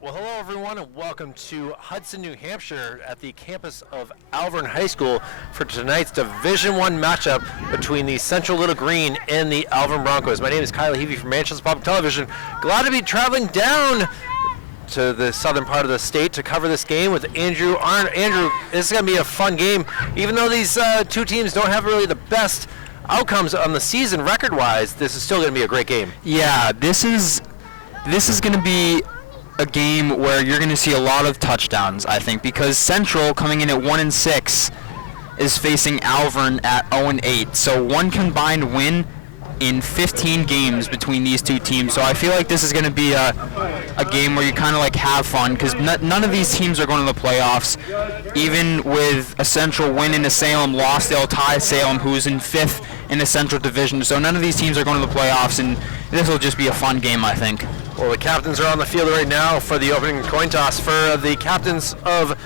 Well, hello everyone, and welcome to Hudson, New Hampshire, at the campus of Alvirne High School for tonight's Division I matchup between the Central Little Green and the Alvirne Broncos. My name is Kyle Heavey from Manchester Public Television. Glad to be traveling down to the southern part of the state to cover this game with Andrew Arndt. Andrew, this is going to be a fun game, even though these two teams don't have really the best outcomes on the season record-wise. This is still going to be a great game. Yeah, this is going to be a game where you're going to see a lot of touchdowns, I think, because Central, coming in at 1-6, is facing Alvirne at 0-8. So one combined win in 15 games between these two teams. So I feel like this is going to be a game where you kind of like have fun, because none of these teams are going to the playoffs. Even with a Central win into Salem loss, they'll tie Salem, who's in 5th in the Central Division. So none of these teams are going to the playoffs, and this will just be a fun game, I think. Well, the captains are on the field right now for the opening coin toss. For the captains of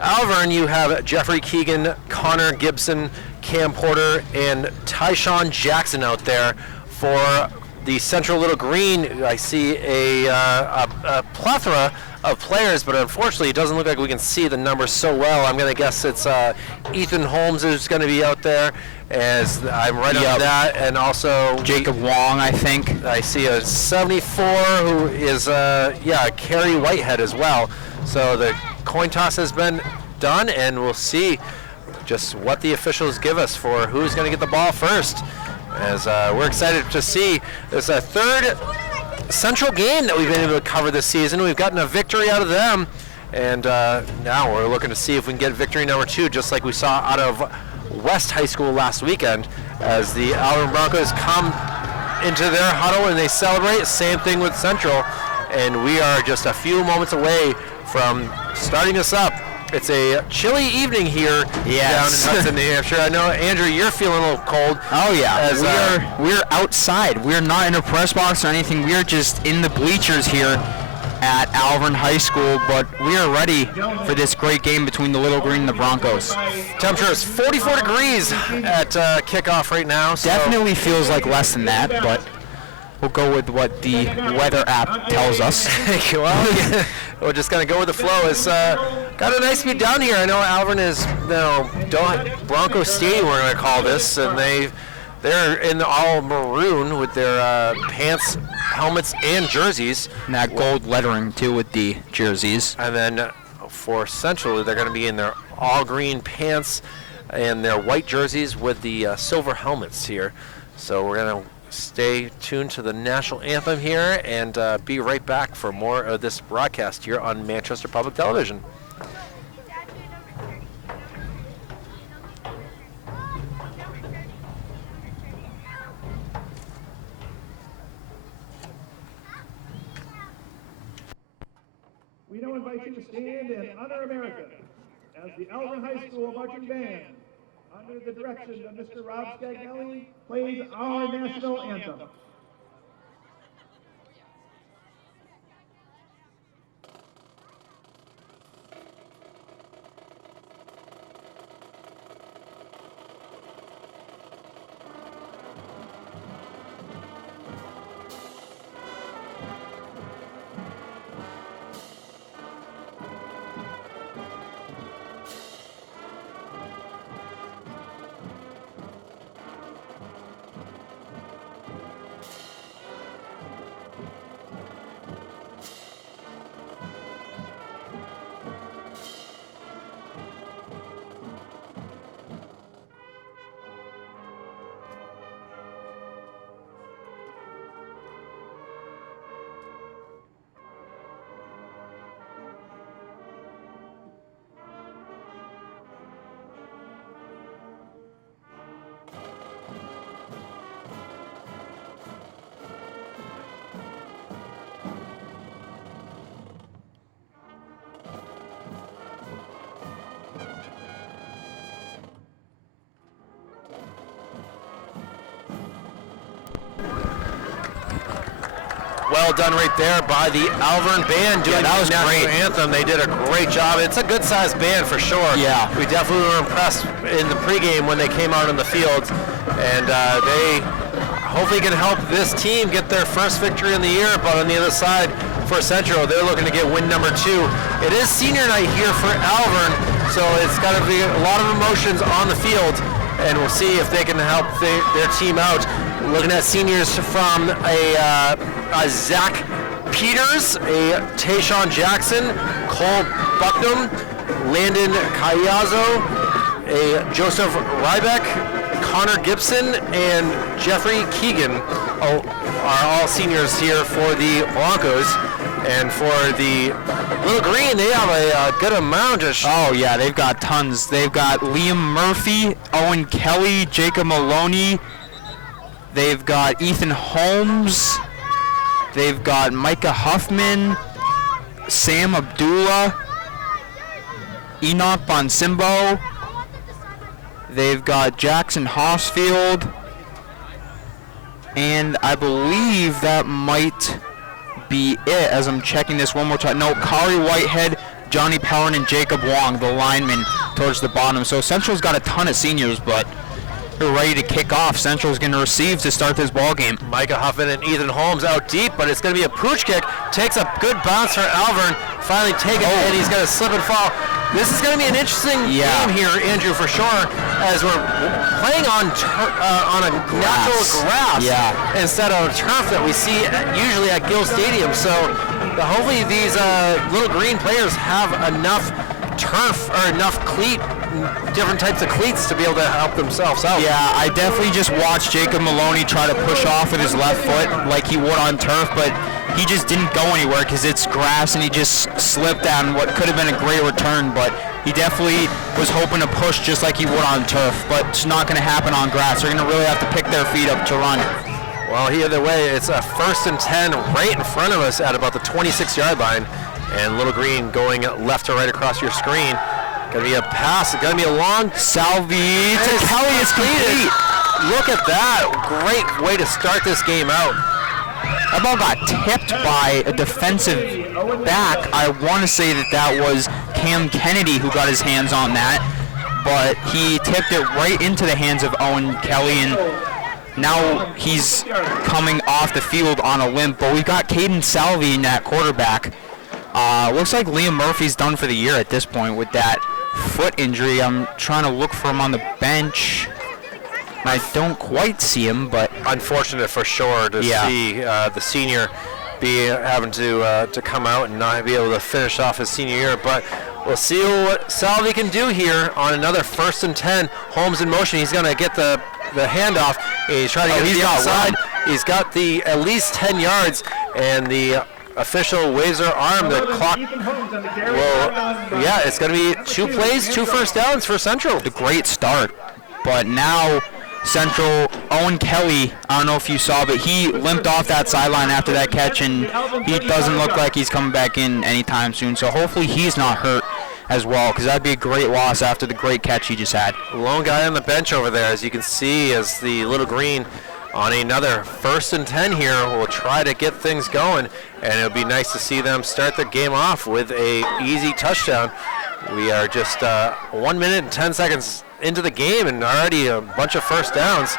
Alvirne, you have Jeffrey Keegan, Connor Gibson, Cam Porter, and Tyshawn Jackson out there. For the Central Little Green, I see a plethora of players, but unfortunately it doesn't look like we can see the numbers so well. I'm going to guess it's Ethan Holmes is going to be out there, as I'm right on that, and also Jacob Wong, I think. I see a 74 who is, Carrie Whitehead as well. So the coin toss has been done, and we'll see just what the officials give us for who's going to get the ball first, as we're excited to see this third Central game that we've been able to cover this season. We've gotten a victory out of them, and now we're looking to see if we can get victory number 2, just like we saw out of West High School last weekend, as the Alvirne Broncos come into their huddle and they celebrate. Same thing with Central, and we are just a few moments away from starting this up. It's a chilly evening here down in Hudson, New Hampshire. I know, Andrew, you're feeling a little cold. Oh yeah, we're outside. We're not in a press box or anything. We're just in the bleachers here at Alvirne High School, but we are ready for this great game between the Little Green and the Broncos. Temperature is 44 degrees at kickoff right now. So definitely feels like less than that, but we'll go with what the weather app tells us. Well, we're just going to go with the flow. It's got a nice view down here. I know Alvirne is, Bronco Stadium, we're going to call this, and they're in all maroon with their pants, helmets, and jerseys. And that gold lettering, too, with the jerseys. And then for Central, they're going to be in their all-green pants and their white jerseys with the silver helmets here. So we're going to stay tuned to the national anthem here and be right back for more of this broadcast here on Manchester Public Television. We now invite you to stand and honor America as the Alvirne High School Marching Band, under the direction of Mr. Rob Scagnelli, plays our national anthem. Well done right there by the Alvirne band doing that was the national great. anthem. They did a great job. It's a good-sized band for sure. Yeah. We definitely were impressed in the pregame when they came out on the field, and they hopefully can help this team get their first victory in the year. But on the other side, for Central. They're looking to get win number 2. It is senior night here for Alvirne, so it's got to be a lot of emotions on the field, and we'll see if they can help their team out. Looking at seniors from a Zach Peters, a Tayshawn Jackson, Cole Bucknam, Landon Cayazo, a Joseph Rybeck, Connor Gibson, and Jeffrey Keegan are all seniors here for the Broncos. And for the Little Green, they have a good amount of... Oh, yeah, they've got tons. They've got Liam Murphy, Owen Kelly, Jacob Maloney. They've got Ethan Holmes. They've got Micah Huffman, Sam Abdullah, Enoch Bonsimbo. They've got Jackson Hossfield. And I believe that might be it as I'm checking this one more time. No, Kari Whitehead, Johnny Pellerin, and Jacob Wong, the lineman, towards the bottom. So Central's got a ton of seniors, but they're ready to kick off. Central's going to receive to start this ball game. Micah Huffman and Ethan Holmes out deep, but it's going to be a pooch kick. Takes a good bounce for Alvirne. Finally taken, and he's going to slip and fall. This is going to be an interesting game here, Andrew, for sure, as we're playing on a natural grass instead of turf that we see usually at Gill Stadium. So hopefully these Little Green players have enough turf or enough different types of cleats to be able to help themselves out. Yeah, I definitely just watched Jacob Maloney try to push off with his left foot like he would on turf, but he just didn't go anywhere because it's grass, and he just slipped on what could have been a great return, but he definitely was hoping to push just like he would on turf, but it's not going to happen on grass. They're going to really have to pick their feet up to run. Well, either way, it's a 1st and 10 right in front of us at about the 26-yard line, and Little Green going left to right across your screen. Going to be a pass. It's going to be a long Salvi to Kelly. It's complete. Look at that. Great way to start this game out. That ball got tipped by a defensive back. I want to say that was Cam Kennedy who got his hands on that, but he tipped it right into the hands of Owen Kelly, and now he's coming off the field on a limp. But we've got Caden Salvi in that quarterback. Looks like Liam Murphy's done for the year at this point with that foot injury. I'm trying to look for him on the bench. I don't quite see him, but unfortunate for sure to see the senior be having to come out and not be able to finish off his senior year. But we'll see what Salvi can do here on another 1st and 10. Holmes in motion. He's going to get the handoff. He's trying to get the outside. He's got the at least 10 yards, and the official waves her arm. The clock it's going to be 2 plays, 2 first downs for Central. A great start, but now Central, Owen Kelly, I don't know if you saw, but he limped off that sideline after that catch, and he doesn't look like he's coming back in anytime soon. So hopefully he's not hurt as well, because that'd be a great loss after the great catch he just had. Lone guy on the bench over there, as you can see, as the Little Green on another 1st and 10 here will try to get things going, and it'll be nice to see them start the game off with a easy touchdown. We are just 1 minute and 10 seconds into the game, and already a bunch of first downs.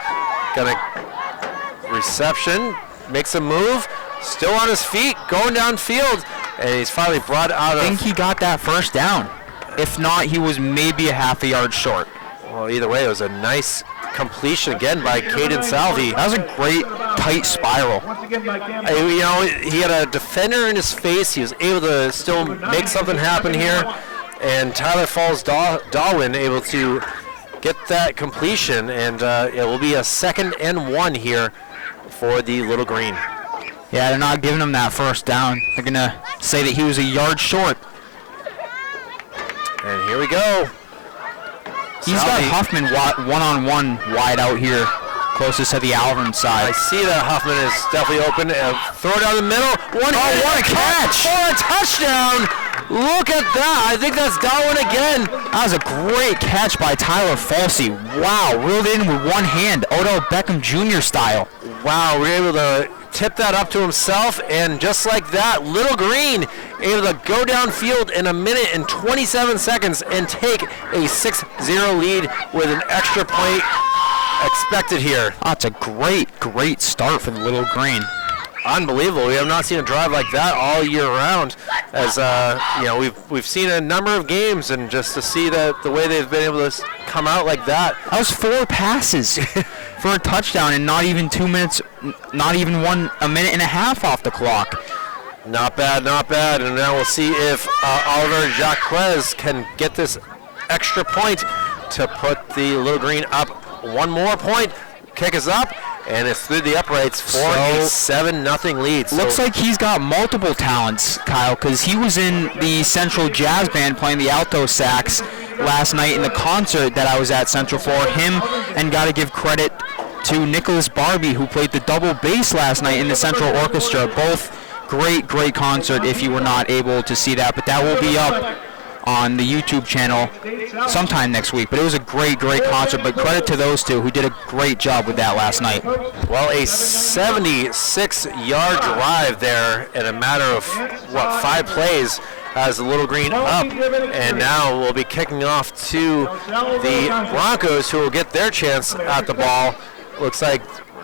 Got a reception, makes a move, still on his feet, going downfield, and he's finally brought out I think he got that first down. If not, he was maybe a half a yard short. Well, either way, it was a nice completion again by Caden Salvi. That was a great tight spiral. You know, he had a defender in his face. He was able to still make something happen here, and Tyler Falls Darwin able to get that completion, and it will be a 2nd and 1 here for the Little Green. Yeah, they're not giving him that first down. They're going to say that he was a yard short. And here we go. He's got Huffman one-on-one wide out here, closest to the Alvirne side. I see that Huffman is definitely open. Throw it down the middle. What a catch! For a touchdown! Look at that. I think that's Darwin again. That was a great catch by Tyler Falsey. Wow, reeled in with one hand, Odell Beckham Jr. style. Wow, we're able to tip that up to himself, and just like that, Little Green able to go downfield in 1 minute and 27 seconds and take a 6-0 lead with an extra point expected here. Oh, it's a great start for the Little Green. unbelievable. We have not seen a drive like that all year round. As we've seen a number of games, and just to see the way they've been able to come out like that. That was 4 passes for a touchdown in not even 2 minutes, not even a minute and a half off the clock. Not bad, not bad. And now we'll see if Oliver Jacquez can get this extra point to put the Little Green up 1 more point. Kick is up, and it's through the uprights for a 7-0 lead. Looks like he's got multiple talents, Kyle, because he was in the Central Jazz Band playing the alto sax last night in the concert that I was at Central for. Him, and got to give credit to Nicholas Barbie, who played the double bass last night in the Central Orchestra. Both great concert if you were not able to see that, but that will be up on the YouTube channel sometime next week. But it was a great concert, but credit to those two who did a great job with that last night. Well, a 76-yard drive there in a matter of, 5 plays has the Little Green up, and now we'll be kicking off to the Broncos, who will get their chance at the ball. Looks like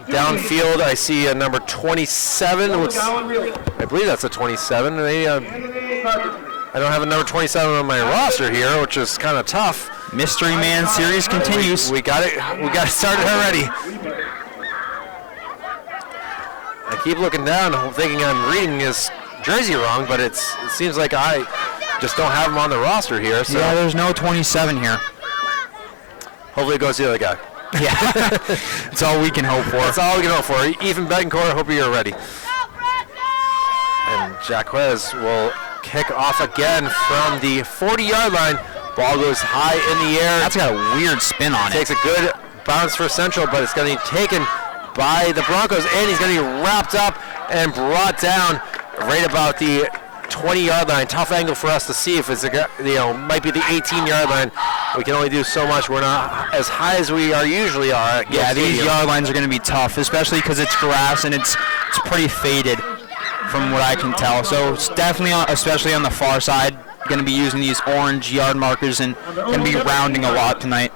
downfield, I see a number 27. I believe that's a 27. I don't have a number 27 on my roster here, which is kind of tough. Mystery Man series continues. We got it. We got it started already. I keep looking down, thinking I'm reading his jersey wrong, but it seems like I just don't have him on the roster here. So yeah, there's no 27 here. Hopefully it goes to the other guy. Yeah, that's all we can hope for. That's all we can hope for. Ethan Betancourt, I hope you're ready. And Jacquez will kick off again from the 40-yard line. Ball goes high in the air. That's got a weird spin on it. Takes a good bounce for Central, but it's going to be taken by the Broncos, and he's going to be wrapped up and brought down right about the 20-yard line. Tough angle for us to see if it's might be the 18-yard line. We can only do so much. We're not as high as we usually are. Yeah, these yard lines are going to be tough, especially because it's grass and it's pretty faded from what I can tell. So it's definitely, especially on the far side, going to be using these orange yard markers and going to be rounding a lot tonight.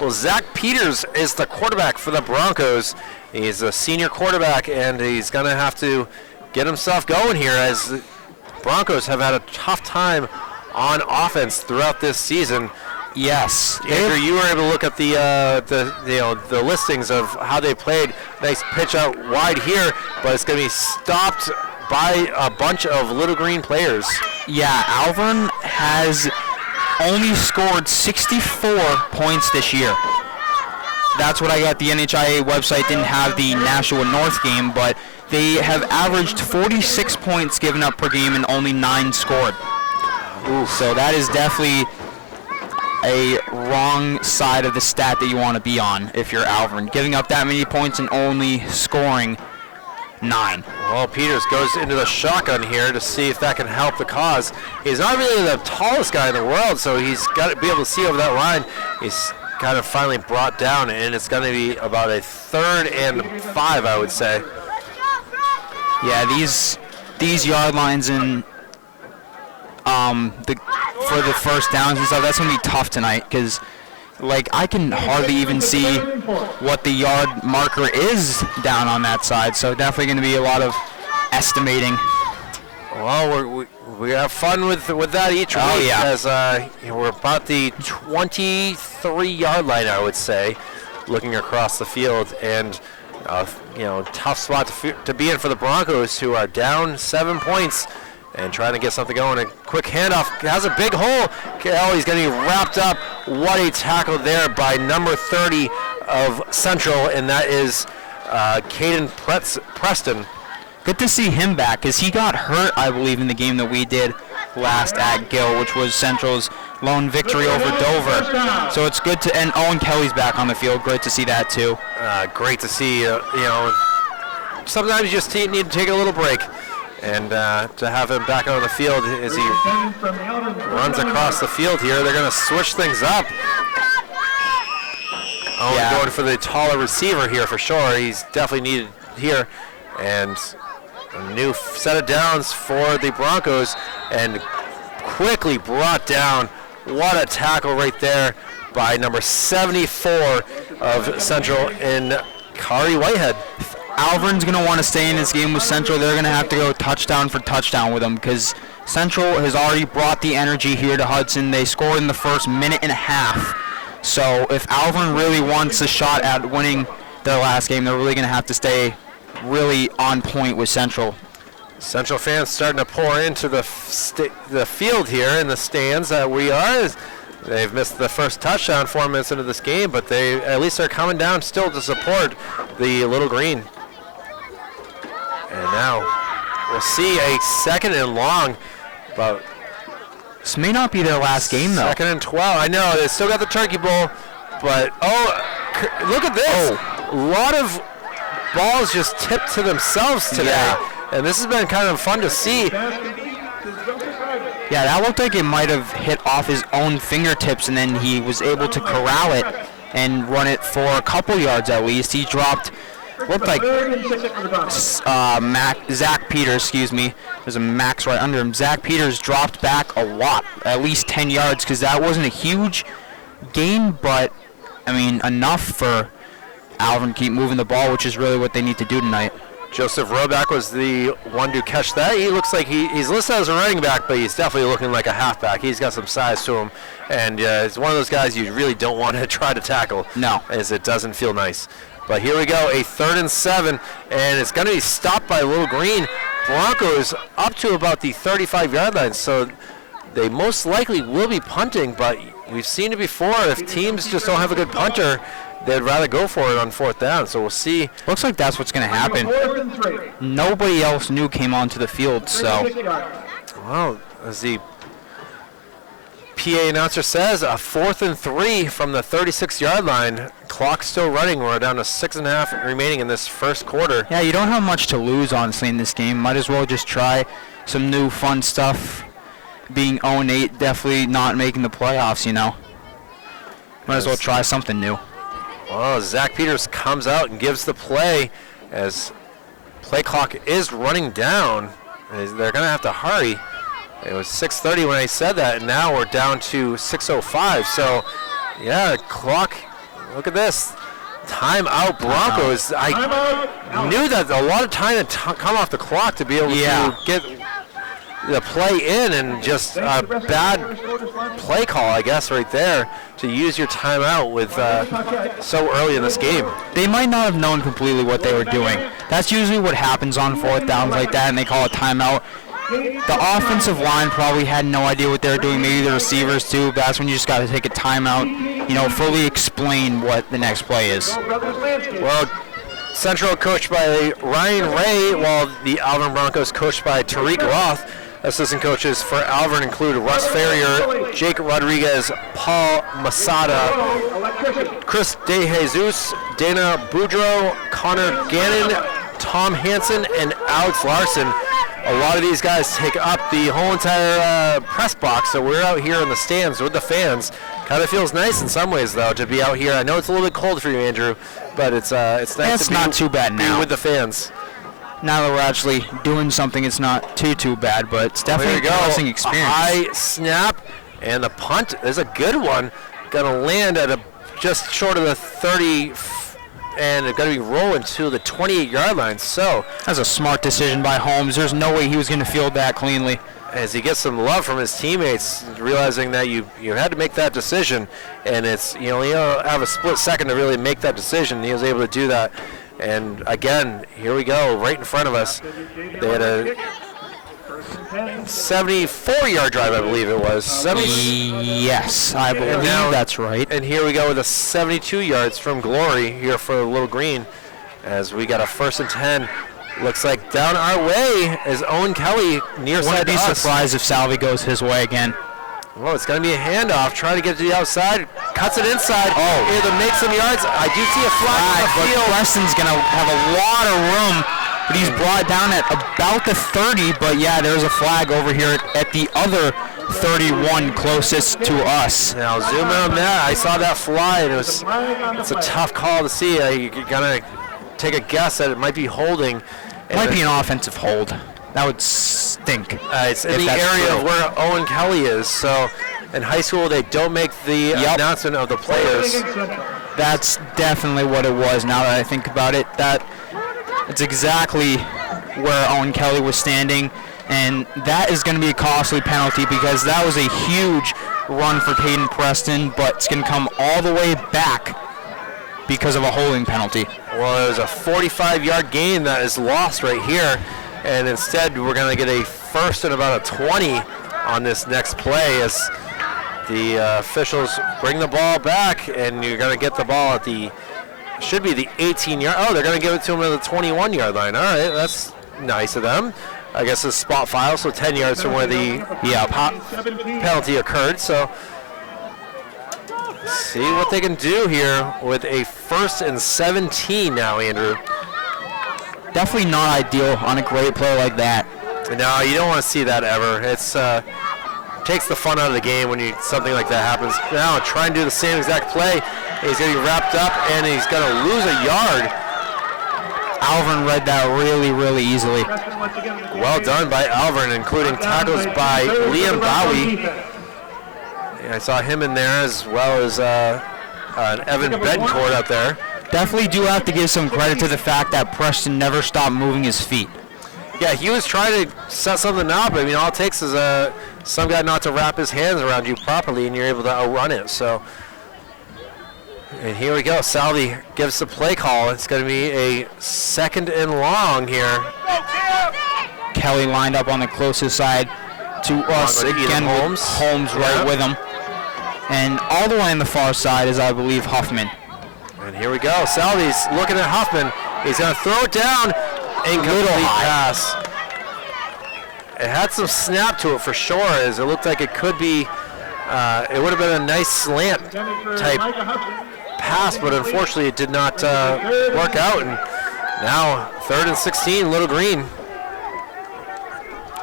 Well, Zach Peters is the quarterback for the Broncos. He's a senior quarterback, and he's going to have to get himself going here, as the Broncos have had a tough time on offense throughout this season. Yes. Andrew, you were able to look at the listings of how they played. Nice pitch out wide here, but it's going to be stopped by a bunch of Little Green players. Yeah, Alvirne has only scored 64 points this year. That's what I got. The NHIA website didn't have the Nashua North game, but they have averaged 46 points given up per game and only 9 scored. Ooh, so that is definitely a wrong side of the stat that you want to be on if you're Alvirne. Giving up that many points and only scoring 9. Well, Peters goes into the shotgun here to see if that can help the cause. He's not really the tallest guy in the world, so he's got to be able to see over that line. He's kind of finally brought down, and it's going to be about a 3rd and 5, I would say. Yeah, these yard lines and for the first downs and stuff, that's going to be tough tonight, because I can hardly even see what the yard marker is down on that side, so definitely going to be a lot of estimating. Well, we have fun with that each week. Oh, yeah. As we're about the 23-yard line, I would say, looking across the field, and tough spot to be in for the Broncos, who are down 7 points and trying to get something going. A quick handoff, has a big hole. Oh, he's going to be wrapped up. What a tackle there by number 30 of Central, and that is Caden Preston. Good to see him back, because he got hurt, I believe, in the game that we did last at Gill, which was Central's lone victory over Dover. So it's good to, and Owen Kelly's back on the field. Great to see that too. Great to see. Sometimes you just need to take a little break, and to have him back on the field as he runs across the field here. They're going to switch things up. Owen going for the taller receiver here for sure. He's definitely needed here, and a new set of downs for the Broncos, and quickly brought down. What a tackle right there by number 74 of Central in Kari Whitehead. Alvirne's going to want to stay in this game with Central. They're going to have to go touchdown for touchdown with them because Central has already brought the energy here to Hudson. They scored in the first minute and a half. So if Alvirne really wants a shot at winning their last game, they're really going to have to stay really on point with Central. Central fans starting to pour into the field here in the stands that we are. They've missed the first touchdown 4 minutes into this game, but they at least are coming down still to support the Little Green. And now we'll see a 2nd and long. But this may not be their last game, though. 2nd and 12. I know, they still got the Turkey Bowl, but look at this. A lot of balls just tipped to themselves today. Yeah. And this has been kind of fun to see. Yeah, that looked like it might have hit off his own fingertips, and then he was able to corral it and run it for a couple yards at least. He dropped, looked like Zach Peters, excuse me. There's a Max right under him. Zach Peters dropped back a lot, at least 10 yards, because that wasn't a huge gain, but, I mean, enough for Alvirne to keep moving the ball, which is really what they need to do tonight. Joseph Roback was the one to catch that. He looks like he's listed as a running back, but he's definitely looking like a halfback. He's got some size to him, and it's one of those guys you really don't want to try to tackle. No. As it doesn't feel nice. But here we go, a 3rd and 7, and it's going to be stopped by Little Green. Broncos up to about the 35-yard line, so they most likely will be punting, but we've seen it before. If teams just don't have a good punter, they'd rather go for it on 4th down, so we'll see. Looks like that's what's going to happen. Nobody else new came onto the field, so. Well, as the PA announcer says, a 4th and 3 from the 36-yard line. Clock still running. We're down to 6.5 remaining in this first quarter. Yeah, you don't have much to lose, honestly, in this game. Might as well just try some new fun stuff. Being 0-8, definitely not making the playoffs, you know. Might as well try something new. Well, Zach Peters comes out and gives the play as play clock is running down. They're going to have to hurry. It was 6:30 when I said that, and now we're down to 6:05. So, yeah, clock, look at this. Timeout Broncos. I knew that a lot of time had come off the clock to be able to get the play in, and just a bad play call, I guess, right there to use your timeout with so early in this game. They might not have known completely what they were doing. That's usually what happens on 4th downs like that, and they call a timeout. The offensive line probably had no idea what they were doing, maybe the receivers too. But that's when you just got to take a timeout, you know, fully explain what the next play is. Well, Central coached by Ryan Ray, while the Alvirne Broncos coached by Tariq Roth. Assistant coaches for Alvirne include Russ Ferrier, Jake Rodriguez, Paul Masada, Chris DeJesus, Dana Boudreau, Connor Gannon, Tom Hansen, and Alex Larson. A lot of these guys take up the whole entire press box, so we're out here in the stands with the fans. Kind of feels nice in some ways, though, to be out here. I know it's a little bit cold for you, Andrew, but it's nice to be, not too bad now. With the fans. Now that we're actually doing something, it's not too bad, but it's definitely a promising experience. A high snap, and the punt is a good one. Going to land at just short of the 30, and it's going to be rolling to the 28-yard line. So that's a smart decision by Holmes. There's no way he was going to field that cleanly. As he gets some love from his teammates, realizing that you had to make that decision, and it's you have a split second to really make that decision. He was able to do that. And again, here we go, right in front of us. They had a 74-yard drive, I believe it was. Yes, I believe that's right. And here we go with a 72 yards from Glory here for Little Green, as we got a 1st and 10. Looks like down our way is Owen Kelly near side to us. Wouldn't be surprised if Salvi goes his way again. Well, it's going to be a handoff. Trying to get to the outside. Cuts it inside. Either make some yards. I do see a flag. But Preston's going to have a lot of room. But he's brought down at about the 30. But, yeah, there's a flag over here at the other 31 closest to us. Now, zoom in on that. I saw that fly, and it's a tough call to see. You're going to take a guess that it might be holding. Might be an offensive hold. That would stink. It's in the area of where Owen Kelly is. So in high school, they don't make the announcement of the players. That's definitely what it was. Now that I think about it, that It's exactly where Owen Kelly was standing, and that is going to be a costly penalty because that was a huge run for Peyton Preston, but it's going to come all the way back because of a holding penalty. Well, it was a 45-yard gain that is lost right here, and instead we're going to get a first and about a 20 on this next play as the officials bring the ball back, and you're going to get the ball at the, should be the 18-yard. Oh, they're going to give it to him at the 21-yard line. All right, that's nice of them. I guess it's spot file, so 10 yards from where the penalty occurred. So see what they can do here with a 1st and 17 now, Andrew. Definitely not ideal on a great play like that. No, you don't want to see that ever. It's takes the fun out of the game when something like that happens. Now try and do the same exact play. He's going to be wrapped up, and he's going to lose a yard. Alvirne read that really, really easily. Well done by Alvirne, including tackles by Liam Bowie. Yeah, I saw him in there as well as Evan Bedcourt up there. Definitely do have to give some credit to the fact that Preston never stopped moving his feet. Yeah, he was trying to set something up. I mean, all it takes is some guy not to wrap his hands around you properly, and you're able to outrun it. So, and here we go. Salvi gives the play call. It's going to be a 2nd and long here. Kelly lined up on the closest side to us again. Holmes right with him. And all the way on the far side is, I believe, Huffman. And here we go. Salvi's looking at Huffman. He's going to throw it down. Incomplete pass. It had some snap to it for sure, as it looked like it could be, it would have been a nice slant type pass, but unfortunately it did not work out. And now 3rd and 16, Little Green.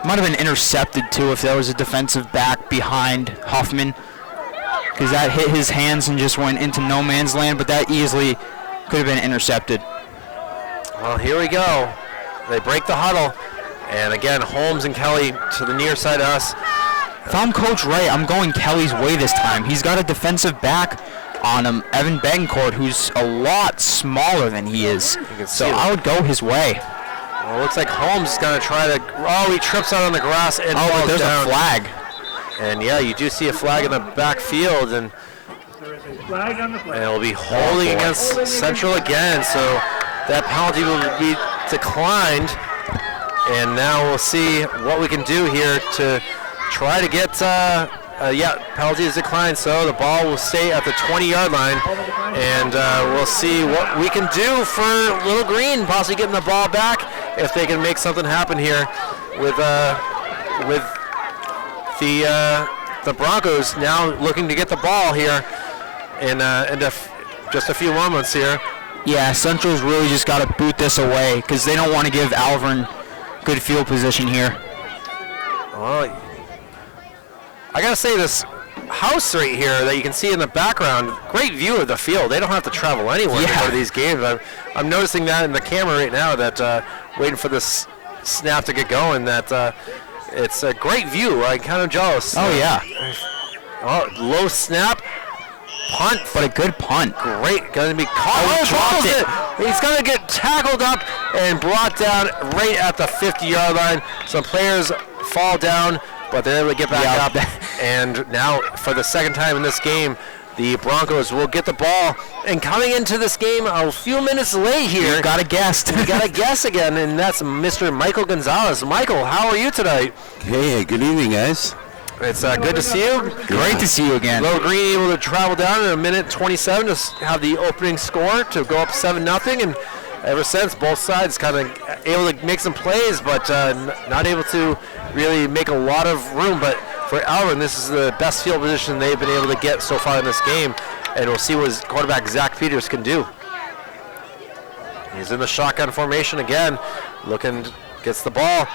Might have been intercepted too if there was a defensive back behind Huffman, because that hit his hands and just went into no man's land, but that easily could have been intercepted. Well, here we go. They break the huddle, and again, Holmes and Kelly to the near side of us. If I'm Coach Ray, I'm going Kelly's way this time. He's got a defensive back on him, Evan Betancourt, who's a lot smaller than he is. So I would go his way. Well, it looks like Holmes is going to try to, he trips out on the grass and falls but there's down. A flag. And yeah, you do see a flag in the backfield, and it'll be holding against Central again. So that penalty will be declined, and now we'll see what we can do here to try to get, penalty is declined, so the ball will stay at the 20-yard line, and we'll see what we can do for Little Green, possibly getting the ball back if they can make something happen here with the Broncos now looking to get the ball here in just a few moments here. Yeah, Central's really just got to boot this away because they don't want to give Alvirne good field position here. Well, I got to say, this house right here that you can see in the background, great view of the field. They don't have to travel anywhere to go to these games. I'm noticing that in the camera right now, that waiting for this snap to get going, that it's a great view. I'm kind of jealous. Oh, yeah. Low snap. Punt, but a good punt. Great, going to be caught. Dropped it. He's going to get tackled up and brought down right at the 50-yard line. Some players fall down, but they're able to get back up. And now, for the second time in this game, the Broncos will get the ball. And coming into this game a few minutes late here. You got a guest. We got a guest again, and that's Mr. Michael Gonzalez. Michael, how are you tonight? Hey, good evening, guys. It's good to see you. Great to see you again. Little Green able to travel down in a minute 27 to have the opening score to go up 7-0, and ever since both sides kind of able to make some plays, but not able to really make a lot of room. But for Alvirne, this is the best field position they've been able to get so far in this game, and we'll see what his quarterback Zach Peters can do. He's in the shotgun formation again, gets the ball.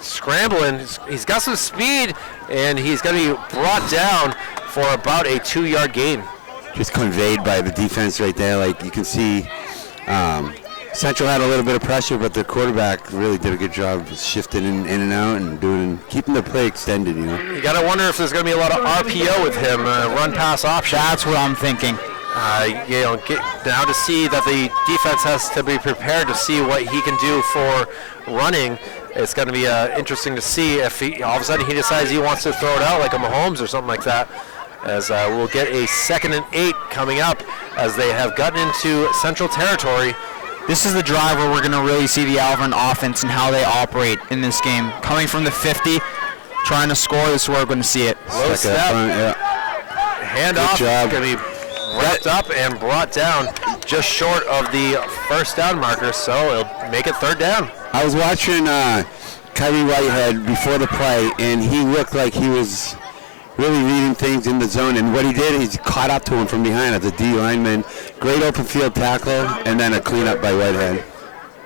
Scrambling, he's got some speed, and he's going to be brought down for about a 2-yard gain. Just conveyed by the defense right there. Like you can see, Central had a little bit of pressure, but the quarterback really did a good job shifting in and out and keeping the play extended. You got to wonder if there's going to be a lot of RPO with him, run-pass option. That's what I'm thinking. Now to see that the defense has to be prepared to see what he can do for running. It's going to be interesting to see if all of a sudden he decides he wants to throw it out like a Mahomes or something like that. As we'll get a 2nd and 8 coming up as they have gotten into Central territory. This is the drive where we're going to really see the Alvirne offense and how they operate in this game. Coming from the 50, trying to score, this is where we're going to see it. Low step, hand off, going to be wrapped up and brought down just short of the first down marker, so it'll make it 3rd down. I was watching Kyrie Whitehead before the play, and he looked like he was really reading things in the zone, and what he did is caught up to him from behind as a D lineman. Great open field tackle, and then a cleanup by Whitehead,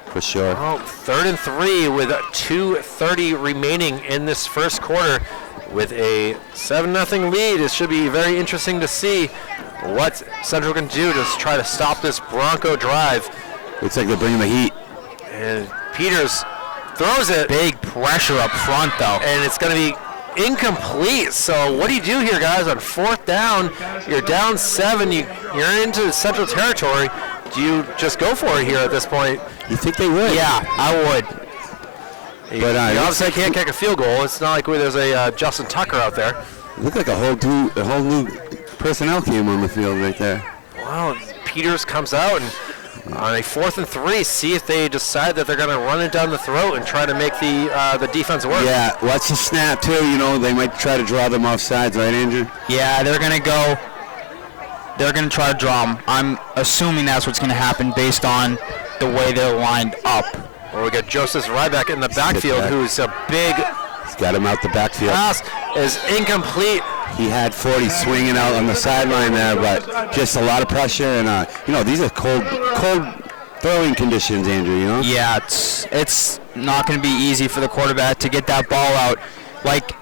for sure. Well, 3rd and 3 with 2:30 remaining in this first quarter with a 7-0 lead. It should be very interesting to see what Central can do to try to stop this Bronco drive. Looks like they're bringing the heat. And Peters throws it. Big pressure up front, though. And it's going to be incomplete. So what do you do here, guys? On 4th down, you're down 7. You're into Central territory. Do you just go for it here at this point? You think they would? Yeah, I would. But you obviously can't kick a field goal. It's not like there's a Justin Tucker out there. Looked like a whole new personnel came on the field right there. Well, Peters comes out and on a 4th and 3, see if they decide that they're going to run it down the throat and try to make the defense work. Yeah, watch the snap too. You know, they might try to draw them off sides, right, Andrew? Yeah, they're going to go. They're going to try to draw them. I'm assuming that's what's going to happen based on the way they're lined up. Well, we got Joseph Ryback in the backfield, who's a big. He's got him out the backfield. Pass is incomplete. He had 40 swinging out on the sideline there, but just a lot of pressure, and these are cold throwing conditions, Andrew. You know. Yeah, it's not going to be easy for the quarterback to get that ball out. Like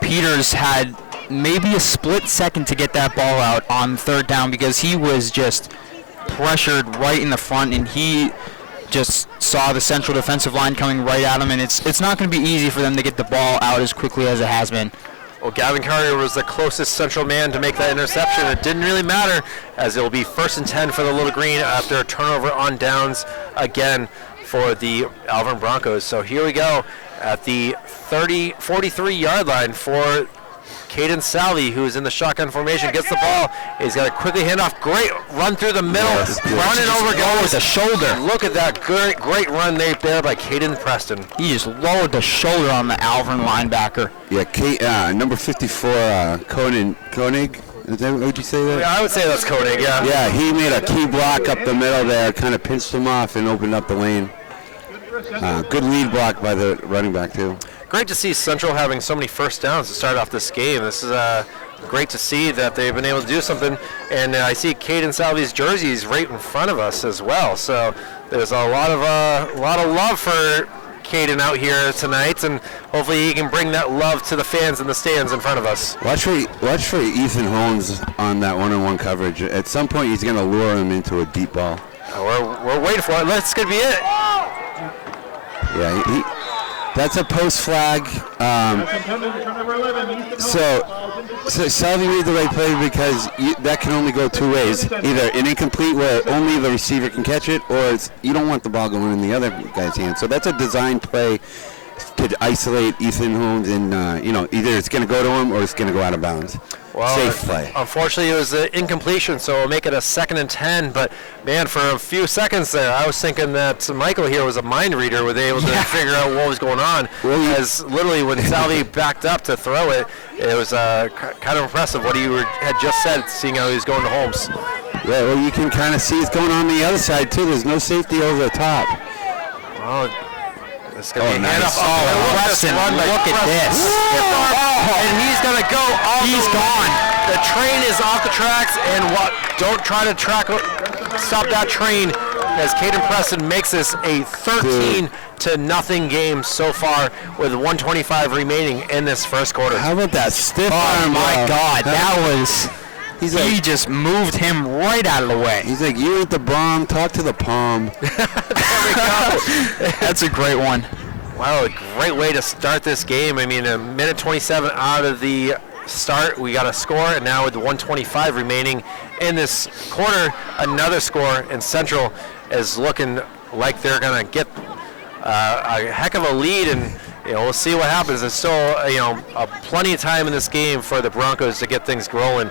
Peters had maybe a split second to get that ball out on 3rd down because he was just pressured right in the front, and he just saw the Central defensive line coming right at him, and it's not going to be easy for them to get the ball out as quickly as it has been. Well, Gavin Carrier was the closest Central man to make that interception. It didn't really matter, as it will be 1st and 10 for the Little Green after a turnover on downs again for the Alvirne Broncos. So here we go at the 43-yard line for Caden Sally, who's in the shotgun formation, gets the ball. He's got to quickly hand off. Great run through the middle. Running over goal with the shoulder. Look at that great run there by Caden Preston. He just lowered the shoulder on the Alvirne linebacker. Yeah, number 54, Koenig. Is that, would you say that? Yeah, I would say that's Koenig, yeah. Yeah, he made a key block up the middle there, kind of pinched him off and opened up the lane. Good lead block by the running back, too. Great to see Central having so many first downs to start off this game. This is great to see that they've been able to do something. And I see Caden Salvy's jerseys right in front of us as well. So there's a lot of love for Caden out here tonight, and hopefully he can bring that love to the fans in the stands in front of us. Watch for Ethan Holmes on that one-on-one coverage. At some point, he's going to lure him into a deep ball. We're waiting for it. That's going to be it. Yeah, that's a post flag. So Salvi made the right play because that can only go two ways. Either an incomplete where only the receiver can catch it, or you don't want the ball going in the other guy's hand. So that's a design play to isolate Ethan Holmes, and either it's going to go to him or it's going to go out of bounds. Well, safe play. Unfortunately, it was an incompletion, so we'll make it a 2nd and 10. But, man, for a few seconds there, I was thinking that Michael here was a mind reader, was able to figure out what was going on. As literally when Salvi backed up to throw it, it was kind of impressive what he had just said, seeing how he was going to Holmes. Yeah, well, you can kind of see it's going on the other side, too. There's no safety over the top. Well, it's going to be nice. Preston, look at this. And he's going to go all He's gone. The train is off the tracks, and don't try to stop that train, as Caden Preston makes this a 13-0 game so far with 1:25 remaining in this first quarter. How about that stiff arm? Oh my God, that was. He just moved him right out of the way. He's like, you ain't the bomb, talk to the palm. There we go. That's a great one. Wow, a great way to start this game. I mean, a minute 27 out of the start, we got a score, and now with 125 remaining in this quarter, another score, and Central is looking like they're going to get a heck of a lead, and we'll see what happens. There's still plenty of time in this game for the Broncos to get things rolling.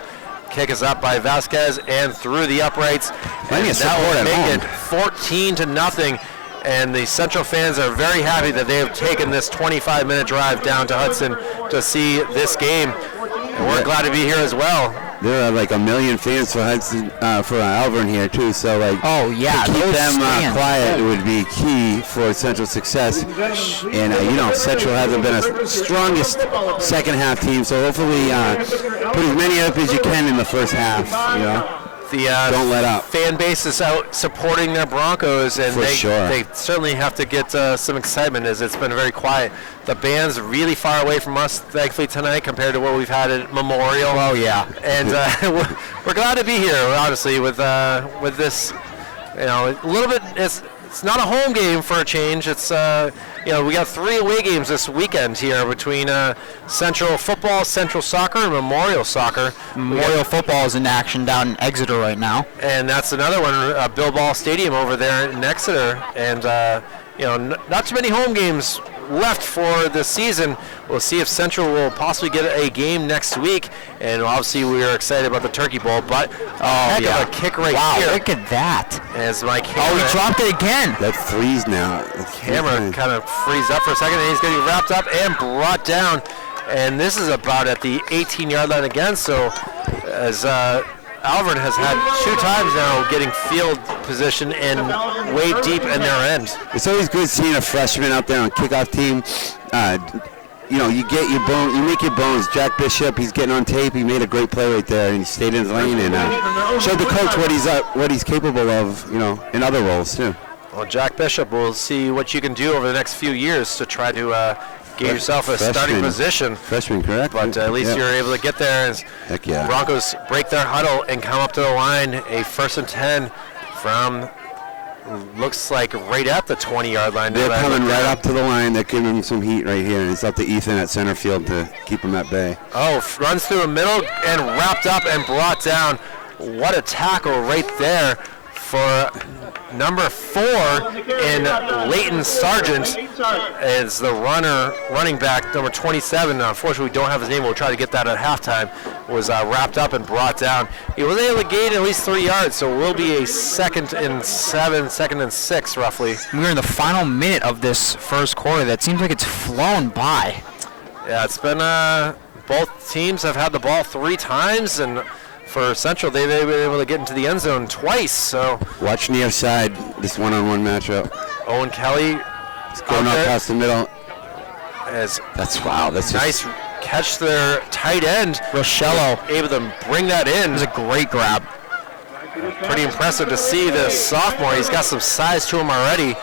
Kick is up by Vasquez and through the uprights, and that will make it 14-0. And the Central fans are very happy that they have taken this 25-minute drive down to Hudson to see this game. And we're glad to be here as well. There are like 1 million fans for Hudson, for Alvirne here too. So to keep them quiet would be key for Central success. And Central hasn't been a strongest second half team, so hopefully put as many up as you can in the first half. Don't let up. Fan base is out supporting their Broncos, and sure. They certainly have to get some excitement, as it's been very quiet. The band's really far away from us, thankfully, tonight compared to what we've had at Memorial. Oh yeah. And we're glad to be here, honestly, with this. A little bit. It's not a home game for a change. It's we got 3 away games this weekend here between Central football, Central soccer, and Memorial soccer. Memorial football is in action down in Exeter right now, and that's another one, Bill Ball Stadium over there in Exeter. And not too many home games left for the season. We'll see if Central will possibly get a game next week, and obviously we are excited about the Turkey Bowl, but heck of a kick right here. Wow, look at that. As my camera, he dropped it again. That freeze now. Camera kind of frees up for a second, and he's getting wrapped up and brought down, and this is about at the 18-yard line again. So as Alvirne has had 2 times now getting field position and way deep in their end. It's always good seeing a freshman out there on kickoff team. You get your bone, you make your bones. Jack Bishop, he's getting on tape. He made a great play right there, and he stayed in his lane and showed the coach what he's capable of, in other roles too. Well, Jack Bishop, we'll see what you can do over the next few years to try to get yourself a starting position. Freshman, correct? But at least you're able to get there. And heck yeah. Broncos break their huddle and come up to the line. A 1st and 10 from, looks like right at the 20-yard line. They're coming right up to the line. They're giving him some heat right here. And it's up to Ethan at center field to keep him at bay. Runs through the middle and wrapped up and brought down. What a tackle right there for number 4 in Leighton Sargent, as the running back, number 27. Unfortunately, we don't have his name. We'll try to get that at halftime. Was wrapped up and brought down. He was able to gain at least 3 yards, so it will be a 2nd and 7, 2nd and 6, roughly. We're in the final minute of this first quarter. That seems like it's flown by. Yeah, it's been both teams have had the ball 3 times, and for Central, they've been able to get into the end zone twice. So watch near side, this one-on-one matchup. Owen Kelly is going up past the middle. That's That's nice catch their tight end. Rochello able to bring that in. It was a great grab. Pretty impressive to see this sophomore. He's got some size to him already.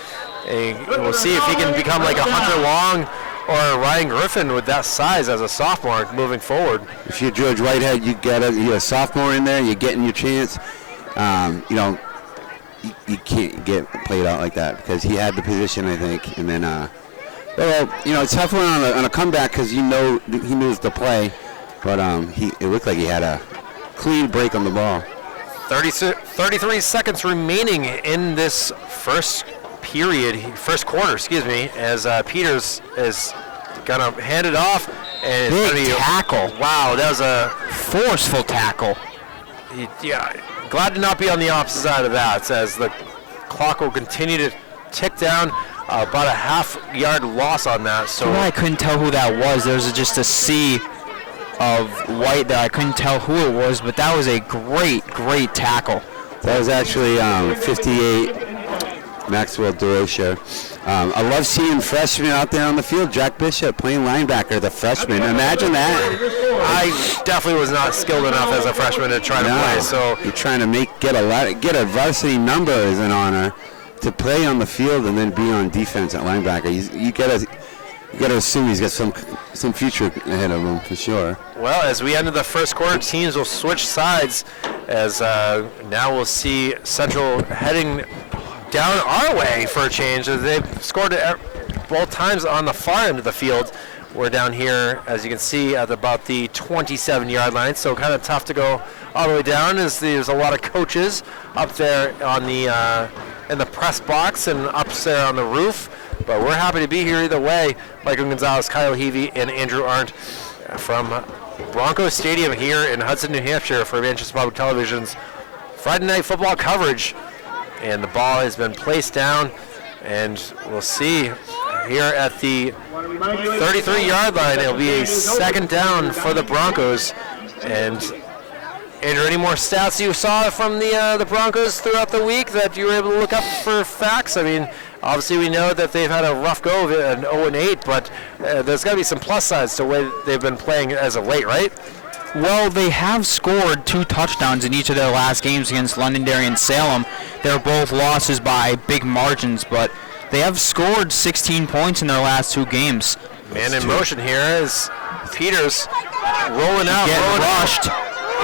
And we'll see if he can become like a Hunter Long or Ryan Griffin with that size as a sophomore moving forward. If you're George Whitehead, you're a sophomore in there, you're getting your chance. You can't get played out like that because he had the position, I think. And then, it's tough one on a comeback because he knows the play. But it looked like he had a clean break on the ball. 33 seconds remaining in this first quarter, as Peters is gonna hand it off, and it's big tackle. Wow, that was a forceful tackle. Glad to not be on the opposite side of that, as the clock will continue to tick down. About a half-yard loss on that. So I couldn't tell who that was. There was just a sea of white that I couldn't tell who it was, but that was a great tackle. That was actually 58. Maxwell Durocher. I love seeing freshmen out there on the field. Jack Bishop playing linebacker, the freshman. Imagine that. I definitely was not skilled enough as a freshman to try to play. So you're trying to get a varsity number is an honor to play on the field and then be on defense at linebacker. You gotta assume he's got some future ahead of him for sure. Well, as we enter the first quarter, teams will switch sides. As now we'll see Central heading down our way for a change, as they've scored both times on the far end of the field, We're down here, as you can see, at about the 27-yard line, so kind of tough to go all the way down, as there's a lot of coaches up there on the in the press box and up there on the roof. But we're happy to be here either way. Michael Gonzalez, Kyle Heavey, and Andrew Arndt from Broncos Stadium here in Hudson, New Hampshire for Manchester Public Television's Friday night football coverage. And the ball has been placed down, and we'll see here at the 33-yard line. It'll be a second down for the Broncos. And Andrew, any more stats you saw from the Broncos throughout the week that you were able to look up for facts? I mean, obviously we know that they've had a rough go of it, an 0-8, but there's got to be some plus sides to the way they've been playing as of late, right? Well, they have scored 2 touchdowns in each of their last games against Londonderry and Salem. They're both losses by big margins, but they have scored 16 points in their last 2 games. Man in motion here is Peters rolling out, Getting rushed.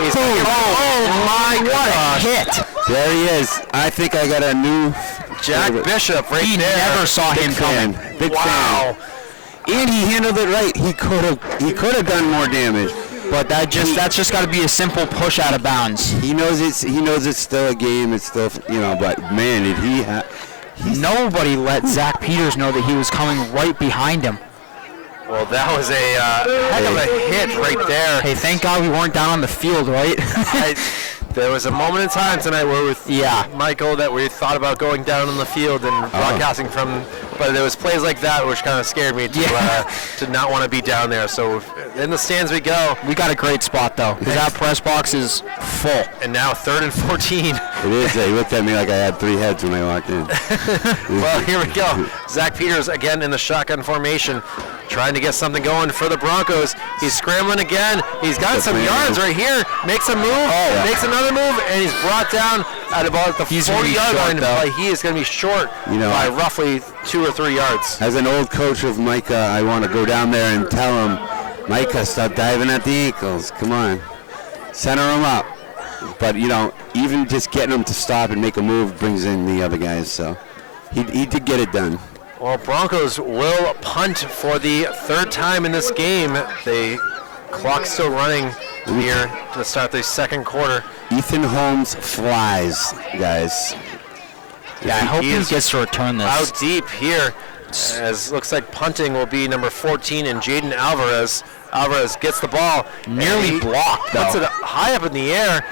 He's my, what a hit. There he is. I think I got a new Jack Bishop right He there. never saw him coming. Big Wow. fan. And he handled it right. He could have done more damage. But that's just got to be a simple push out of bounds. He knows it's still a game. It's still, but man, did he Nobody let Zach Peters know that he was coming right behind him. Well, that was a heck of a hit right there. Hey, thank God we weren't down on the field, right? There was a moment in time tonight where with Michael that we thought about going down on the field and broadcasting from, but there was plays like that which kind of scared me to not want to be down there. So in the stands we go. We got a great spot though, because that press box is full. And now 3rd and 14. It is. He looked at me like I had 3 heads when I walked in. Well, here we go. Zach Peters again in the shotgun formation, trying to get something going for the Broncos. He's scrambling again. He's got some yards right here. Makes a move, makes another move, and he's brought down at about the 40-yard line. But he is going to be short by roughly 2 or 3 yards. As an old coach of Micah, I want to go down there and tell him, Micah, stop diving at the ankles. Come on. Center him up. But, even just getting him to stop and make a move brings in the other guys. So he did get it done. Well, Broncos will punt for the 3rd time in this game. The clock's still running here to start the 2nd quarter. Ethan Holmes flies, guys. Yeah, I hope he gets to return this. Out deep here, as looks like punting will be number 14 and Jaden Alvarez. Alvarez gets the ball. Nearly blocked, though. Puts it high up in the air.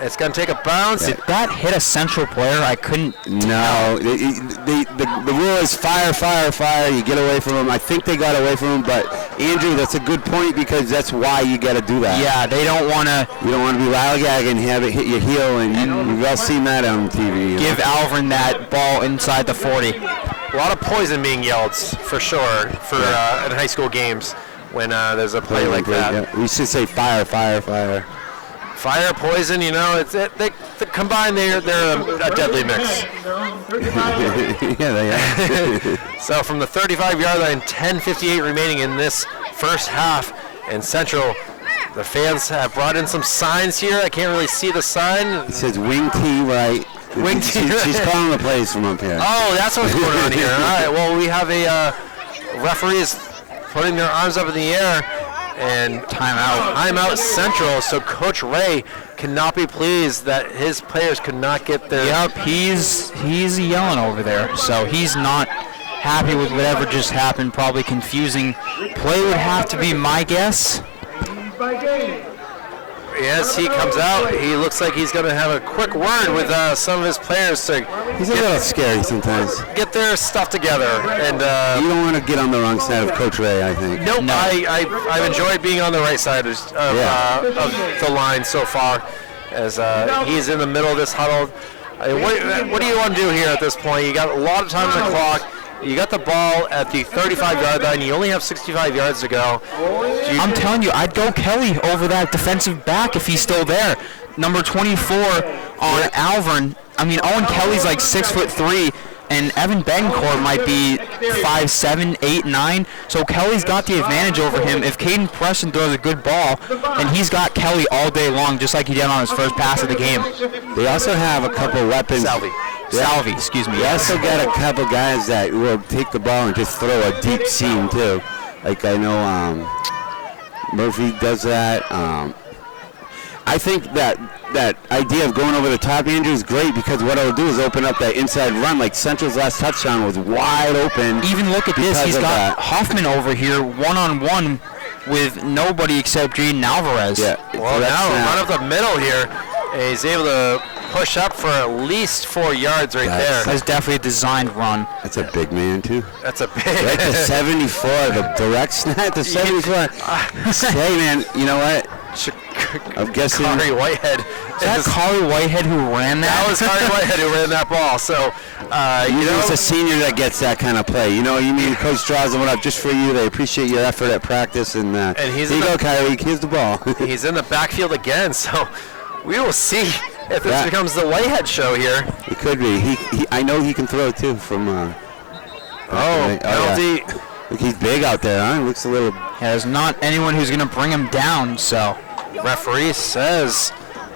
It's going to take a bounce. Did that hit a Central player? I couldn't No. The rule is fire, fire, fire. You get away from him. I think they got away from him, but Andrew, that's a good point because that's why you got to do that. Yeah, they don't want to. You don't want to be lollygagging and have it hit your heel, and you've all seen that on TV. Give Alvirne that ball inside the 40. A lot of poison being yelled, for sure, for in high school games when there's a play like that. Yeah. We should say fire, fire, fire. Fire, poison, they combined, they're a deadly mix. Yeah, they are. So from the 35-yard line, 10:58 remaining in this first half, and Central, the fans have brought in some signs here. I can't really see the sign. It says wing T right. Wing T right. She's calling the plays from up here. Oh, that's what's going on here. All right, well, we have a referees putting their arms up in the air. And timeout Central. So Coach Ray cannot be pleased that his players could not get their. Yep, he's yelling over there. So he's not happy with whatever just happened. Probably confusing play would have to be my guess. Yes, he comes out. He looks like he's going to have a quick word with some of his players to. He's a little scary sometimes. Get their stuff together, and you don't want to get on the wrong side of Coach Ray, I think. Nope. No. I've enjoyed being on the right side of the line so far, as he's in the middle of this huddle. What do you want to do here at this point? You got a lot of time on the clock. You got the ball at the 35-yard line. You only have 65 yards to go. I'm telling you, I'd go Kelly over that defensive back if he's still there. Number 24 on Alvirne. I mean, Owen Kelly's like 6'3", and Evan Betancourt might be 5'7", 8'9". So Kelly's got the advantage over him. If Caden Preston throws a good ball, and he's got Kelly all day long, just like he did on his first pass of the game. They also have a couple weapons. Salvi, excuse me. They also got a couple guys that will take the ball and just throw a deep seam too. Like I know Murphy does that. I think that idea of going over the top, Andrew, is great because what it'll do is open up that inside run. Like Central's last touchdown was wide open. Even look at this. He's got that. Hoffman over here one-on-one with nobody except Jaden Alvarez. Yeah. Well, now run up the middle here. And he's able to push up for at least 4 yards right there. That's definitely a designed run. That's a big man, too. That's a big. Right to 74, the direct snap to 74. Hey, man, you know what? I'm guessing. Kari Whitehead. Is that Kari Whitehead who ran that? That was Kari Whitehead who ran that ball. So, you know. It's a senior that gets that kind of play. You know, you mean Coach draws them up just for you. They appreciate your effort at practice. And he's here you go, Kyrie. Here's the ball. He's in the backfield again. So, we will see if this becomes the Whitehead show here. It could be. He I know he can throw, too, from... penalty. Yeah. Look, he's big out there, huh? He looks a little... Yeah, there's not anyone who's going to bring him down, so... Referee says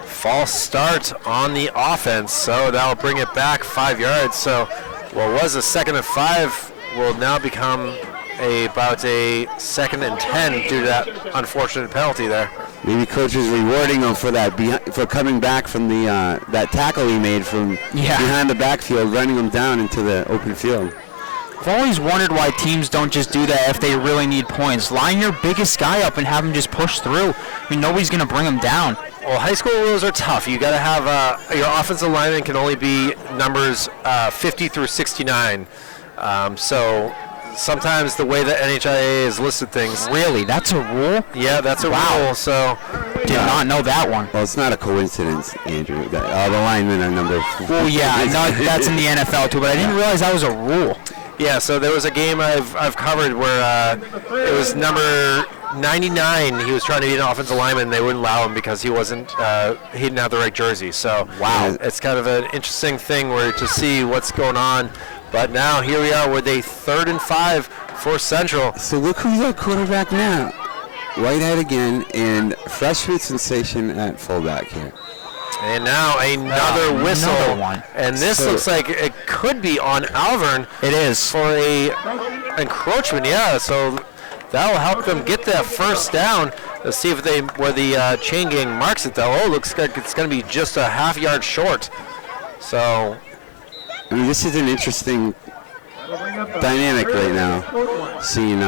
false start on the offense, so that'll bring it back 5 yards. So what was a 2nd and 5 will now become about a 2nd and 10 due to that unfortunate penalty there. Maybe coach is rewarding him for that, for coming back from the that tackle he made from behind the backfield, running him down into the open field. I've always wondered why teams don't just do that if they really need points. Line your biggest guy up and have him just push through. I mean, nobody's going to bring him down. Well, high school rules are tough. You got to have your offensive lineman can only be numbers 50 through 69. So sometimes the way that NHIA has listed things. Really? That's a rule? Yeah, that's a rule. So did not know that one. Well, it's not a coincidence, Andrew. That all the linemen are number. Well, yeah, that's in the NFL too, but I didn't realize that was a rule. Yeah, so there was a game I've covered where it was number 99. He was trying to be an offensive lineman, and they wouldn't allow him because he wasn't. He didn't have the right jersey. So wow, it's kind of an interesting thing where to see what's going on. But now here we are with a 3rd and 5 for Central. So look who's our quarterback now. Whitehead again, and freshman sensation at fullback here. And now another whistle. Another one. And this looks like it could be on Alvirne. It is. For a encroachment, yeah. So that will help them get that first down. Let's see if where the chain gang marks it, though. Oh, looks like it's going to be just a half yard short. So, I mean, this is an interesting dynamic right now. Seeing,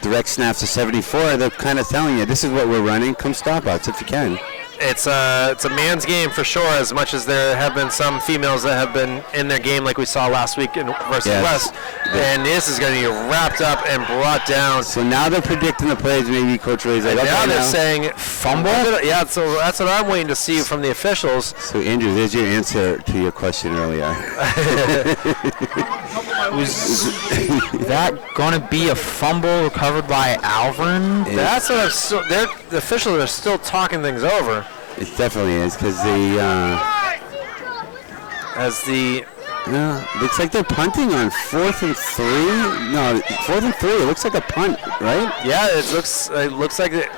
direct snaps to 74, they're kind of telling you, this is what we're running. Come stop us if you can. It's a man's game for sure, as much as there have been some females that have been in their game like we saw last week versus West. And this is going to be wrapped up and brought down. So now they're predicting the plays. Maybe Coach Ray's like, now they're saying fumble? Yeah, so that's what I'm waiting to see from the officials. So, Andrew, there's your answer to your question earlier. Was that going to be a fumble recovered by Alvirne? That's what the officials are still talking things over. It definitely is, because looks like they're punting on 4th and 3. No, 4th and 3. It looks like a punt, right? Yeah, it looks like it.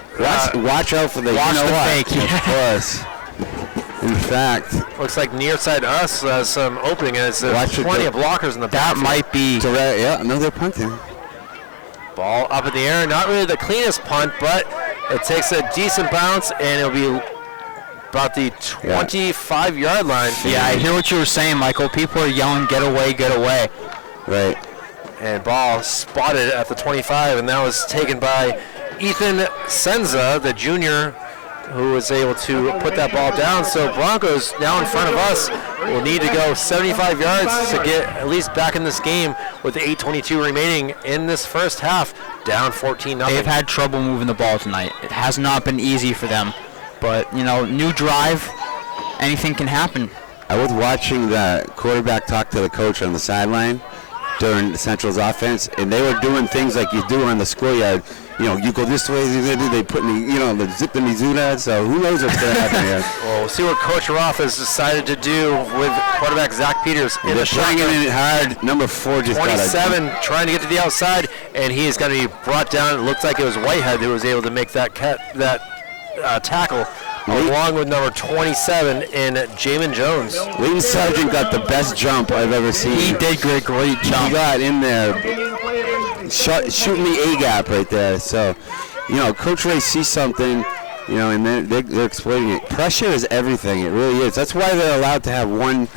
Watch out for the. Watch you know the what? fake. Of course. In fact, looks like near side us has some opening, and there's plenty of blockers in the back. That might be. They're punting. Ball up in the air, not really the cleanest punt, but it takes a decent bounce, and it'll be about the 25-yard line. Yeah, I hear what you were saying, Michael. People are yelling, "Get away, get away!" Right. And ball spotted at the 25, and that was taken by Ethan Senza, the junior, who was able to put that ball down. So Broncos now in front of us will need to go 75 yards to get at least back in this game with 8:22 remaining in this first half, down 14-0. They've had trouble moving the ball tonight. It has not been easy for them. But, new drive, anything can happen. I was watching the quarterback talk to the coach on the sideline during the Central's offense, and they were doing things like you do on the schoolyard. You go this way, they put the zip in Mizuda, so who knows what's going to happen here. Well, we'll see what Coach Roth has decided to do with quarterback Zach Peters. They're bringing it hard. Number 4 just 27 trying to get to the outside, and he is going to be brought down. It looks like it was Whitehead who was able to make that tackle, along with number 27 in Jamin Jones. Leighton Sargent got the best jump I've ever seen. He did great jump. He got in there. shooting the A gap right there. So, Coach Ray sees something, and they're exploiting it. Pressure is everything. It really is. That's why they're allowed to have one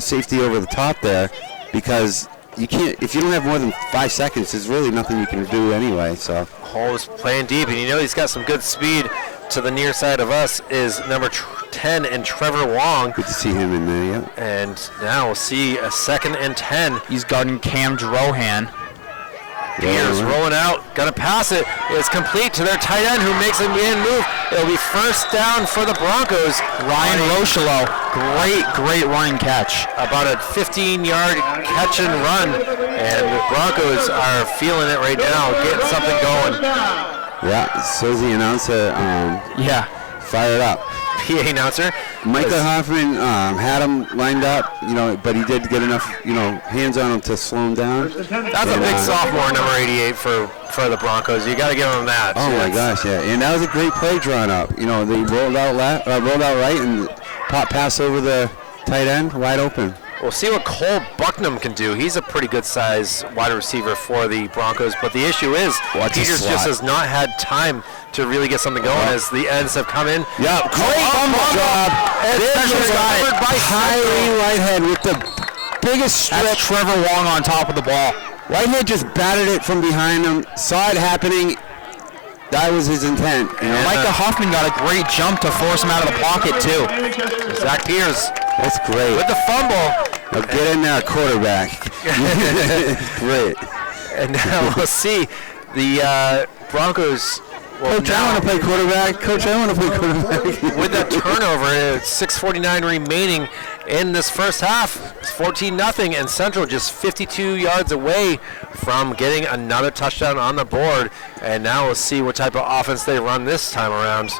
safety over the top there, because you can't. If you don't have more than 5 seconds, there's really nothing you can do anyway. So Hall's playing deep, and he's got some good speed. To the near side of us is number 10 and Trevor Wong. Good to see him in there, yeah. And now we'll see a 2nd and 10. He's guarding Cam Drohan. Gears rolling out, gonna pass it. It's complete to their tight end who makes a man move. It'll be first down for the Broncos. Ryan Rochelo, great running catch. About a 15-yard catch and run, and the Broncos are feeling it right now, getting something going. Yeah, says the announcer. Fire it up. PA announcer. Michael Hoffman had him lined up, but he did get enough, hands on him to slow him down. That's a big sophomore, number 88 for the Broncos. You got to give him that. Oh my gosh, yeah, and that was a great play drawn up. They rolled out right, and pop pass over the tight end, wide open. We'll see what Cole Bucknam can do. He's a pretty good size wide receiver for the Broncos, but the issue is Peters just has not had time to really get something going as the ends have come in. Yeah, great job. Kyrie Whitehead with the biggest strip. That's Trevor Wong on top of the ball. Whitehead just batted it from behind him, saw it happening. That was his intent. Micah Hoffman got a great jump to force him out of the pocket, too. Zach Peters. That's great. With the fumble. Now get in there, quarterback. Great. And now we'll see the Broncos. Coach, I want to play quarterback. Coach, I want to play quarterback. With that turnover, 6:49 remaining in this first half. It's 14-0, and Central just 52 yards away from getting another touchdown on the board. And now we'll see what type of offense they run this time around.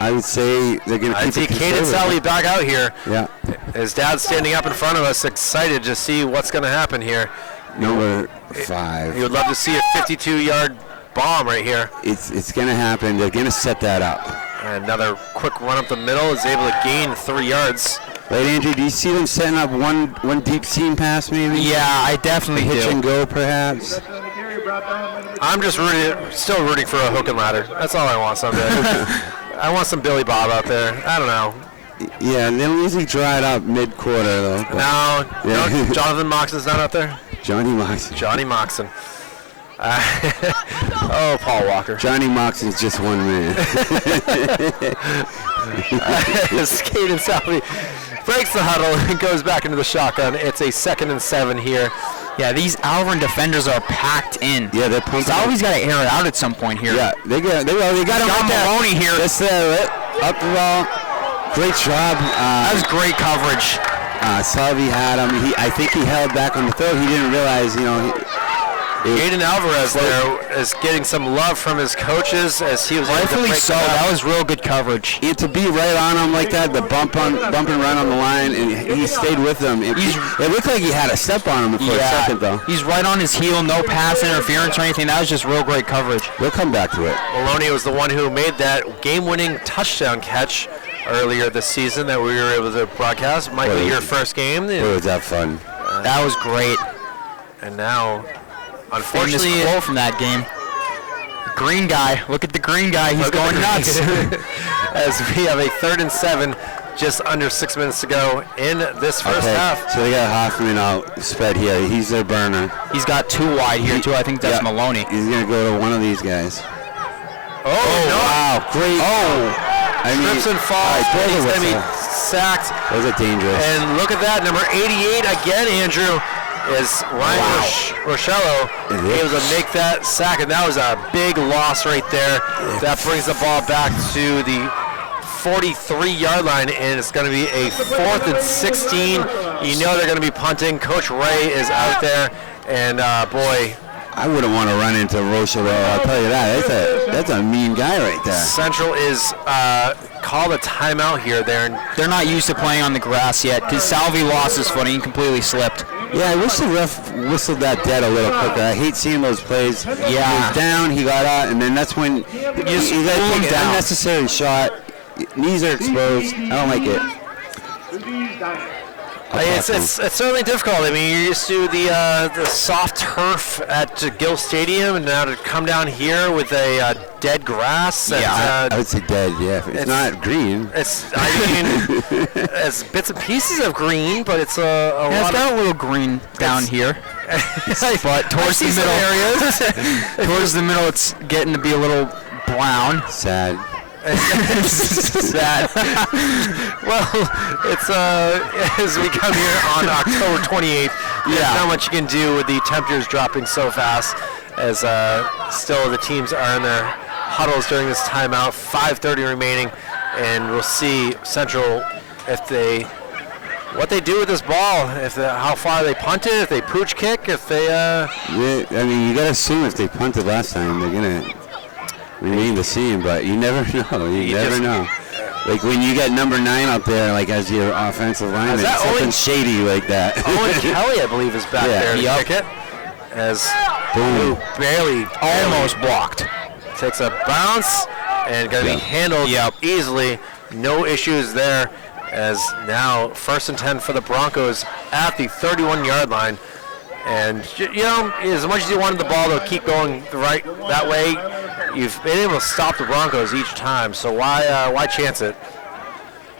I would say they're going to keep it conservative. Caden Sally back out here. Yeah. His dad's standing up in front of us, excited to see what's going to happen here. Number 5. He would love to see a 52-yard bomb right here. It's going to happen. They're going to set that up. And another quick run up the middle is able to gain 3 yards. Right, Andrew, do you see them setting up one deep seam pass maybe? Yeah, I definitely Hitch do. and go perhaps? I'm just still rooting for a hook and ladder. That's all I want someday. I want some Billy Bob out there. I don't know. Yeah, they don't usually dry it up mid-quarter though. No, Jonathan Moxon's not out there? Johnny Moxon. Johnny Moxon. Paul Walker. Johnny Moxon's just one man. Caden Salvi breaks the huddle and goes back into the shotgun. It's a 2nd and 7 here. Yeah, these Alvirne defenders are packed in. Yeah, they're pumping. Salvi's got to air it out at some point here. Yeah, they got him right there. Maloney here. That's there, up the ball. Great job. That was great coverage. Salvi had him. I think he held back on the throw. He didn't realize, Aiden Alvarez there is getting some love from his coaches as he was rightfully so. That was real good coverage. And to be right on him like that, the bump and run on the line, and he stayed with them. It looked like he had a step on him for a second, though. He's right on his heel, no pass interference or anything. That was just real great coverage. We'll come back to it. Maloney was the one who made that game-winning touchdown catch earlier this season that we were able to broadcast. Michael, your first game. Boy, was that fun. That was great. And now, unfortunately, famous quote from that game. Green guy. Look at the green guy. He's going nuts. As we have a 3rd and 7, just under 6 minutes to go in this first half. So they got Hoffman out spread here. He's their burner. He's got 2 wide here, too. I think that's Maloney. He's going to go to one of these guys. Oh no. Wow. Great. Trips and falls. He's going to be sacked. Those are dangerous. And look at that. Number 88 again, Andrew, is Ryan Rochelo able to make that sack, and that was a big loss right there. That brings the ball back to the 43-yard line, and it's going to be a 4th and 16. You know they're going to be punting. Coach Ray is out there, and boy, I wouldn't want to run into Rochelo. I'll tell you that. That's a mean guy right there. Central is called a timeout here. They're not used to playing on the grass yet because Salvi lost his footing. He completely slipped. Yeah, I wish the ref whistled that dead a little quicker. I hate seeing those plays. Yeah. He was down, he got out, and then that's when you got to take an unnecessary shot. Knees are exposed. I don't like it. It's certainly difficult. I mean, you're used to the soft turf at Gill Stadium, and now to come down here with a dead grass. I would say dead. Yeah, it's not green. It's it's bits and pieces of green, but it's a lot. It's got a little green down here. But towards the middle areas, towards the middle, it's getting to be a little brown. Sad. Sad. Well, it's as we come here on October 28th. There's not much you can do with the temperatures dropping so fast, as still the teams are in their huddles during this timeout. 5:30 remaining, and we'll see Central what they do with this ball. How far they punt it, if they pooch kick, if they. Yeah, I mean, you gotta assume if they punted last time, they're gonna remain the same, but you never know. You never know. Like when you get number 9 out there, like as your offensive lineman, something shady like that. Owen Kelly, I believe, is back there to kick it. As Boom. barely Almost blocked. takes a bounce and going to be handled easily. No issues there. As now 1st and 10 for the Broncos at the 31-yard line. And, you know, as much as you wanted the ball to keep going that way, you've been able to stop the Broncos each time. So why chance it?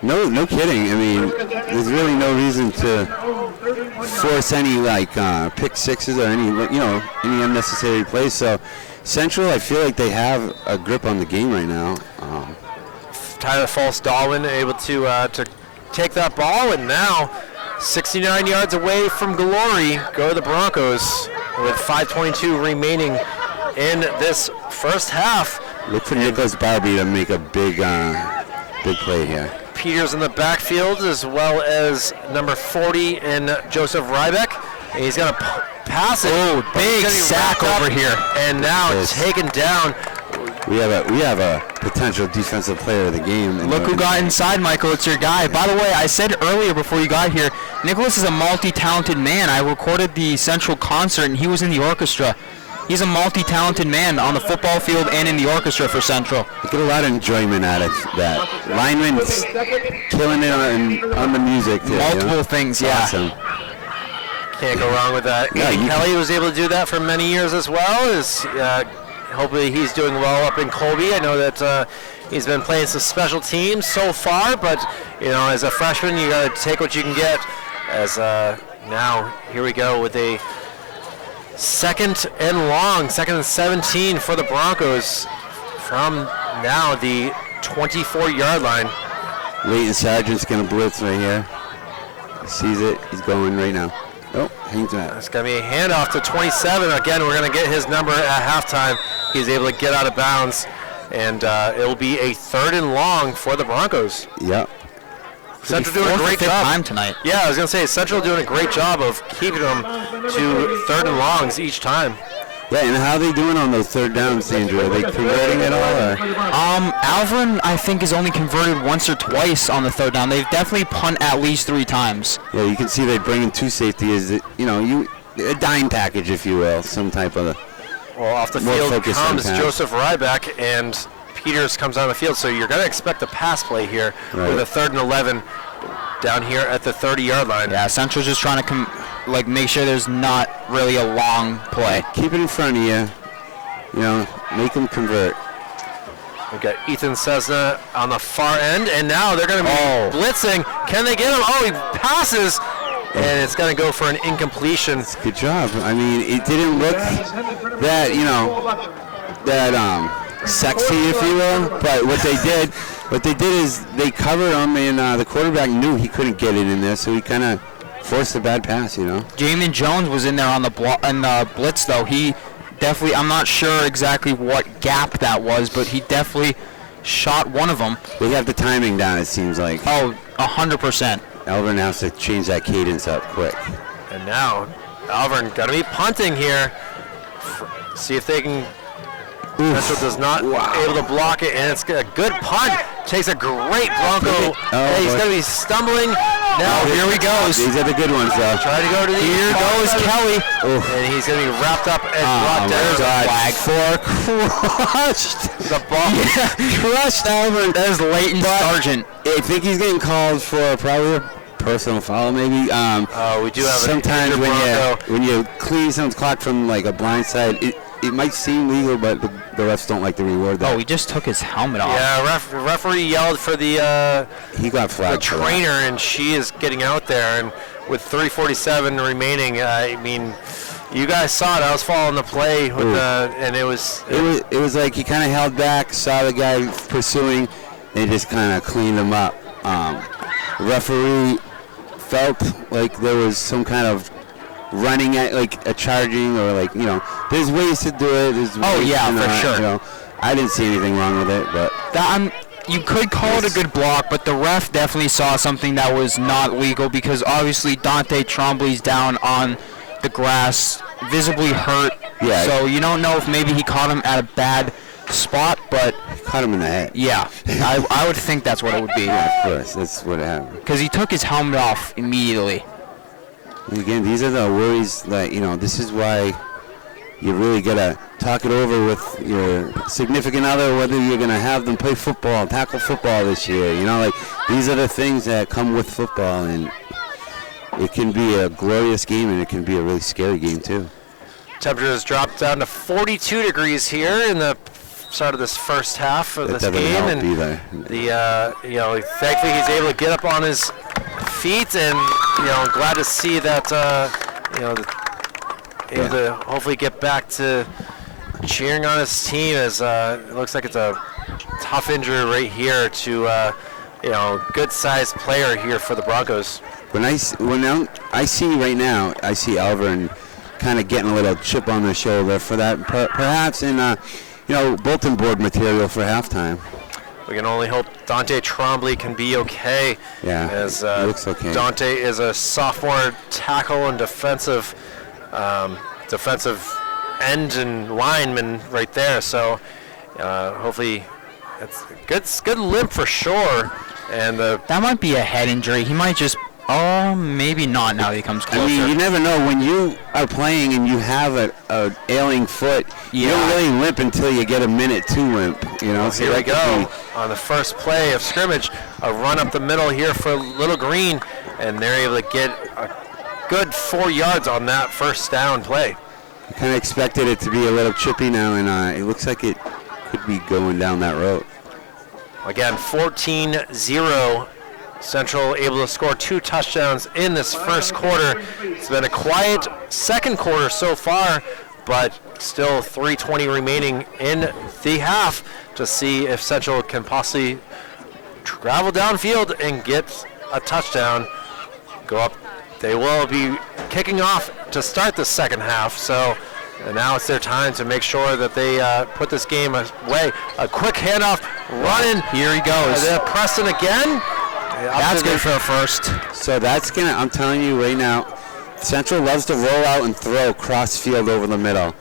No kidding. I mean, there's really no reason to force any pick sixes or any unnecessary plays. So Central, I feel like they have a grip on the game right now. Tyler False-Darwin able to take that ball, and now 69 yards away from glory go the Broncos with 5:22 remaining in this first half. Look for Nicholas Barbie to make a big play here. Peters in the backfield, as well as number 40 in Joseph Rybeck. And he's going to pass it. Oh, big sack over here. And now taken down. We have a potential defensive player of the game. Look who got inside, Michael. It's your guy. By the way, I said earlier before you got here, Nicholas is a multi-talented man. I recorded the Central concert, and he was in the orchestra. He's a multi-talented man on the football field and in the orchestra for Central. You get a lot of enjoyment out of that. Lineman's killing it on the music. Too, multiple things, yeah. Awesome. Can't go wrong with that. Yeah, Kelly was able to do that for many years as well. Hopefully he's doing well up in Colby. I know that he's been playing some special teams so far, but as a freshman, you got to take what you can get. As now, here we go with a second and 17 for the Broncos from now the 24-yard line. Leighton Sargent's going to blitz right here. He sees it. He's going right now. Oh, hangs out. It's going to be a handoff to 27. Again, we're going to get his number at halftime. He's able to get out of bounds, and it'll be a 3rd and long for the Broncos. Yep. Central doing a great job. Time tonight. Yeah, I was going to say, Central doing a great job of keeping them to 3rd and longs each time. Yeah, and how are they doing on those 3rd downs, Andrew? Are they converting at all? Or? Alvirne, I think, is only converted once or twice on the 3rd down. They've definitely punt at least 3 times. Yeah, you can see they bring in 2 safeties. A dime package, if you will, some type of. Well, off the field comes Joseph Rybeck, and Peters comes on the field. So you're going to expect a pass play here with a 3rd and 11 down here at the 30-yard line. Yeah, Central's just trying to make sure there's not really a long play. Keep it in front of you. Make them convert. We've got Ethan Cessna on the far end, and now they're going to be blitzing. Can they get him? Oh, he passes, and it's going to go for an incompletion. Good job. I mean, it didn't look that, sexy, if you will, but what they did is they covered him, and the quarterback knew he couldn't get it in there, so he kind of forced a bad pass, Jamin Jones was in there on the blitz, though. He definitely, I'm not sure exactly what gap that was, but he definitely shot one of them. They have the timing down, it seems like. Oh, 100%. Alvirne has to change that cadence up quick. And now Alvirne got to be punting here. See if they can. Central does not able to block it, and it's a good punt. Takes a great Bronco. He's going to be stumbling. Now here he goes. These are the good ones, though. Try to go to the. Here goes Kelly. And he's going to be wrapped up and brought down. Flag for crushed. The ball. Crushed Alvirne. That is Leighton Sargent. I think he's getting called for probably a personal foul, maybe. We do have sometimes an injured when you clean someone's clock from like a blind side, it might seem legal, but the refs don't like to reward that. Oh, he just took his helmet off. Yeah, referee yelled for the he got the flagged for that. trainer, and she is getting out there. And with 3:47 remaining, I mean, you guys saw it. I was following the play with and it was like he kind of held back, saw the guy pursuing, and just kind of cleaned him up. The referee felt like there was some kind of running at like a charging or like, you know, there's ways to do it. Oh yeah, for sure. You know, I didn't see anything wrong with it, but you could call it a good block, but the ref definitely saw something that was not legal because obviously Dante Tremblay's down on the grass, visibly hurt. Yeah. So you don't know if maybe he caught him at a bad spot, but caught him in the head. yeah, I would think that's what it would be. Yeah, of course, that's what happened. Because he took his helmet off immediately. Again, these are the worries that, you know, this is why you really got to talk it over with your significant other, whether you're going to have them play football, tackle football this year. You know, like, these are the things that come with football, and it can be a glorious game, and it can be a really scary game, too. temperatures dropped down to 42 degrees here in the start of this first half of this game, and thankfully he's able to get up on his feet, and glad to see that able to hopefully get back to cheering on his team, as it looks like it's a tough injury right here to good sized player here for the Broncos. When I see right now, I see Alvirne kind of getting a little chip on the shoulder for that, perhaps in bulletin board material for halftime. We can only hope Dante Tremblay can be okay. Yeah, as he looks okay. Dante is a sophomore tackle and defensive end and lineman right there. So hopefully it's good limp for sure. And that might be a head injury. He might just. Oh, maybe not now that he comes closer. I mean, you never know. When you are playing and you have a ailing foot, you don't really limp until you get a minute to limp. So here we go on the first play of scrimmage. A run up the middle here for Little Green, and they're able to get a good 4 yards on that first down play. I kind of expected it to be a little chippy now, and it looks like it could be going down that road. Again, 14-0. Central able to score 2 touchdowns in this first quarter. It's been a quiet second quarter so far, but still 3:20 remaining in the half to see if Central can possibly travel downfield and get a touchdown. Go up. They will be kicking off to start the second half, so now it's their time to make sure that they put this game away. A quick handoff, running. Here he goes. Preston again. That's good for a first. So I'm telling you right now, Central loves to roll out and throw cross field over the middle.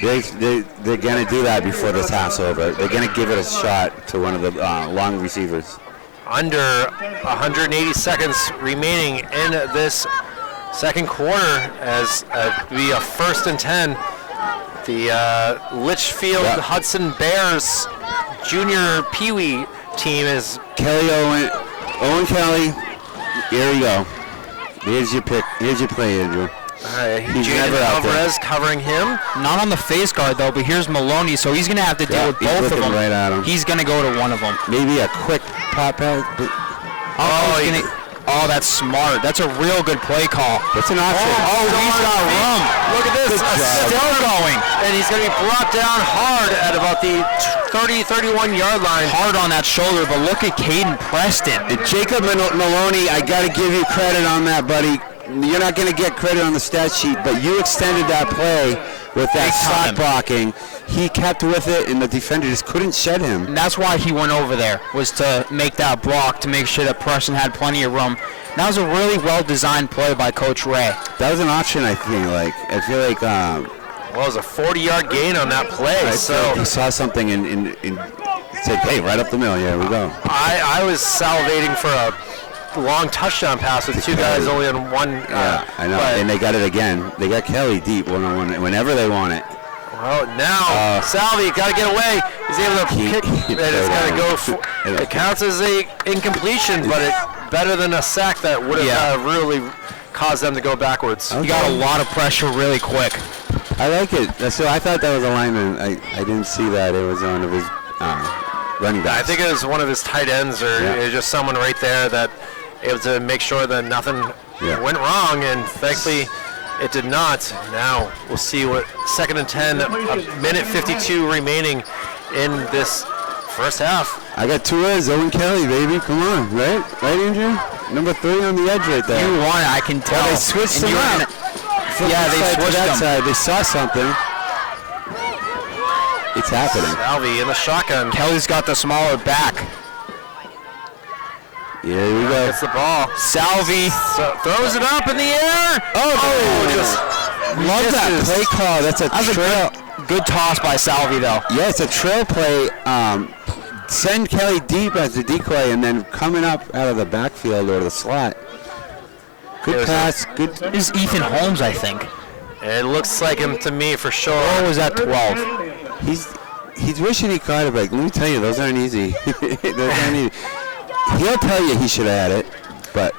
They're going to do that before this half's over. They're going to give it a shot to one of the long receivers. Under 180 seconds remaining in this second quarter, as be a 1st and 10. The Litchfield Hudson Bears junior Pee-wee team is Owen Kelly, here you go. Here's your pick. Here's your play, Andrew. All right, he's never Alvarez covering him. Not on the face guard, though, but here's Maloney, so he's going to have to deal with both of them. Right at him. He's going to go to one of them. Maybe a quick pop out. Oh, that's smart. That's a real good play call. That's an option. He's got room. Look at this. Still going. And he's going to be brought down hard at about the 31 yard line. Hard on that shoulder, but look at Caden Preston. Jacob Maloney, I got to give you credit on that, buddy. You're not going to get credit on the stat sheet, but you extended that play with that slot blocking. He kept with it, and the defender just couldn't shed him. And that's why he went over there, was to make that block, to make sure that Preston had plenty of room. That was a really well-designed play by Coach Ray. That was an option, I feel like. Well, it was a 40-yard gain on that play. So he saw something and said, hey, right up the middle. Here we go. I was salivating for a long touchdown pass with 2 guys only on one. Yeah, I know. And they got it again. They got Kelly deep one-on-one whenever they want it. Well, now Salvi got to get away. He's able to kick, and it's got to go. It counts as a incompletion, but it better than a sack that would have really caused them to go backwards. He got a lot of pressure really quick. I like it. So I thought that was a lineman. I didn't see that. It was one of his running backs. I think it was one of his tight ends, or it was just someone right there that able to make sure that nothing went wrong, and thankfully it did not. Now we'll see what 2nd and 10, a minute 52 remaining in this first half. I got 2 words, Owen Kelly, baby. Come on, right? Right, Andrew? Number 3 on the edge right there. You won, I can tell. Well, they switched them out. Yeah, they switched that them. side. They saw something. It's happening. Salvi in the shotgun. Kelly's got the smaller back. Yeah, here we go. Gets the ball. Salvi Throws it up in the air. Just Love that play call. That's a trail. Good toss by Salvi, though. Yeah, it's a trail play. Send Kelly deep as a decoy, and then coming up out of the backfield or the slot. Good pass. Good. This is Ethan Holmes, I think. It looks like him to me for sure. Or was that 12? He's wishing he caught it, but let me tell you, those aren't easy. Those aren't easy. He'll tell you he should have had it, but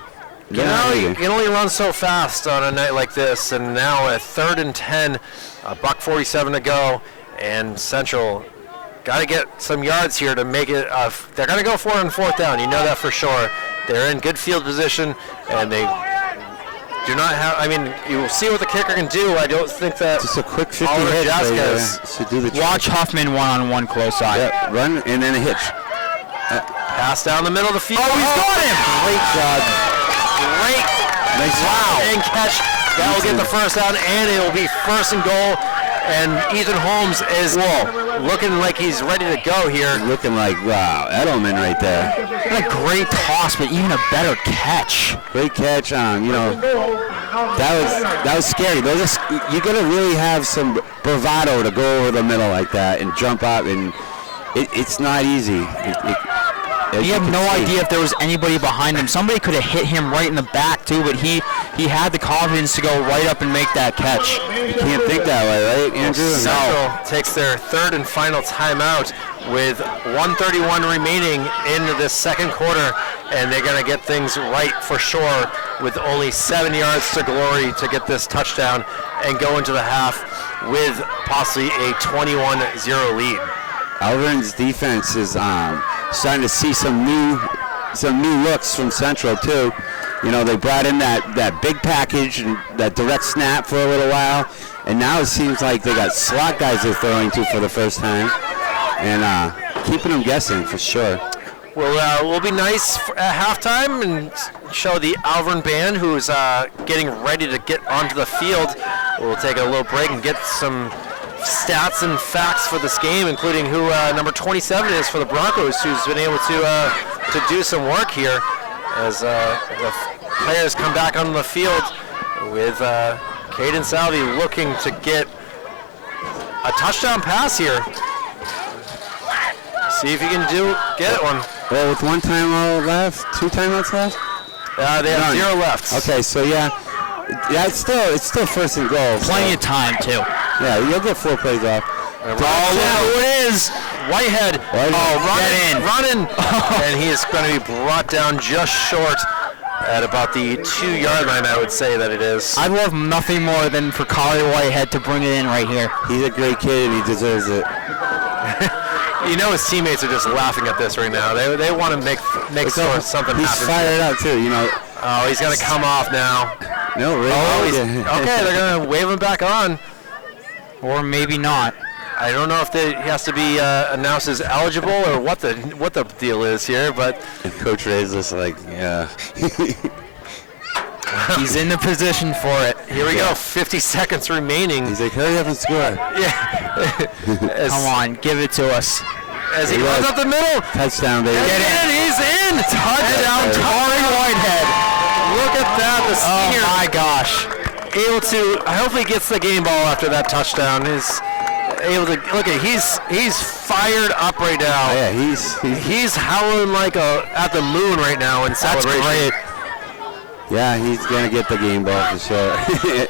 You know, you can only run so fast on a night like this, and now at 3rd and 10, $1:47 to go, and Central got to get some yards here to make it. They're going to go for it on 4th down. You know that for sure. They're in good field position, and they do not have. I mean, you will see what the kicker can do. I don't think that. Just a quick 50 Oliver hitch. Jasquez Should do the trick. Watch Huffman one-on-one close side. Yep, run and then a hitch. Pass down the middle of the field. Oh, he's got him! Great job. Great Nice and catch. That will get the first down, and it will be 1st and goal. And Ethan Holmes is looking like he's ready to go here. Looking like, wow, Edelman right there. What a great toss, but even a better catch. Great catch. That was scary. You got to really have some bravado to go over the middle like that and jump up, and it's not easy. He had no idea if there was anybody behind him. Somebody could have hit him right in the back too, but he had the confidence to go right up and make that catch. You can't think that way, right, Andrew? Central takes their 3rd and final timeout with 1:31 remaining in this 2nd quarter, and they're going to get things right for sure with only 7 yards to glory to get this touchdown and go into the half with possibly a 21-0 lead. Alvirne's defense is starting to see some new looks from Central too. You know, they brought in that big package and that direct snap for a little while, and now it seems like they got slot guys they're throwing to for the first time, and keeping them guessing for sure. We'll be nice at halftime and show the Alvirne band, who's getting ready to get onto the field. We'll take a little break and get some stats and facts for this game, including who number 27 is for the Broncos, who's been able to do some work here as the players come back on the field with Caden Salvi looking to get a touchdown pass here. See if he can get one. Well, with 1 timeout left, 2 timeouts left? They have 0 left. Okay, so yeah, it's still 1st and goal. Plenty of time too. Yeah, you'll get 4 plays off. Look who it is. Whitehead. Running. And he is going to be brought down just short at about the 2-yard line, I would say that it is. I'd love nothing more than for Collie Whitehead to bring it in right here. He's a great kid and he deserves it. You know his teammates are just laughing at this right now. They want to make sure something happens. He's fired up too, you know. Oh, he's going to come off now. No, really? Okay, they're going to wave him back on. Or maybe not. I don't know if he has to be announced as eligible or what the deal is here, but Coach Ray's just like, yeah. He's in the position for it. Here we go, 50 seconds remaining. He's like, hurry up and score. Yeah. Come on, give it to us. As he runs up the middle. Touchdown, baby. Get in. He's in. Touchdown, Collie Whitehead. Look at that, the senior. Oh my gosh. Able to, hopefully gets the game ball after that touchdown. He's able to, look at, he's fired up right now. Oh, yeah, he's howling like at the moon right now in celebration. That's great. Yeah, he's going to get the game ball for sure.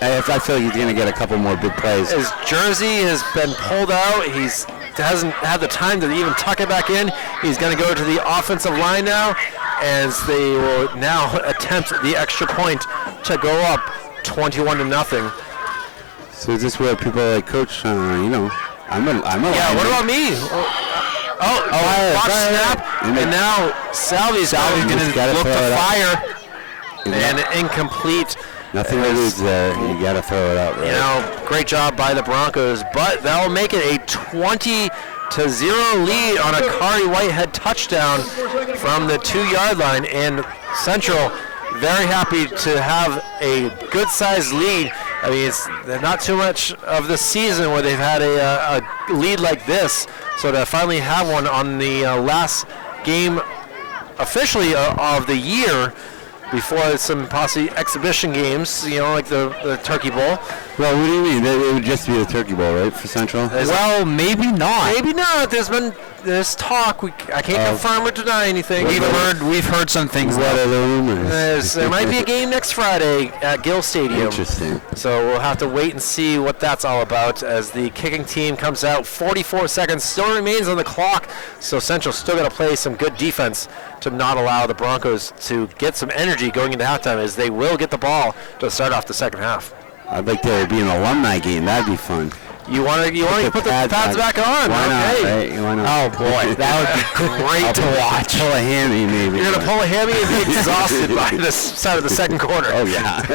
I feel like he's going to get a couple more big plays. His jersey has been pulled out. He's hasn't had the time to even tuck it back in. He's going to go to the offensive line now, as they will now attempt the extra point to go up 21-0. So is this where people are like, Coach, I'm a Yeah, what about me? Box snap, and now Salvi's going to look to fire, and incomplete. Nothing to lose there. You got to throw it out, right? Great job by the Broncos, but that will make it a 20-0 lead on a Kari Whitehead touchdown from the 2-yard line, and Central very happy to have a good-sized lead. I mean, it's not too much of the season where they've had a lead like this, so to finally have one on the last game officially of the year before some possibly exhibition games, like the Turkey Bowl. Well, what do you mean? It would just be the Turkey Bowl, right, for Central? Well, maybe not. Maybe not. There's talk. I can't confirm or deny anything. We've heard some things. What are the rumors? There might be a game next Friday at Gill Stadium. Interesting. So we'll have to wait and see what that's all about as the kicking team comes out. 44 seconds still remains on the clock, so Central still got to play some good defense to not allow the Broncos to get some energy going into halftime, as they will get the ball to start off the second half. I'd like there to be an alumni game. That'd be fun. You want to put the pads back on? Why not? Okay. Right? Why not? Oh boy, that would be great to watch. Pull a hammy, maybe. You're gonna pull a hammy and be exhausted by the start of the second quarter. Oh yeah.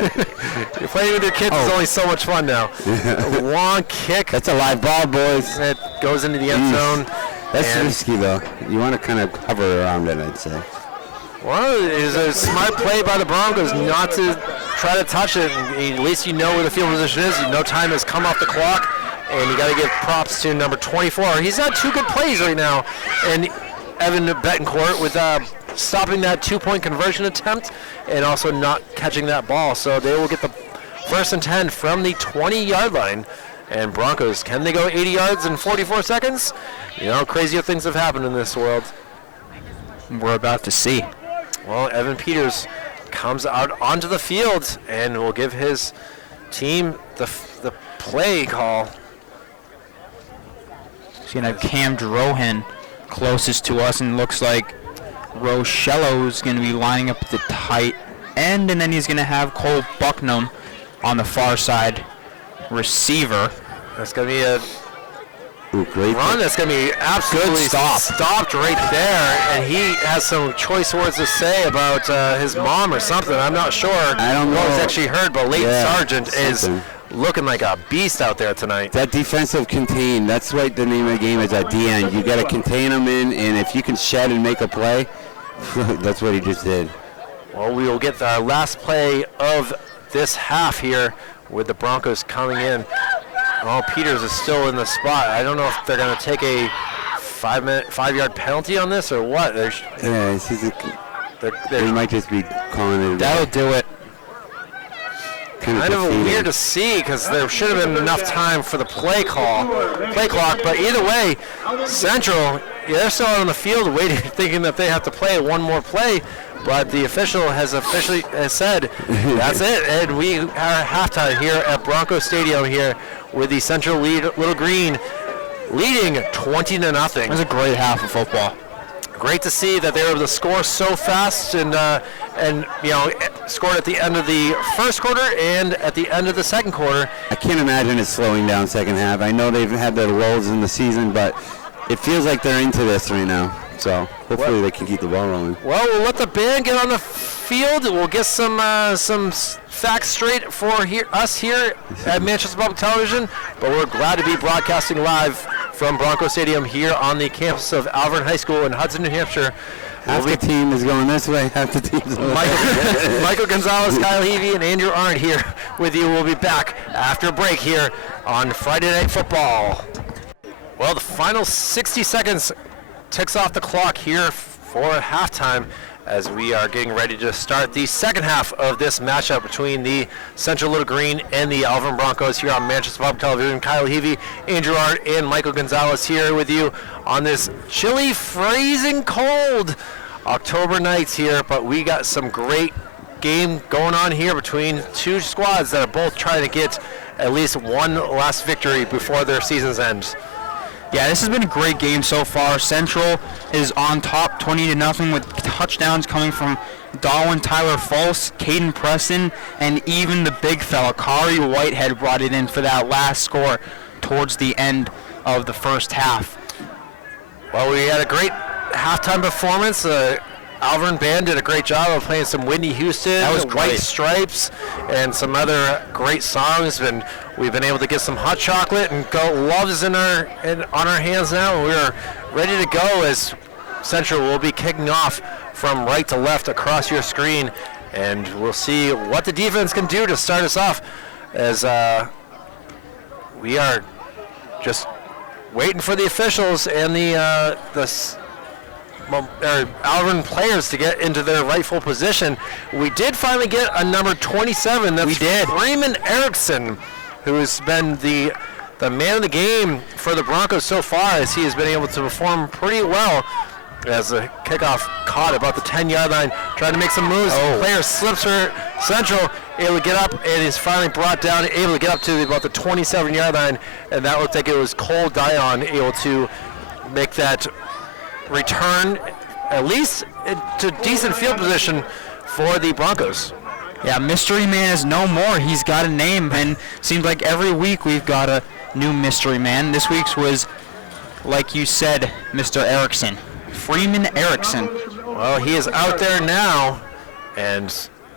You're playing with your kids is only so much fun now. A long kick. That's a live ball, boys. It goes into the end zone. That's risky though. You want to kind of hover around it, I'd say. Well, it is a smart play by the Broncos not to try to touch it. At least you know where the field position is. No time has come off the clock. And you got to give props to number 24. He's had two good plays right now. And Evan Betancourt with stopping that two-point conversion attempt and also not catching that ball. So they will get the 1st and 10 from the 20-yard line. And Broncos, can they go 80 yards in 44 seconds? Crazier things have happened in this world. We're about to see. Well, Evan Peters comes out onto the field and will give his team the play call. He's going to have Cam Drohan closest to us, and looks like Rochello's going to be lining up at the tight end, and then he's going to have Cole Bucknam on the far side receiver. That's going to be a great run that's going to be absolutely stopped right there, and he has some choice words to say about his mom or something. I'm not sure. I don't know. He's actually heard, but Leighton Sargent is looking like a beast out there tonight. That defensive contain, that's what the name of the game is at the end. You got to contain them in, and if you can shed and make a play, that's what he just did. Well, we will get our last play of this half here with the Broncos coming in. Oh, Peters is still in the spot. I don't know if they're going to take a 5-yard penalty on this or what. They might just be calling it. That'll do it. Kind of weird to see, because there should have been enough time for the play clock. But either way, Central, they're still on the field waiting, thinking that they have to play one more play. But the official has said that's it, and we are at halftime here at Bronco Stadium here with the Central Little Green leading 20-0. It was a great half of football. Great to see that they were able to score so fast and scored at the end of the first quarter and at the end of the second quarter. I can't imagine it slowing down second half. I know they've had their lulls in the season, but it feels like they're into this right now. So hopefully they can keep the ball rolling. Well, we'll let the band get on the field. We'll get some facts straight for us here at Manchester Public Television. But we're glad to be broadcasting live from Bronco Stadium here on the campus of Alvirne High School in Hudson, New Hampshire. Half the team is going this way, half the team is going Michael Gonzalez, Kyle Heavey, and Andrew Arndt here with you. We'll be back after a break here on Friday Night Football. Well, the final 60 seconds ticks off the clock here for halftime as we are getting ready to start the second half of this matchup between the Central Little Green and the Alvirne Broncos here on Manchester Public Television. Kyle Heavey, Andrew Arndt, and Michael Gonzalez here with you on this chilly, freezing cold October nights here, but we got some great game going on here between two squads that are both trying to get at least one last victory before their season's end. Yeah, this has been a great game so far. Central is on top 20-0 with touchdowns coming from Darwin Tyler False, Caden Preston, and even the big fella, Kari Whitehead, brought it in for that last score towards the end of the first half. Well, we had a great halftime performance. Alvirne band did a great job of playing some Whitney Houston, That was White great. Stripes, and some other great songs. And we've been able to get some hot chocolate and gloves on our hands now. And we're ready to go as Central will be kicking off from right to left across your screen. And we'll see what the defense can do to start us off as we are just waiting for the officials and the Alvirne players to get into their rightful position. We did finally get a number 27. That's Freeman Erickson, who has been the man of the game for the Broncos so far, as he has been able to perform pretty well. As the kickoff caught about the 10-yard line, trying to make some moves. Player slips for Central, able to get up, and is finally brought down, able to get up to about the 27-yard line, and that looked like it was Cole Dion able to make that return, at least to decent field position for the Broncos. Yeah, Mystery Man is no more. He's got a name, and seems like every week we've got a new Mystery Man. This week's was, like you said, Mr. Erickson. Freeman Erickson. Well, he is out there now, and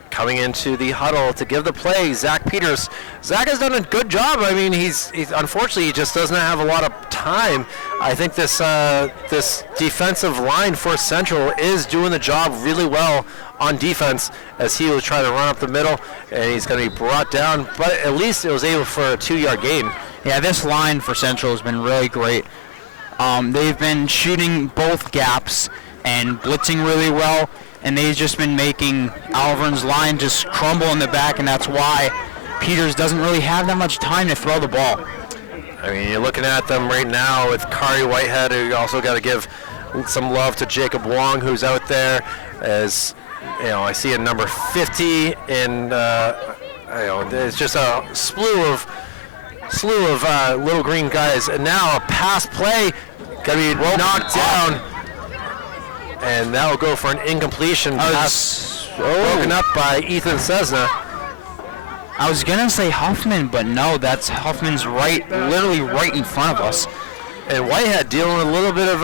coming into the huddle to give the play, Zach Peters. Zach has done a good job. I mean, he's unfortunately he just doesn't have a lot of time. I think this defensive line for Central is doing the job really well on defense, as he will try to run up the middle, and he's going to be brought down. But at least it was able for a 2-yard gain. Yeah, this line for Central has been really great. They've been shooting both gaps and blitzing really well, and they've just been making Alvirne's line just crumble in the back, and that's why Peters doesn't really have that much time to throw the ball. I mean, you're looking at them right now with Kari Whitehead, who you also got to give some love to Jacob Wong, who's out there. As you know, I see a number 50 in. It's just a slew of little green guys, and now a pass play got to be knocked down, and that will go for an incompletion pass broken up by Ethan Cessna. I was gonna say Huffman, but no, that's Huffman's literally right in front of us. And Whitehead dealing with a little bit of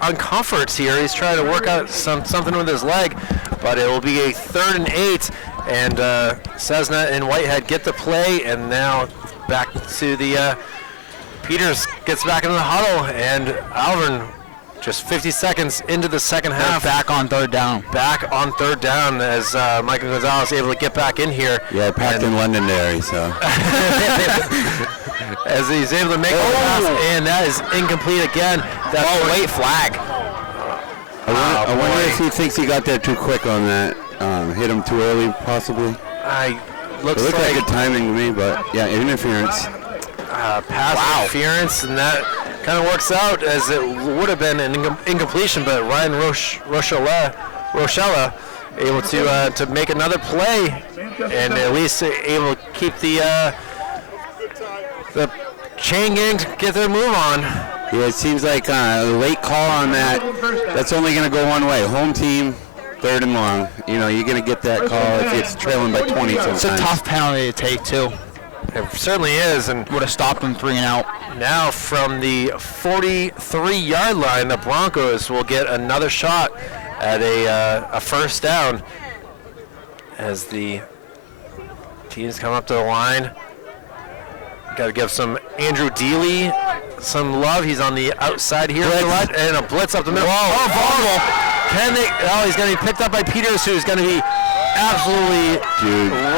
uncomforts here. He's trying to work out something with his leg, but it will be a 3rd and 8, and Cessna and Whitehead get the play, and now back to the Peters gets back into the huddle, and Alvirne just 50 seconds into the second half. Back on 3rd down. Back on 3rd down as Michael Gonzalez able to get back in here. Yeah, packed in Londonderry, so. As he's able to make the pass, and that is incomplete again. That's late flag. I wonder if he thinks he got there too quick on that. Hit him too early, possibly. It It looked like good timing to me, but yeah, interference. Pass interference, and that kind of works out as it would have been an incompletion, but Ryan Rochella able to make another play, and at least able to keep the chain gang to get their move on. Yeah, it seems like a late call on that. That's only going to go one way. Home team, 3rd and long. You know, you're going to get that call if it's trailing by 20 sometimes. It's a tough penalty to take, too. It certainly is, and would have stopped them 3 and out. Now from the 43-yard line, the Broncos will get another shot at a first down as the teams come up to the line. Got to give some Andrew Deely some love. He's on the outside here, and a blitz up the middle. He's going to be picked up by Peters, who's going to be absolutely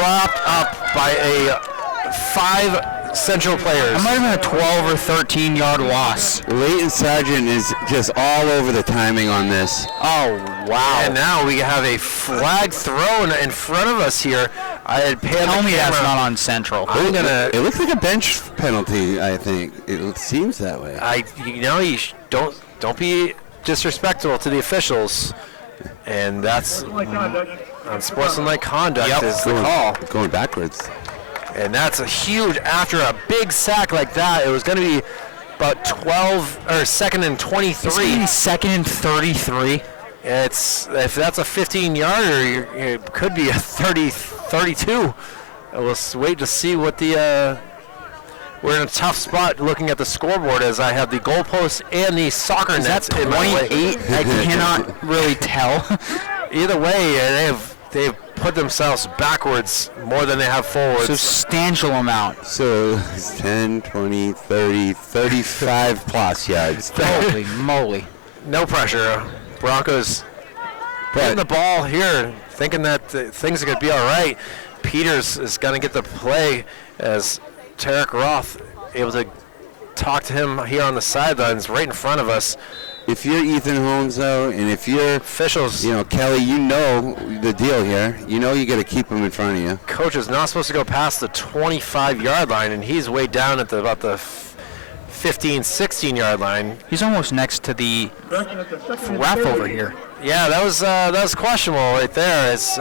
wrapped up by 5 Central players. It might have been a 12 or 13-yard loss. Leighton Sargent is just all over the timing on this. Oh, wow. And now we have a flag thrown in front of us here. I had panned Tell the me camera. that's not on Central. It looks like a bench penalty, I think. It seems that way. Don't be disrespectful to the officials. And that's unsportsmanlike conduct is the call. Going backwards. And that's a huge, after a big sack like that, it was going to be about 12 or second and It's 23. second and 33. If that's a 15-yarder, it could be a 32. We'll wait to see what the. We're in a tough spot looking at the scoreboard as I have the goalposts and the soccer Is that nets in my way. 28? I cannot really tell. Either way, they've put themselves backwards more than they have forwards. Substantial amount. So it's 10, 20, 30, 35 plus yards. Holy moly. No pressure. Broncos getting the ball here, thinking that things are going to be all right. Peters is going to get the play as Tarek Roth able to talk to him here on the sidelines right in front of us. If you're Ethan Holmes, though, and if you're Officials, Kelly, you know the deal here. You know you got to keep him in front of you. coach is not supposed to go past the 25-yard line, and he's way down at about the 15, 16-yard line. He's almost next to the ref over here. Yeah, that was questionable right there. It's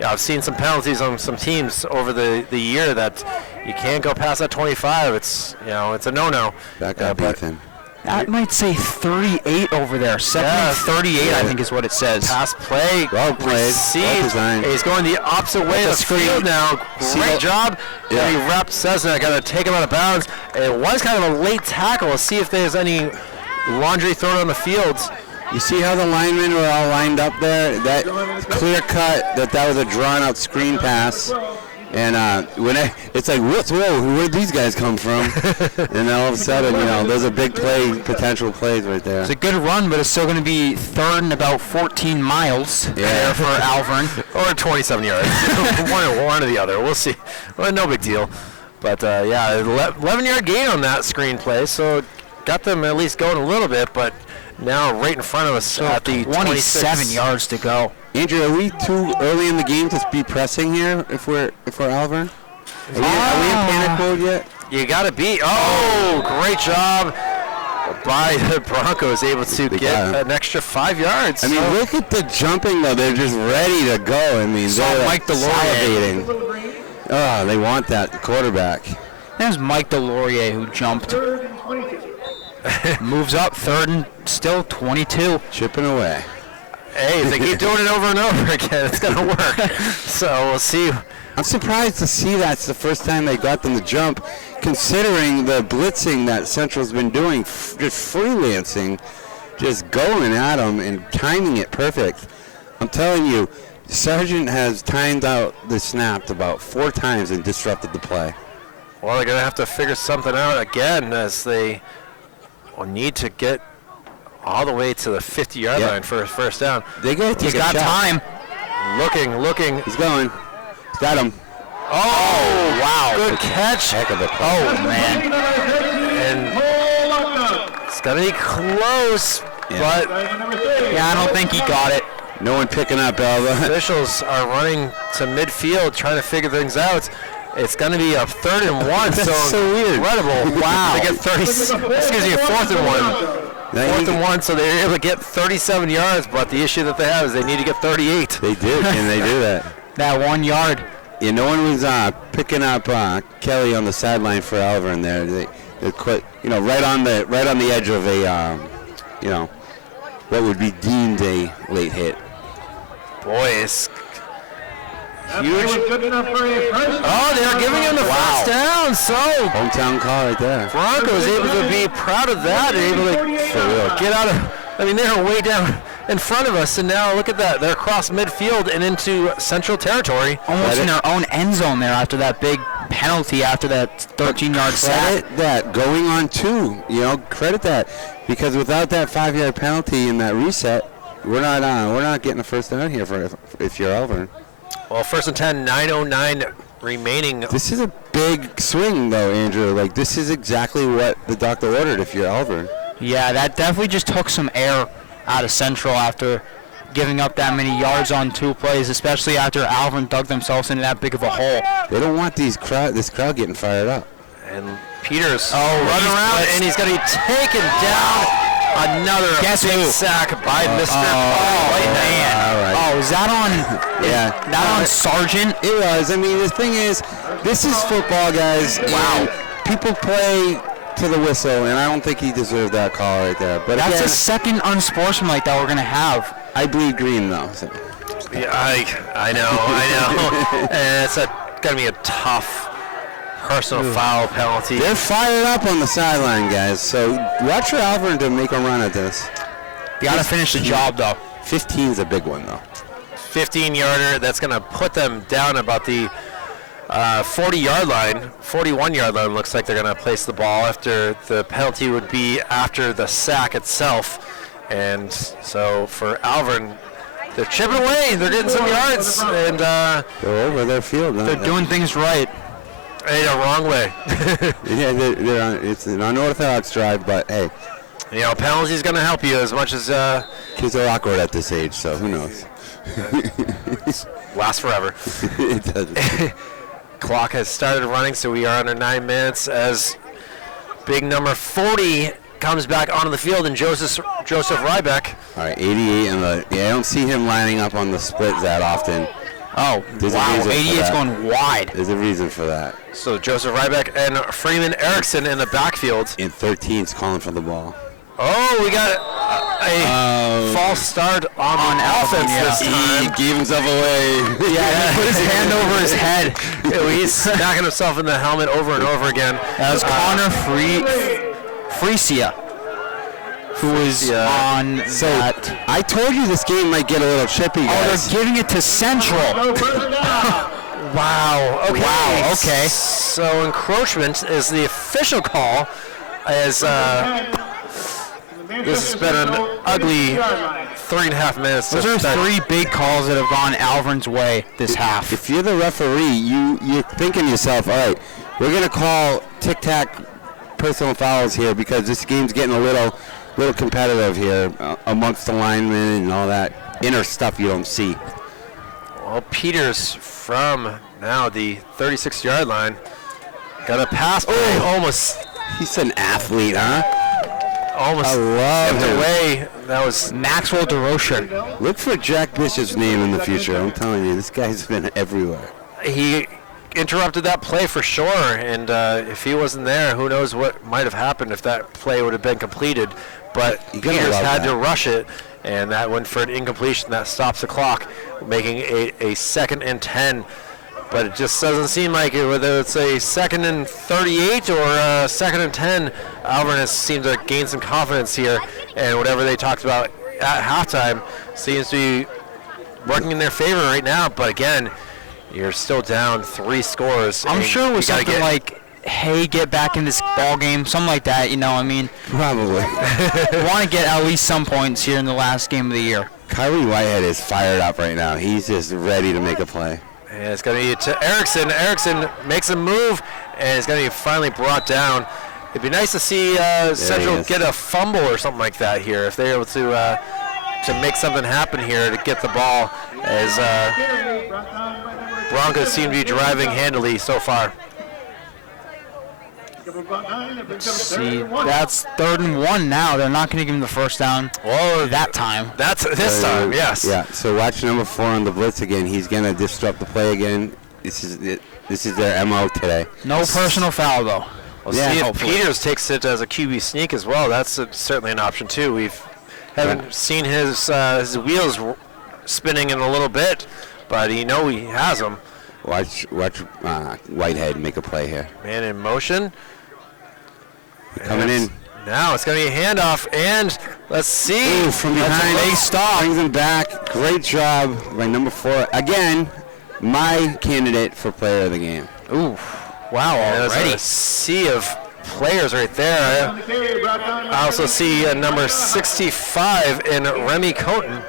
I've seen some penalties on some teams over the year that you can't go past that 25. It's it's a no-no. Back up, but Ethan. That might say 38 over there. Second and 38, I think is what it says. Pass play. Well played. Well Received. designed. He's going the opposite way of the field now. Great job. Yeah. The rep says that I got to take him out of bounds. It was kind of a late tackle. Let's see if there's any laundry thrown on the field. You see how the linemen were all lined up there? That clear cut that was a drawn out screen pass. And it's like, whoa, where did these guys come from? And all of a sudden, those are big potential plays right there. It's a good run, but it's still going to be third and about 14 miles there for Alvirne. Or 27 yards. one or the other. We'll see. Well, no big deal. But, 11-yard gain on that screen play. So got them at least going a little bit, but now right in front of us at the 27 yards to go. Andrew, are we too early in the game to be pressing here if we're Alvirne? Are we in panic mode yet? You got to be. Oh, great job by the Broncos, able to get an extra 5 yards. I mean, look at the jumping, though. They're just ready to go. I mean, they're Mike Delorier. salivating. Oh, they want that quarterback. There's Mike Delorier who jumped. Moves up, third and still 22. Chipping away. Hey, if they keep doing it over and over again, it's going to work. So we'll see. I'm surprised to see that's the first time they got them to jump, considering the blitzing that Central's been doing, just freelancing, just going at them and timing it perfect. I'm telling you, Sargent has timed out the snap about 4 times and disrupted the play. Well, they're going to have to figure something out again as they will need to get all the way to the 50-yard line for a first down. They got time. Looking. He's going. He's got him. Oh, wow. Good catch. Heck of a play. Oh, man. And it's going to be close, but Yeah, I don't think he got it. No one picking up, Alva. officials are running to midfield trying to figure things out. It's going to be a 3rd and 1. That's so weird. Incredible. Wow. They get 30, excuse me, a 4th and 1. 4th and 1, so they're able to get 37 yards, but the issue that they have is they need to get 38. They did. Can they do that? That 1 yard. Yeah, no one was picking up Kelly on the sideline for Alvirne there. They quite, right on the edge of a, what would be deemed a late hit. Boy, it's Huge. Good enough for a first. Oh, they're giving him the first down. So Hometown call right there. Broncos able to be proud of that and able to get out of. I mean, they're way down in front of us, and now look at that. They're across midfield and into Central territory. Almost in their own end zone there after that big penalty after that 13-yard sack. Credit that going on 2. Credit that, because without that 5-yard penalty and that reset, we're not getting a first down here if you're Alvirne. Well, 1st and 10, 9:09 remaining. This is a big swing, though, Andrew. Like, this is exactly what the doctor ordered if you're Alvirne. Yeah, that definitely just took some air out of Central after giving up that many yards on 2 plays, especially after Alvirne dug themselves into that big of a hole. They don't want this crowd getting fired up. And Peters running around, and he's going to be taken down. Another big sack by Mr. Man. All right. Oh, is that on? Yeah. That on Sargent? It was. I mean, the thing is, this is football, guys. Wow. And people play to the whistle, and I don't think he deserved that call right there. But That's again, the second unsportsmanlike that we're going to have. I bleed green, though. So. Yeah, I know. And it's going to be a tough personal foul penalty. They're fired up on the sideline, guys. So watch for Alvirne to make a run at this. You got to finish the job, though. 15 is a big one, though. 15-yarder. That's going to put them down about the 40-yard line. 41-yard line looks like they're going to place the ball after the penalty would be after the sack itself. And so for Alvirne, they're chipping away. They're getting some yards. And they're over their field. They're doing things right. Hey, the wrong way. Yeah, they're on, it's an unorthodox drive, but hey. You know, penalty's going to help you as much as... kids are awkward at this age, so who knows? Lasts forever. It doesn't. Clock has started running, so we are under 9 minutes as big number 40 comes back onto the field, and Joseph Rybeck. All right, 88, and I don't see him lining up on the split that often. Oh, There's a wow, reason for 88's that. going wide. There's a reason for that. So Joseph Rybeck and Freeman Erickson in the backfield. And 13's calling for the ball. Oh, we got a false start on offense this time. He gave himself away. Yeah, he put his hand over his head. He's smacking himself in the helmet over and over again. That was Connor Freesia, who was on that. I told you this game might get a little chippy, Oh, guys. they're giving it to Central. Wow. Okay. Wow, okay. So encroachment is the official call. As this has been an ugly 3.5 minutes. Those are three big calls that have gone Alvirne's way this half. If you're the referee, you're thinking to yourself, all right, we're going to call tic-tac personal fouls here because this game's getting a little competitive here amongst the linemen and all that inner stuff you don't see. Well, Peters from now the 36-yard line got a pass. Oh, almost He's an athlete, huh? almost I love tipped him. away. That was Maxwell DeRocher. Look for Jack Bishop's name in the future. I'm telling you, this guy's been everywhere. he interrupted that play for sure, and if he wasn't there, who knows what might have happened if that play would have been completed. But You gotta Peters love had that. to rush it, and that went for an incompletion. That stops the clock, making a 2nd and 10. But it just doesn't seem like it, whether it's a 2nd and 38 or a 2nd and 10, Alvirne has seemed to gain some confidence here, and whatever they talked about at halftime seems to be working in their favor right now. But again, you're still down 3 scores. I'm and sure it was you gotta something like, hey, get back in this ball game, something like that, you know, I mean. Probably. We want to get at least some points here in the last game of the year. Kyrie Whitehead is fired up right now. He's just ready to make a play. And it's going to be to Erickson. Erickson makes a move, and it's going to be finally brought down. It'd be nice to see Central is. get a fumble or something like that here, if they're able to make something happen here to get the ball, as Broncos seem to be driving handily so far. See, that's 3rd and 1 now. They're not going to give him the first down that time. That's this time, yes. Yeah, so watch number 4 on the blitz again. He's going to disrupt the play again. This is their MO today. No personal foul, though. We'll Yeah, see if hopefully. Peters takes it as a QB sneak as well. That's certainly an option too. Haven't seen his wheels spinning in a little bit, but he has them. Watch Whitehead make a play here. Man in motion. Coming in. Now it's going to be a handoff, and let's see. Ooh, from That's behind. a big stop. Brings him back. Great job by number 4. Again, my candidate for player of the game. Ooh, wow, There's already. a sea of players right there. I also see number 65 in Remy Coton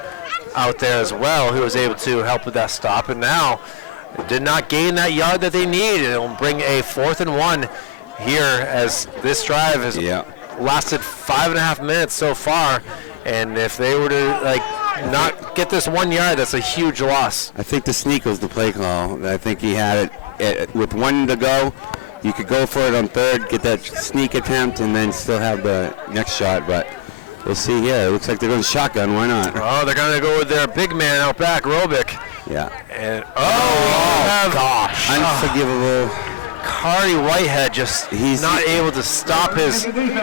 out there as well, who was able to help with that stop. And now did not gain that yard that they need. It will bring a 4th and 1 here, as this drive has lasted 5.5 minutes so far. And if they were to not get this 1 yard, that's a huge loss. I think the sneak was the play call. I think he had it with 1 to go. You could go for it on 3rd, get that sneak attempt, and then still have the next shot. But we'll see here. It looks like they're going shotgun. Why not? Oh, they're going to go with their big man out back, Robick. Yeah. And Gosh. Unforgivable. Kari Whitehead just not able to stop his momentum.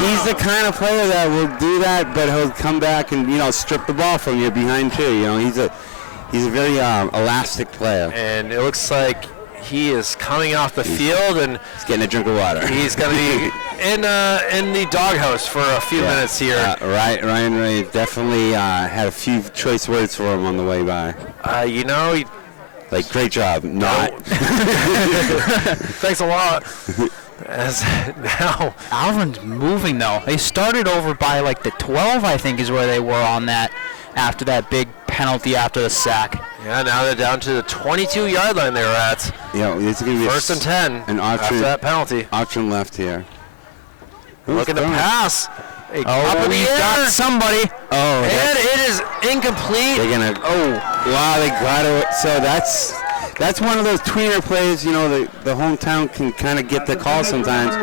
He's the kind of player that will do that, but he'll come back and strip the ball from you behind too. He's a very elastic player. And it looks like he is coming off the field, and he's getting a drink of water. He's going to be in the doghouse for a few minutes here. Ryan Ray definitely had a few choice words for him on the way by. Great job. Not. Thanks a lot. As now, Alvirne's moving though. They started over by the 12, I think, is where they were on that after that big penalty after the sack. Yeah, now they're down to the 22-yard line they were at. Yeah, it's going to be first and 10 after that penalty. Option left here. Looking to pass. We've got somebody. And it is incomplete. They're gonna. Wow, they got it. So that's one of those tweener plays. The hometown can kind of get the call sometimes.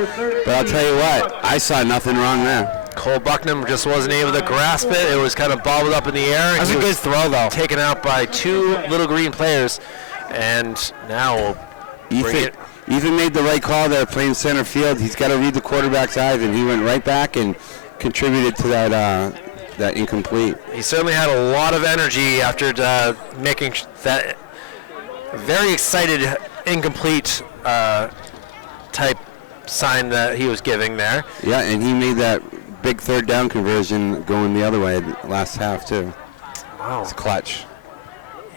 But I'll tell you what, I saw nothing wrong there. Cole Bucknam just wasn't able to grasp it. It was kind of bobbled up in the air. That was a good throw, though. Taken out by two Little Green players. And now Ethan made the right call there, playing center field. He's got to read the quarterback's eyes, and he went right back and contributed to that incomplete. He certainly had a lot of energy after making that very excited incomplete type sign that he was giving there. Yeah, and he made that big third down conversion going the other way last half too. Wow. It's clutch.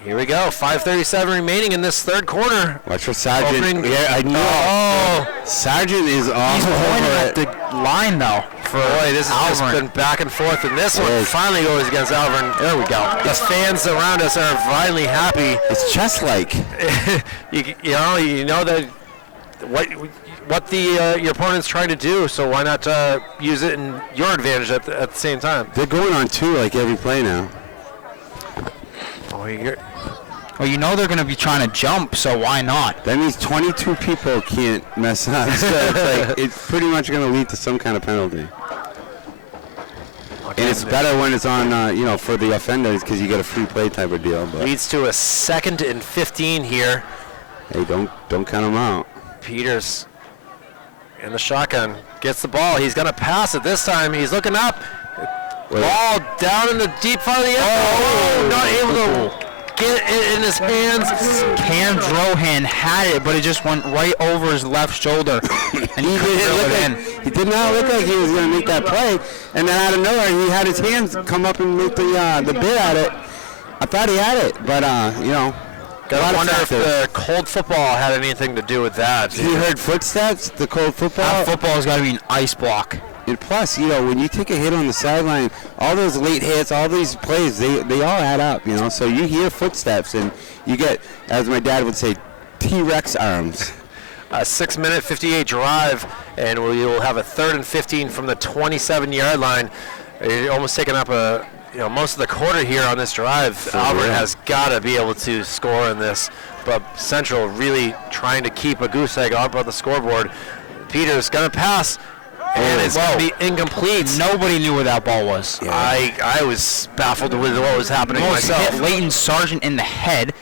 Here we go. 5:37 remaining in this third quarter. Watch for Sargent. Yeah, I know. Sargent is off. He's pointing at the line though. This has just been back and forth, and this one finally goes against Alvirne. There we go. The fans around us are finally happy. It's just like you know that what your opponent's trying to do, so why not use it in your advantage at the same time? They're going on two every play now. Well, they're going to be trying to jump, so why not? That means 22 people can't mess up. So it's pretty much going to lead to some kind of penalty. And it's better when it's on, for the offenders because you get a free play type of deal. But leads to a 2nd and 15 here. Hey, don't count them out. Peters in the shotgun gets the ball. He's going to pass it this time. He's looking up. Ball down in the deep part of the end. Not able to get it in his hands. Cam Drohan had it, but it just went right over his left shoulder. And he did not look like he was going to make that play. And then out of nowhere, he had his hands come up and make the bid at it. I thought he had it, but, I wonder if the cold football had anything to do with that. You heard footsteps, the cold football? That football's got to be an ice block. And plus, when you take a hit on the sideline, all those late hits, all these plays, they all add up, So you hear footsteps, and you get, as my dad would say, T-Rex arms. A 6-minute, 58 drive, and we will have a 3rd and 15 from the 27-yard line. You're almost taking up most of the quarter here on this drive. Alvirne has got to be able to score in this, but Central really trying to keep a goose egg up on the scoreboard. Peters going to pass. And it's going to be incomplete. Nobody knew where that ball was. Yeah. I was baffled with what was happening myself. Hit Leighton Sargent in the head.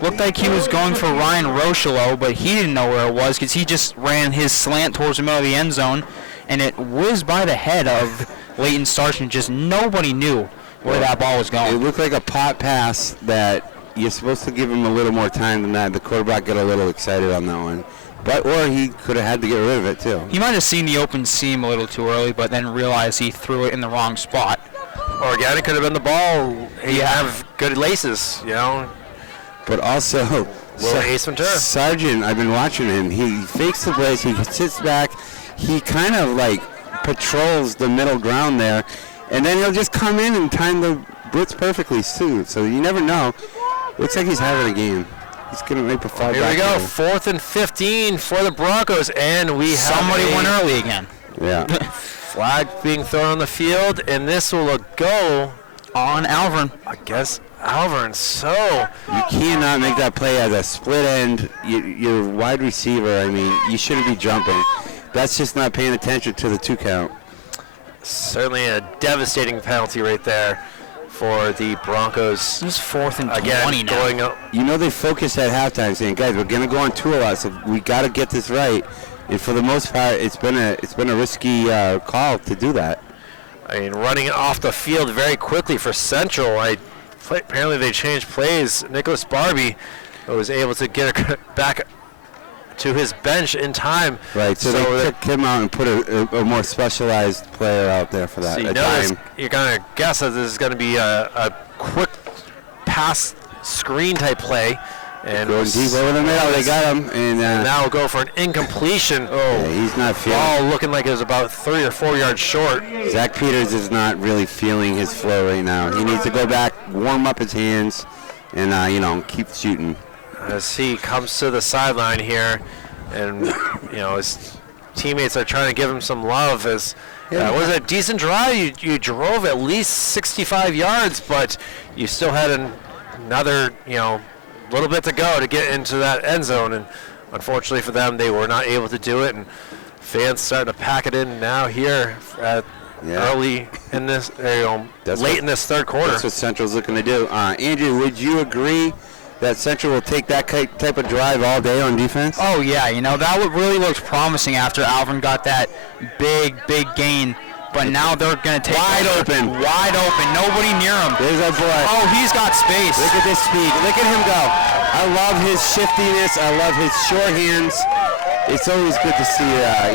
Looked like he was going for Ryan Rocheleau, but he didn't know where it was because he just ran his slant towards the middle of the end zone, and it whizzed by the head of Leighton Sargent. Just nobody knew where that ball was going. It looked like a pot pass that you're supposed to give him a little more time than that. The quarterback got a little excited on that one. Or he could have had to get rid of it, too. He might have seen the open seam a little too early, but then realized he threw it in the wrong spot. Or again, it could have been the ball. He have good laces, But also, Sargent, I've been watching him. He fakes the blitz. He sits back. He kind of, patrols the middle ground there. And then he'll just come in and time the blitz perfectly, too. So you never know. Looks like he's having a game. He's going to make a fall back. Here we go, 4th and 15 for the Broncos, and we have somebody went early again. Yeah. Flag being thrown on the field, and this will go on Alvirne. Against Alvirne. So you cannot make that play as a split end. You're wide receiver. You shouldn't be jumping. That's just not paying attention to the 2 count. Certainly a devastating penalty right there. for the Broncos. This is 4th and 20 Again, now. going up. You know, they focused at halftime saying, guys, we're going to go on tour a lot, so we got to get this right. And for the most part, it's been a risky call to do that. I mean, running off the field very quickly for Central. Apparently they changed plays. Nicholas Barbie was able to get back to his bench in time. Right, so they took him out and put a more specialized player out there for that. So you're going to guess that this is going to be a quick pass screen type play. And going deep over the middle, they got him. And now we'll go for an incompletion. Yeah, he's not feeling ball looking like it was about 3 or 4 yards short. Zach Peters is not really feeling his flow right now. He needs to go back, warm up his hands, and keep shooting. As he comes to the sideline here, and his teammates are trying to give him some love. As was a decent drive. You drove at least 65 yards, but you still had another little bit to go to get into that end zone, and unfortunately for them, they were not able to do it. And fans starting to pack it in now here at early in this, late in this third quarter. That's what Central's looking to do. Andrew, would you agree that Central will take that type of drive all day on defense? Oh yeah, that really looked promising after Alvirne got that big gain. But now they're going to take wide open, nobody near him. There's our boy. Oh, he's got space. Look at this speed. Look at him go. I love his shiftiness. I love his short hands. It's always good to see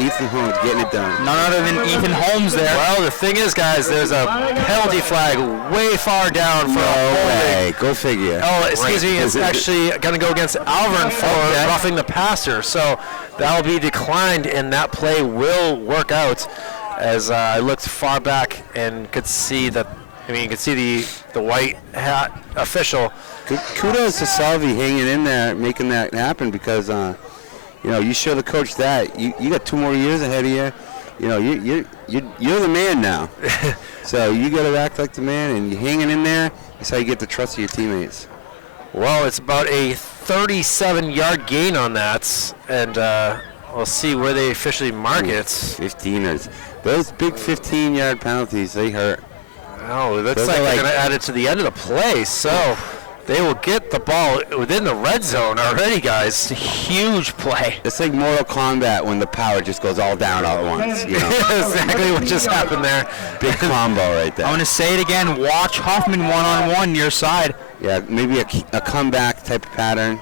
Ethan Holmes getting it done. None other than Ethan Holmes there. Well, the thing is, guys, there's a penalty flag way far down for no way. Go figure. Oh, excuse me. It's actually going to go against Alvirne for roughing the passer. So that will be declined, and that play will work out. As I looked far back and could see that, you could see the white hat official. Kudos to Salvi hanging in there, making that happen, because you show the coach that you got 2 more years ahead of you. You're the man now. So you got to act like the man, and you hanging in there. That's how you get the trust of your teammates. Well, it's about a 37-yard gain on that, and we'll see where they officially mark it. 15ers. Those big 15-yard penalties, they hurt. Oh, it looks like they're going to add it to the end of the play. So they will get the ball within the red zone already, guys. Huge play. It's like Mortal Kombat when the power just goes all down all at once. Exactly what just happened there. Big combo right there. I'm going to say it again. Watch Hoffman one-on-one near side. Yeah, maybe a comeback type of pattern.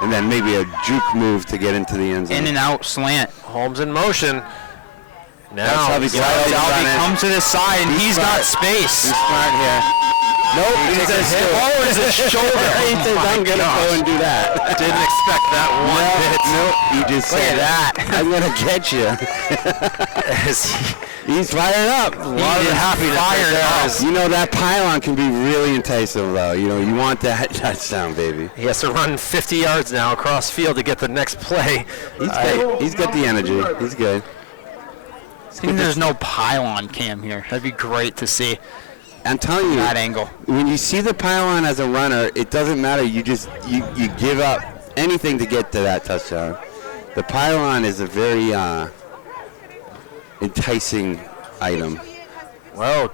And then maybe a juke move to get into the end zone. In and out slant. Holmes in motion. Now Salvi comes to the side, and he's got space. He's smart here. Nope, he says, oh, it's a shoulder. He says, I'm going to go and do that. Didn't expect that one bit. Nope, he just said, that. I'm going to get you. He's fired up. A lot of happiness. That pylon can be really enticing, though. You want that touchdown, baby. He has to run 50 yards now across field to get the next play. He's got the energy. He's good. I think there's no pylon cam here. That'd be great to see. I'm telling you, that angle. When you see the pylon as a runner, it doesn't matter. You just you give up anything to get to that touchdown. The pylon is a very enticing item. Well,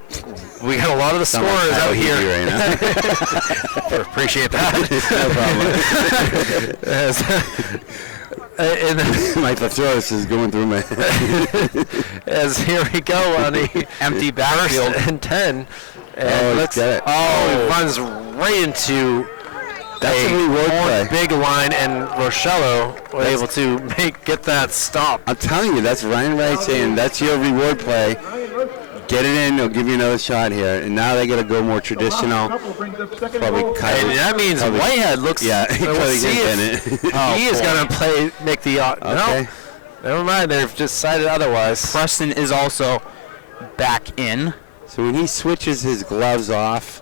we got a lot of the scorers out here. Right now. Appreciate that. No problem. My thesaurus is going through my head. As here we go on the empty backfield. 1st and 10. And he runs right into a reward play. Big line, and Rochello was able to get that stop. I'm telling you, that's Ryan Wright saying that's your reward play. Get it in, they'll give you another shot here. And now they got to go more traditional. Probably and that means Whitehead looks. Yeah, he probably getting it. He is going to make the. Okay. No, never mind. They've decided otherwise. Preston is also back in. So when he switches his gloves off,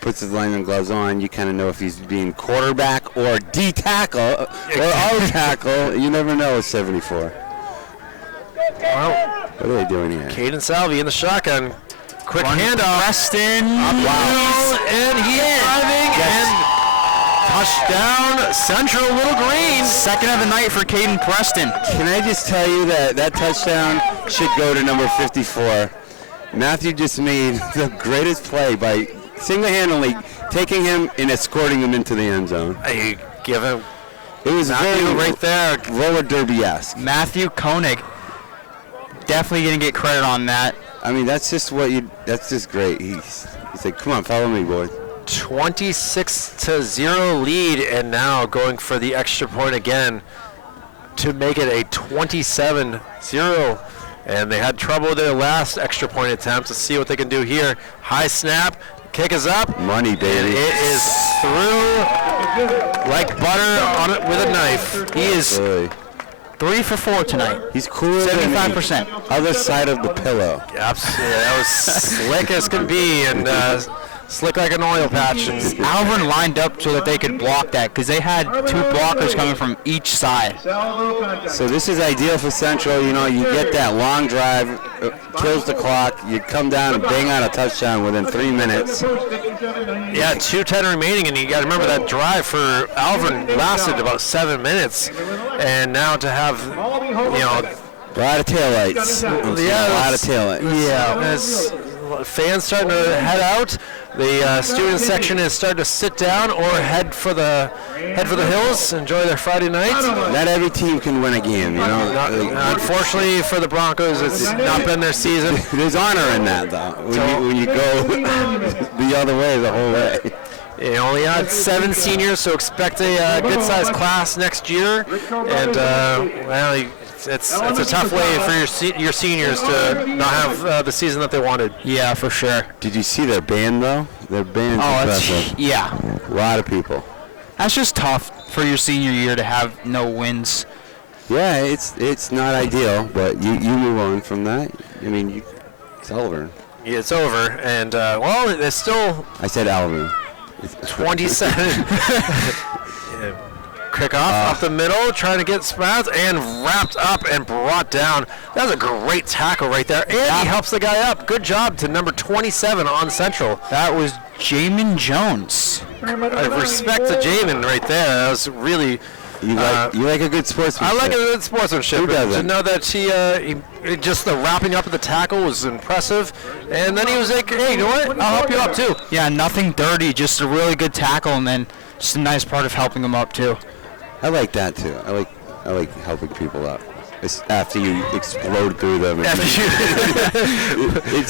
puts his lineman gloves on, you kind of know if he's being quarterback or D-tackle or O-tackle. You never know with 74. Well, what are they doing here? Caden Salvi in the shotgun. Quick handoff. Preston. Wow. And he is driving. And touchdown, Central Little Green. Second of the night for Caden Preston. Can I just tell you that touchdown should go to number 54. Matthew just made the greatest play by single-handedly taking him and escorting him into the end zone. You give him. It was Matthew very right there. roller derby-esque. Matthew Koenig definitely going to get credit on that. I mean, that's just great. He's like, come on, follow me, boys. 26-0 lead, and now going for the extra point again to make it a 27-0. And they had trouble with their last extra point attempt. Let's see what they can do here. High snap, kick is up. Money, baby. And it is through like butter on it with a knife. He is Really. 3 for 4 tonight. He's cooler 75%. than the other side of the pillow. Absolutely, that was slick as can be, and slick like an oil patch. And Alvirne lined up so that they could block that because they had 2 blockers coming from each side. So this is ideal for Central. You know, you get that long drive, kills the clock. You come down and bang out a touchdown within 3 minutes. yeah, 2:10 remaining, and you got to remember that drive for Alvirne lasted about 7 minutes, and now to have, A lot of taillights. A lot of taillights. as fans starting to head out, the student section is starting to sit down or head for the hills, enjoy their Friday night. Not every team can win a game, you know. Unfortunately for the Broncos, it's not been their season. There's honor in that, though, when you go the other way the whole way. You only had 7 seniors, so expect a good-sized class next year. And it's a tough way for your seniors to not have the season that they wanted. Yeah, for sure. Did you see their band, though? Their band's impressive. Yeah. A lot of people. That's just tough for your senior year to have no wins. Yeah, it's not ideal, but you move on from that. I mean, it's Alvirne. Yeah, it's over, and it's still I said Alvirne. 27. Kick off the middle, trying to get Sprouts, and wrapped up and brought down. That was a great tackle right there, and he helps the guy up. Good job to number 27 on Central. That was Jamin Jones. I respect to Jamin right there. That was really. You like a good sportsmanship. I like a good sportsmanship. Who doesn't? To know that he just the wrapping up of the tackle was impressive, and then he was like, "Hey, you know what? I'll help you up too." Yeah, nothing dirty, just a really good tackle, and then just a nice part of helping him up too. I like that too. I like helping people up. It's after you explode through them. It's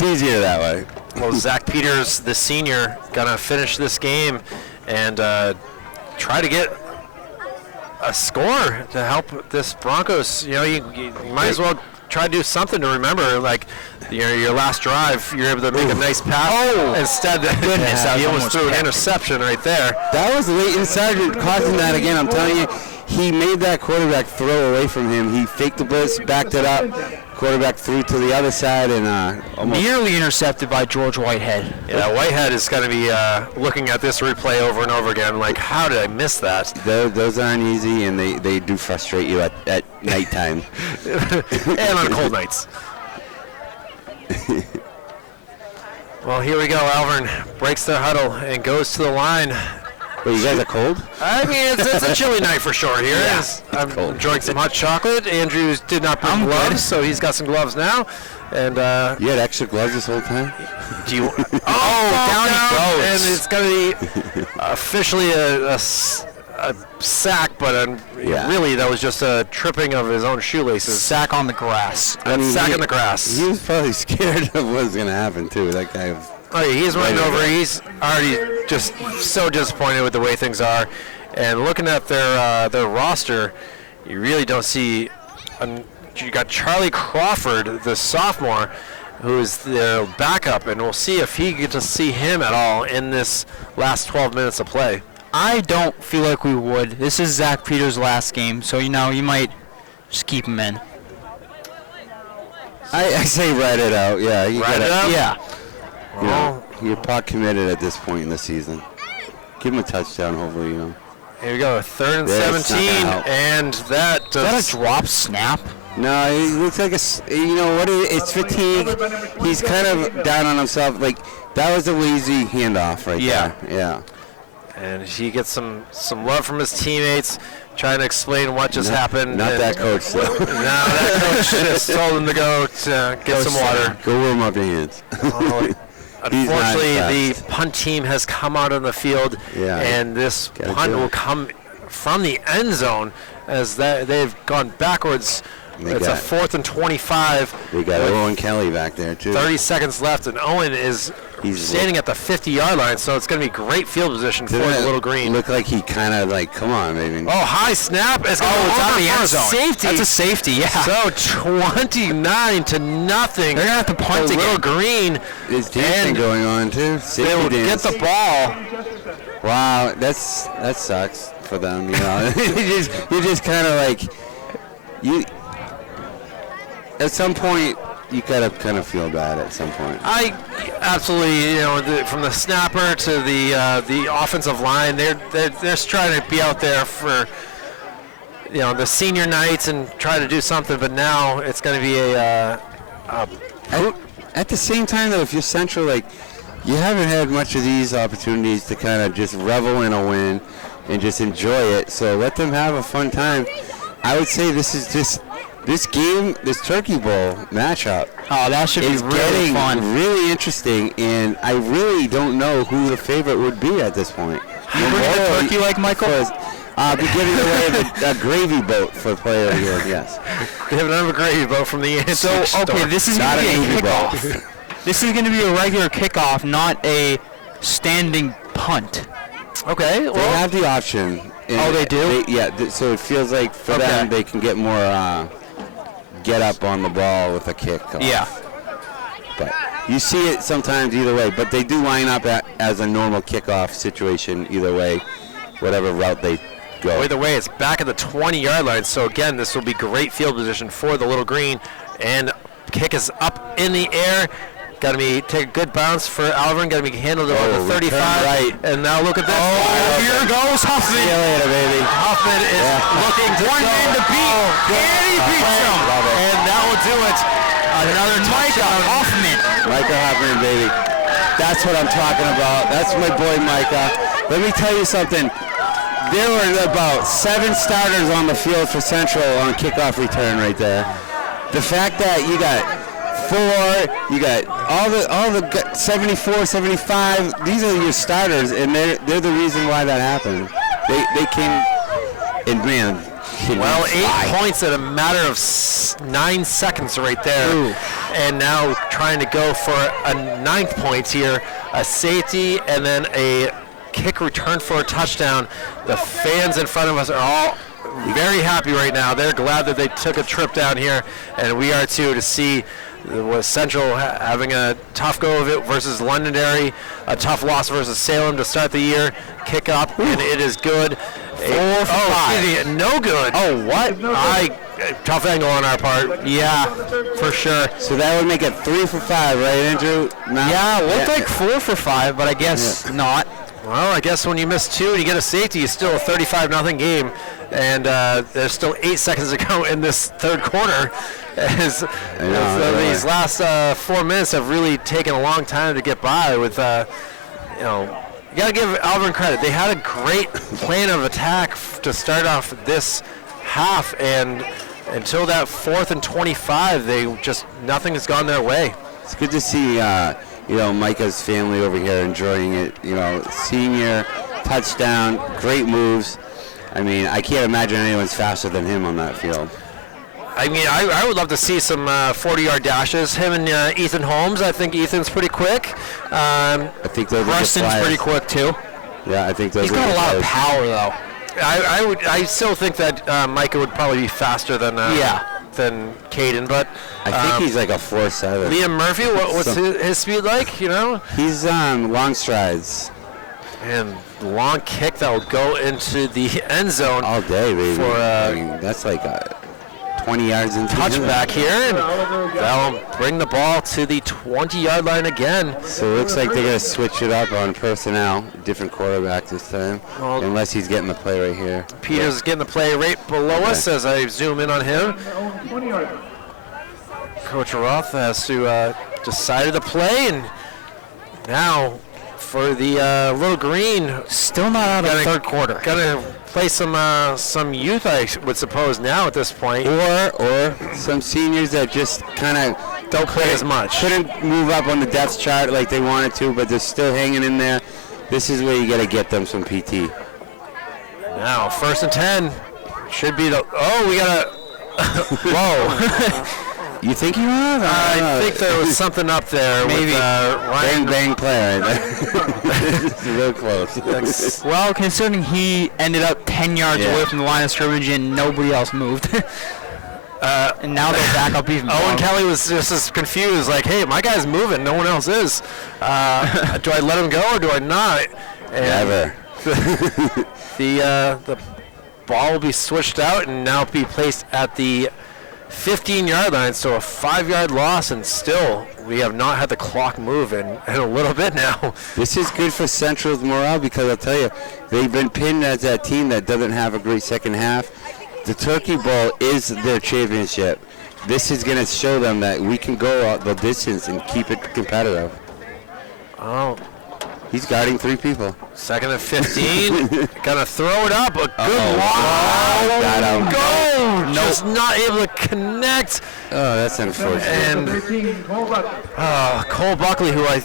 easier that way. Well, Zach Peters, the senior, gonna finish this game and try to get a score to help this Broncos. You know, you might as well try to do something to remember. Like your last drive, you're able to make a nice pass. Oh, instead, goodness, that he was almost threw an almost interception right there. That was late inside causing that again. I'm telling you, he made that quarterback throw away from him. He faked the blitz, backed it up. Quarterback threw to the other side and almost Nearly intercepted by George Whitehead. Yeah, Whitehead is going to be looking at this replay over and over again. Like, how did I miss that? Those aren't easy, and they do frustrate you at nighttime. And on cold nights. Well, here we go. Alvirne breaks their huddle and goes to the line. Wait, you guys are cold? I mean, it's a chilly night for sure here. Yeah, I'm cold. enjoying some hot chocolate. Andrews did not bring gloves, so he's got some gloves now. And You had extra gloves this whole time? do you? Down he goes. And it's going to be officially a sack, but really that was just a tripping of his own shoelaces. Sack on the grass. Sack in the grass. He was probably scared of what was going to happen, too. That guy was... Oh, yeah, he's running over. He's already just so disappointed with the way things are. And looking at their roster, you really don't see. You got Charlie Crawford, the sophomore, who is their backup, and we'll see if he gets to see him at all in this last 12 minutes of play. I don't feel like we would. This is Zach Peters' last game, so you might just keep him in. I say write it out. Yeah, you Write it out? Yeah. You know, you're pot committed at this point in the season. Give him a touchdown, hopefully. You know. Here we go, 3rd and Yeah, it's not 17, gonna help. and that Is that a drop snap? No, it looks like it's fatigue. He's kind of down on himself. Like that was a lazy handoff right Yeah. there. Yeah. And he gets some love from his teammates, trying to explain what just happened. Not and that coach, though. No, that coach just told him to go to get some water. Go warm up your hands. Unfortunately, the punt team has come out on the field, and this punt will come from the end zone as they've gone backwards. It's a 4th and 25. They got Owen Kelly back there, too. 30 seconds left, and Owen is standing at the 50-yard line, so it's going to be great field position for the Little Green. Look like he kind of like, come on, baby. Oh, high snap. It's out of the end zone. Safety. That's a safety, yeah. So 29 to nothing. They're going to have to punt the again. Little Green. There's dancing going on, too. They will get the ball. Wow, that sucks for them, you know. You're just kind of like, at some point, you gotta kind of feel bad at some point. I absolutely, you know, from the snapper to the offensive line, they're just trying to be out there for, you know, the senior nights and try to do something. But now it's going to be at the same time, though, if you're Central, like, you haven't had much of these opportunities to kind of just revel in a win and just enjoy it. So let them have a fun time. I would say this is just. This game, this Turkey Bowl matchup, that should be really fun. Really interesting, and I really don't know who the favorite would be at this point. You bring the turkey like Michael? I'll be giving away a gravy boat for player of the year, yes. They have another gravy boat from the end. So, okay, this is going to be a kickoff. This is going to be a regular kickoff, not a standing punt. Okay. Well, they have the option. They do? So it feels like for them they can get more get up on the ball with a kick. Yeah. But you see it sometimes either way, but they do line up as a normal kickoff situation either way, whatever route they go. Either way, it's back at the 20-yard line, so again, this will be great field position for the Little Green, and kick is up in the air. Got to take a good bounce for Alvirne. Got to be handled about the 35. Right. And now look at this. Here goes Huffman. See you later, baby. Huffman is looking to one man to beat, and he beats him. And that will do it. Another Micah Huffman. Micah Huffman, baby. That's what I'm talking about. That's my boy Micah. Let me tell you something. There were about 7 starters on the field for Central on kickoff return right there. The fact that you got 4, you got all the 74, 75. These are your starters, and they're the reason why that happened. They came, and man. Well, 8 points in a matter of 9 seconds right there. Ooh. And now trying to go for a 9th point here, a safety, and then a kick return for a touchdown. The fans in front of us are all very happy right now. They're glad that they took a trip down here, and we are too, to see was Central having a tough go of it versus Londonderry, a tough loss versus Salem to start the year. Kick up, and it is good. 4 for 5. No good. Oh, what? Tough angle on our part. Yeah, for sure. So that would make it 3 for 5, right, Andrew? No? Yeah, it looked like 4 for 5, but I guess not. Well, I guess when you miss 2 and you get a safety, it's still a 35-0 game. And there's still 8 seconds to go in this third quarter. These last 4 minutes have really taken a long time to get by with, you got to give Alvirne credit. They had a great plan of attack to start off this half, and until that 4th and 25, nothing has gone their way. It's good to see, Micah's family over here enjoying it. Senior touchdown, great moves. I mean, I can't imagine anyone's faster than him on that field. I mean, I would love to see some 40-yard dashes. Him and Ethan Holmes. I think Ethan's pretty quick. I think those Preston's pretty quick too. Yeah, I think those. He's got a lot of power though. I still think that Micah would probably be faster than Caden, but I think he's like a 4.7. Liam Murphy, what's his speed like? He's long strides. And long kick that will go into the end zone all day, baby. For that's like 20 yards into touchback here, and that'll bring the ball to the 20-yard line again. So it looks like they're going to switch it up on personnel, different quarterback this time, unless he's getting the play right here. Peters is getting the play right below us as I zoom in on him. Coach Roth has to decided to play, and now for the Little Green. Still not out of the third quarter. Gonna play some youth, I would suppose, now at this point. Or some seniors that just kind of Don't play as much. couldn't move up on the depth chart like they wanted to, but they're still hanging in there. This is where you got to get them some PT. Now, 1st and 10 should be the. Oh, we got a. Whoa. You think you are? I think there was something up there. Maybe. With, Ryan. Bang play right there. It's real close. Well, considering he ended up 10 yards Yeah. away from the line of scrimmage and nobody else moved. And now they're back up even more. Owen Kelly was just as confused, like, hey, my guy's moving, no one else is. Do I let him go or do I not? And Never. the ball will be switched out and now be placed at the 15-yard line, so a 5-yard loss, and still we have not had the clock move in a little bit now. This is good for Central's morale because I'll tell you, they've been pinned as that team that doesn't have a great second half. The Turkey Bowl is their championship. This is going to show them that we can go out the distance and keep it competitive. Oh, He's guarding 3 people. 2nd and 15. Gonna throw it up. A good Got him. go. Just not able to connect. Oh, that's unfortunate. And 13, Cole Buckley. Cole Buckley, who I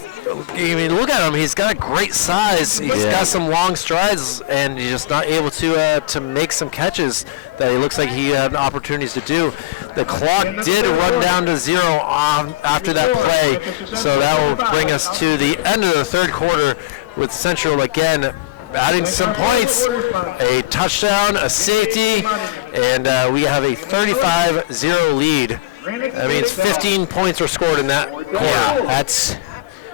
mean, look at him. He's got a great size. He's got some long strides, and he's just not able to make some catches that he looks like he had opportunities to do. The clock did run down to 0 after that play, so that will bring us to the end of the third quarter with Central again adding some points, a touchdown, a safety, and we have a 35-0 lead. That means 15 points were scored in that quarter. Yeah,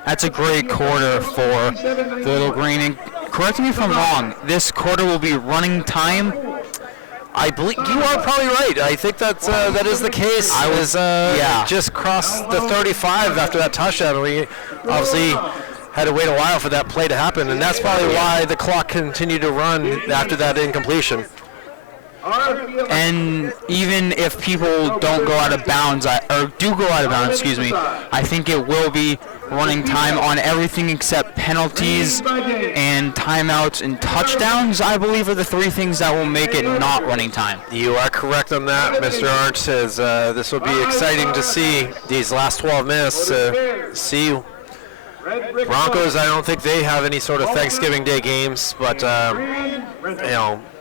that's a great quarter for the Little Green. And correct me if I'm wrong, this quarter will be running time. I believe you are probably right. I think that is the case. I was just crossed the 35 after that touchdown. We obviously had to wait a while for that play to happen, and that's probably why the clock continued to run after that incompletion. And even if people don't go out of bounds, or do go out of bounds, excuse me, I think it will be running time on everything except penalties and timeouts and touchdowns, I believe, are the 3 things that will make it not running time. You are correct on that, Mr. Arndt. As this will be exciting to see these last 12 minutes to see. Broncos, I don't think they have any sort of Thanksgiving Day games, but I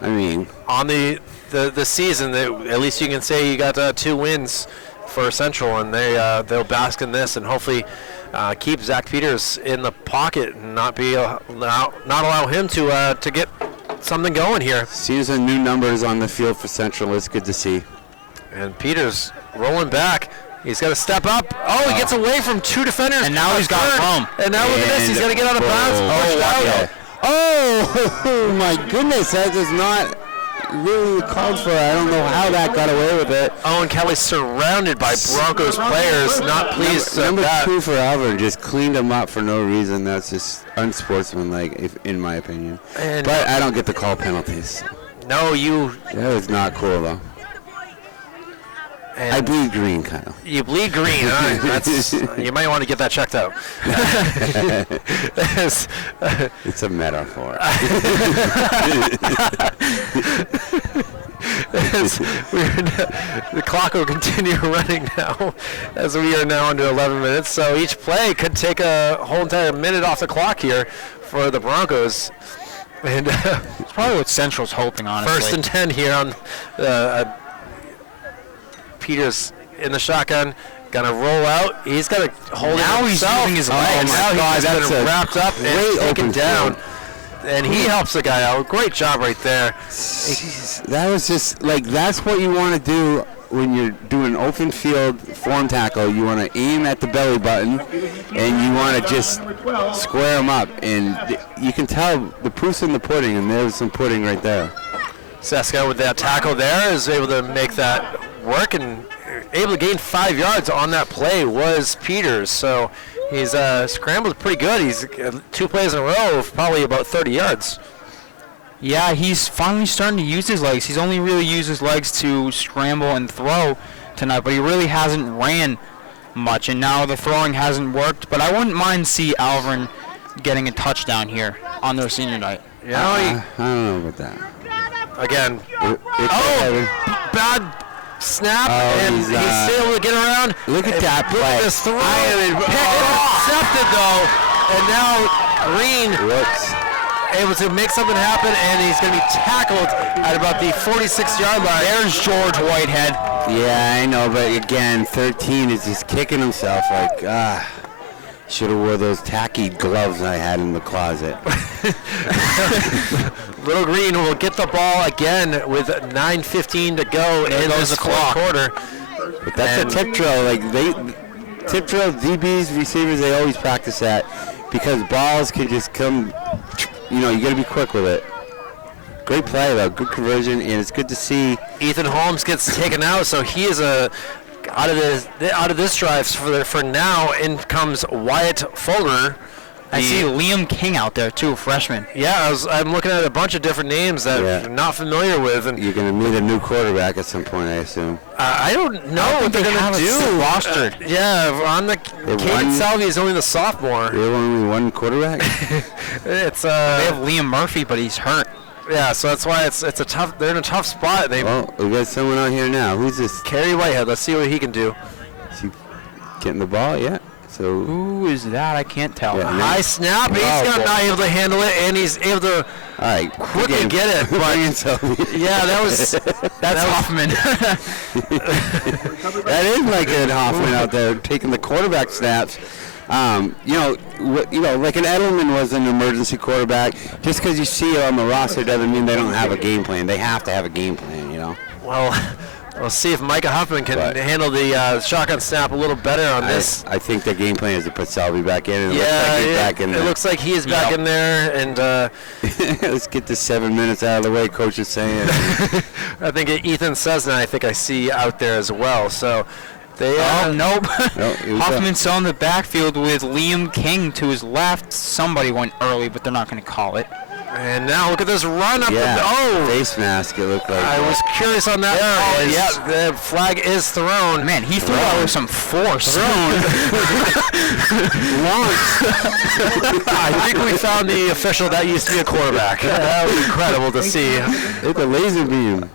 mean, on the season, at least you can say you got 2 wins for Central, and they'll bask in this and hopefully keep Zach Peters in the pocket and not allow him to get something going here. seeing some new numbers on the field for Central. It's good to see. And Peters rolling back. He's got to step up. Oh, he gets away from 2 defenders. And now he's got room. And now look at this. He's got to get out of bounds. Oh, my goodness. That is not really called for. I don't know how that got away with it. Owen Kelly surrounded by Broncos players. Not pleased with Number that. 2 for Alvirne just cleaned him up for no reason. That's just unsportsmanlike, in my opinion. And But I don't get to call penalties. no, you That was not cool, though. I bleed green, Kyle. You bleed green. Huh? That's, you might want to get that checked out. It's a metaphor. The clock will continue running now as we are now under 11 minutes. So each play could take a whole entire minute off the clock here for the Broncos. And It's probably what Central's hoping, honestly. 1st and 10 here on Peters in the shotgun. Gonna roll out. He's got to hold Now it he's himself. using his Oh legs. my God, That's that's been a wrapped up and great taken open down. field. And he helps the guy out. Great job right there. That was just, that's what you want to do when you're doing open field form tackle. You want to aim at the belly button, and you want to just square them up. And you can tell the proof's in the pudding, and there's some pudding right there. Seska with that tackle there is able to make that work and able to gain 5 yards on that play was Peters. So he's scrambled pretty good. He's 2 plays in a row of probably about 30 yards. Yeah, he's finally starting to use his legs. He's only really used his legs to scramble and throw tonight, but he really hasn't ran much, and now the throwing hasn't worked. But I wouldn't mind see Alvirne getting a touchdown here on their senior night. Yeah, I don't know about that. again. It's Bad snap, and he's he's able to get around. Look at And that look play. at this throw. Intercepted though, and now Green Whoops. able to make something happen, and he's going to be tackled at about the 46-yard line. There's George Whitehead. Yeah, I know, but again, 13 is just kicking himself like, should have wore those tacky gloves I had in the closet. Little Green will get the ball again with 9:15 to go in this fourth quarter. But that's a tip drill. Like tip drill, DBs, receivers, they always practice that because balls can just come. You know, you got to be quick with it. Great play though, good conversion, and it's good to see. Ethan Holmes gets taken out, so he is out of this drive for now. In comes Wyatt Fulger. I see Liam King out there too, freshman. Yeah, I'm looking at a bunch of different names that I'm not familiar with, and You're going to meet a new quarterback at some point, I assume. I don't know what they're going to do. Rostered. Yeah, on the Caden Salvi is only the sophomore. We have only one quarterback? It's They have Liam Murphy, but he's hurt. yeah, so that's why it's a tough. They're in a tough spot. They Well, we got someone out here now. Who's this? Kerry Whitehead. Let's see what he can do. Is he getting the ball? Yeah. So Who is that? I can't tell. Yeah. High snap. He's not able to handle it, and he's able to all right, quickly get it. But yeah, that's Hoffman. That is like Ed Hoffman out there taking the quarterback snaps. Like an Edelman was an emergency quarterback. Just because you see it on the roster doesn't mean they don't have a game plan. They have to have a game plan, you know. Well, we'll see if Micah Huffman can handle the shotgun snap a little better on this. I think the game plan is to put Salvi back in. And It looks like he is back in there, and let's get this 7 minutes out of the way, Coach is saying. I think Ethan Cessna, I think I see out there as well. So they. Nope. No, Hoffman's still in the backfield with Liam King to his left. Somebody went early, but they're not going to call it. And now look at this run up. Face mask, it looked like. I was curious on that. The flag is thrown. Man, he threw out with some force. I think we found the official that used to be a quarterback. That was incredible to see. It's a laser beam.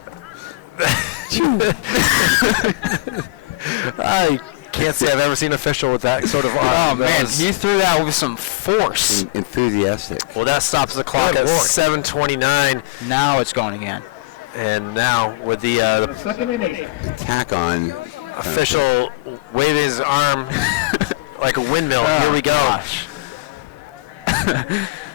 I can't say I've ever seen an official with that sort of arm. Oh, man, he threw that with some force. Enthusiastic. Well, that stops the clock at 7:29. Now it's going again. And now with the Second and 8. Tack on. official waving his arm like a windmill. Here we go.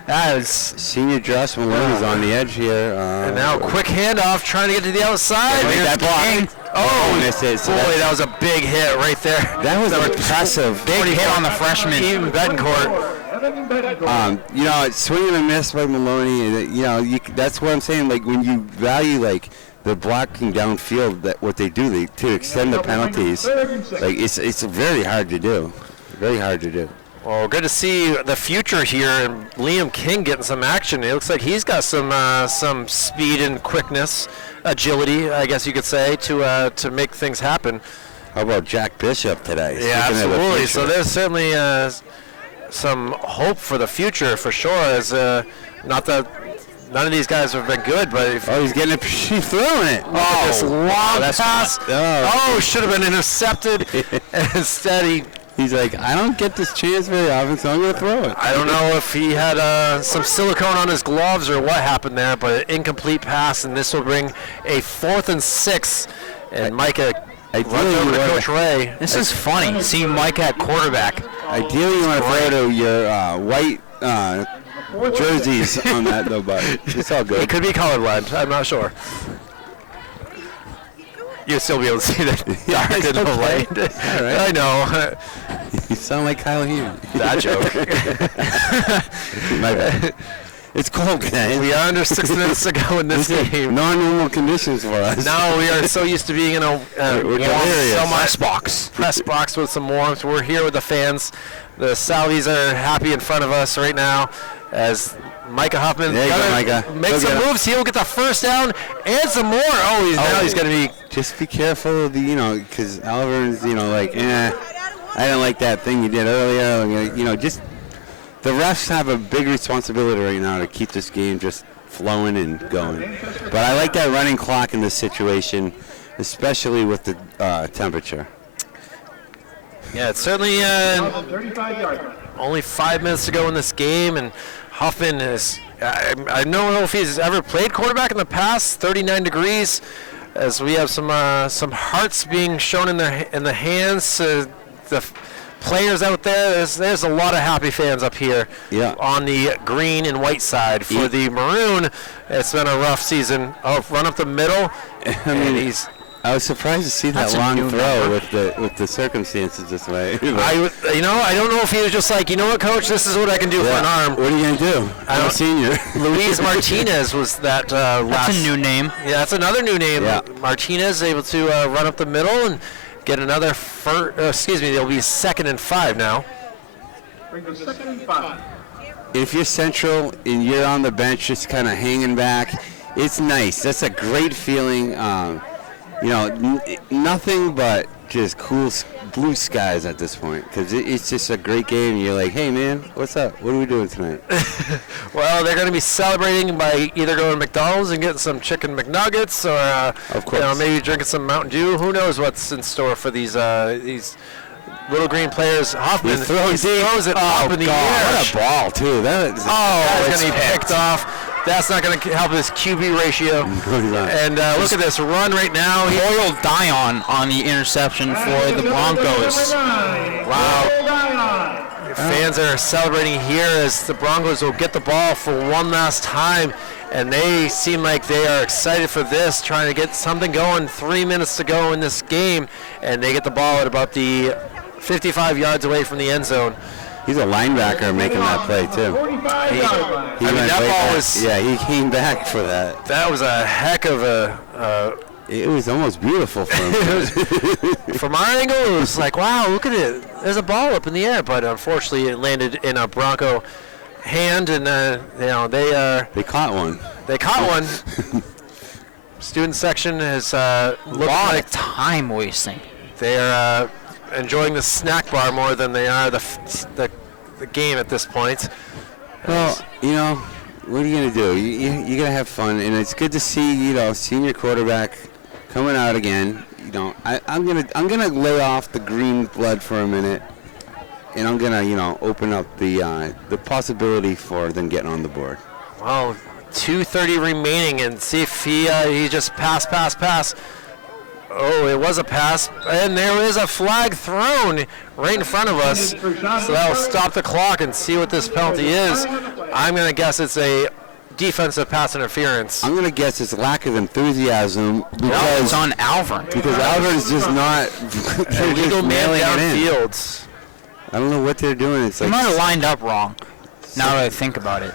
That is Senior Josh Malone is on the edge here. And now quick handoff, trying to get to the outside. Wait, that block. Oh, Missed it. So boy, that was a big hit right there. that was impressive. big hit on the freshman. Even Betancourt. Evan It's swing and a miss by Maloney. That's what I'm saying. Like when you value like the blocking downfield, that what they do to extend the penalties. Like it's very hard to do. Very hard to do. Well, good to see the future here, and Liam King getting some action. It looks like he's got some speed and quickness, agility, I guess you could say, to make things happen. How about Jack Bishop today? Yeah, Speaking of the absolutely. future. So there's certainly some hope for the future for sure. As not that none of these guys have been good, but if he's getting it. He's throwing it. this long pass, Oh. should have been intercepted. And instead, He's like, I don't get this chance very often, so I'm going to throw it. I don't know if he had some silicone on his gloves or what happened there, but an incomplete pass, and this will bring a 4th and 6. And Micah runs over to Coach Ray. This is funny, seeing Mike at quarterback. Ideally, you want to throw to your white jerseys on that, though, but it's all It good. could be colorblind. I'm not sure. You'll still be able to see that dark in the light. All right. I know. You sound like Kyle Hume. That joke. My bad. It's cold, guys. We are under 6 minutes to go in this game. Non-normal conditions for us. Now we are so used to being in a We're warm delirious. press box with some warmth. We're here with the fans. The Salvies are happy in front of us right now as Micah Huffman There you go, Micah. make Go some get it. moves. He'll get the first down and some more. Now he's going to be. Just be careful of because Alvirne's, I didn't like that thing you did earlier. Just the refs have a big responsibility right now to keep this game just flowing and going. But I like that running clock in this situation, especially with the temperature. Yeah, it's certainly 35 yards. only 5 minutes to go in this game, and Huffman is, I don't know if he's ever played quarterback in the past, 39 degrees, as we have some hearts being shown in the hands. The players out there, there's a lot of happy fans up here on the green and white side. For the maroon, it's been a rough season. Oh, run up the middle, I was surprised to see that long throw with the circumstances this way. I don't know if he was just like, you know what, coach, this is what I can do for an arm. What are you gonna do? I'm a senior. Luis Martinez was that That's a new name. Yeah, that's another new name. Yeah. Martinez able to run up the middle and get another there'll be 2nd and 5 now. Bring the 2nd and 5. If you're Central and you're on the bench just kind of hanging back, it's nice. That's a great feeling. Nothing but just cool blue skies at this point, because it's just a great game. You're like, hey man, what's up? What are we doing tonight? Well, they're going to be celebrating by either going to McDonald's and getting some chicken McNuggets, or of course, maybe drinking some Mountain Dew. Who knows what's in store for these little green players. Hoffman throws it up in the air. What a ball too! That's going to be picked off. That's not going to help his QB ratio. And look at this run right now. Royal Dion on the interception for the Broncos. Wow. Fans are celebrating here as the Broncos will get the ball for one last time. And they seem like they are excited for this, trying to get something going. 3 minutes to go in this game. And they get the ball at about the 55 yards away from the end zone. He's a linebacker making that play too. That ball was. Yeah, he came back for that. That was a heck of a. It was almost beautiful for him. From our angle, it was like, wow, look at it. There's a ball up in the air, but unfortunately, it landed in a Bronco hand, and they caught one. They caught one. Student section has a lot of time wasting. They're enjoying the snack bar more than they are the game at this point. Well, what are you gonna do? You gotta have fun, and it's good to see senior quarterback coming out again. I'm gonna lay off the green blood for a minute, and I'm gonna open up the possibility for them getting on the board. Well, 2:30 remaining, and see if he just pass. Oh, it was a pass, and there is a flag thrown right in front of us. So that'll stop the clock and see what this penalty is. I'm going to guess it's a defensive pass interference. I'm going to guess it's lack of enthusiasm because it's on Alvirne. Because Alvirne's just not illegal man downfield. I don't know what they're doing. It's like, they might have lined up wrong. Now that I think about it,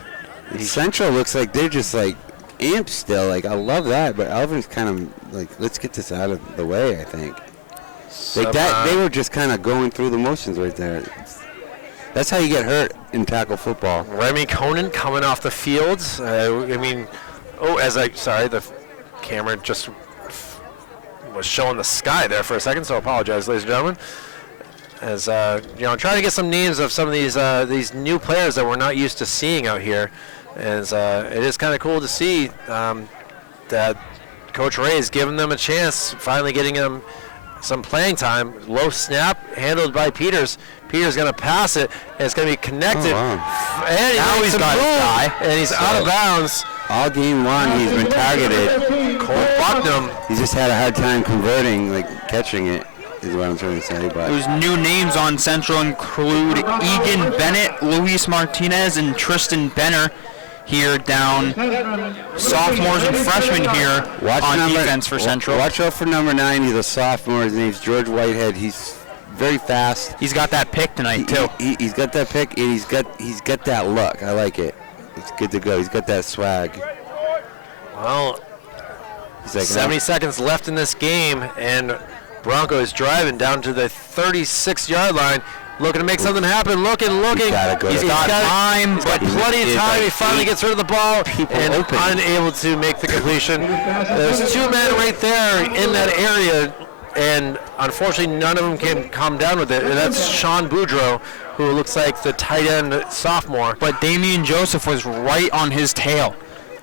Central looks like they're just like amped still. Like, I love that, but Alvirne's kind of like, let's get this out of the way. I think they were just kind of going through the motions right there. That's how you get hurt in tackle football. Remy Conan coming off the field. The camera just was showing the sky there for a second, so I apologize, ladies and gentlemen. As trying to get some names of some of these new players that we're not used to seeing out here. As it is kind of cool to see that Coach Ray is giving them a chance, finally getting them some playing time. Low snap handled by Peters. Peters going to pass it, and it's going to be connected. Oh, wow. And now he's got a guy, and he's out of bounds. All game long, he's been targeted. Cole Bucknam. He's just had a hard time converting, catching it, is what I'm trying to say. But those new names on Central include Egan Bennett, Luis Martinez, and Tristan Benner. Here down, sophomores and freshmen here on defense for Central. Watch out for number 9. He's a sophomore. His name's George Whitehead. He's very fast. He's got that pick tonight too. He's got that pick, and he's got that look. I like it. It's good to go. He's got that swag. Well, 70 seconds left in this game, and Broncos driving down to the 36-yard line. Looking to make something happen. Looking. He's got time, but plenty of time. He finally gets rid of the ball and unable to make the completion. There's 2 men right there in that area, and unfortunately none of them can come down with it. And that's Sean Boudreau who looks like the tight end sophomore. But Damian Joseph was right on his tail.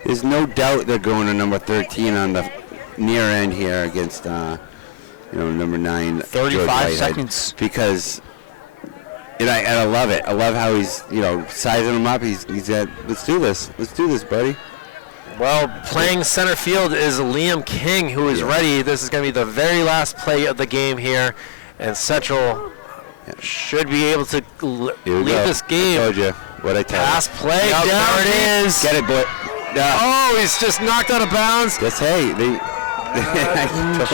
There's no doubt they're going to number 13 on the near end here against, number 9. 35 seconds. Because, and I love it. I love how he's, sizing him up. He's at, let's do this. Let's do this, buddy. Well, playing center field is Liam King, who is ready. This is going to be the very last play of the game here, and Central should be able to leave this game. I told you what I told you. Pass play. Yep, Down there it is. Get it, boy. Oh, he's just knocked out of bounds. Yes, hey.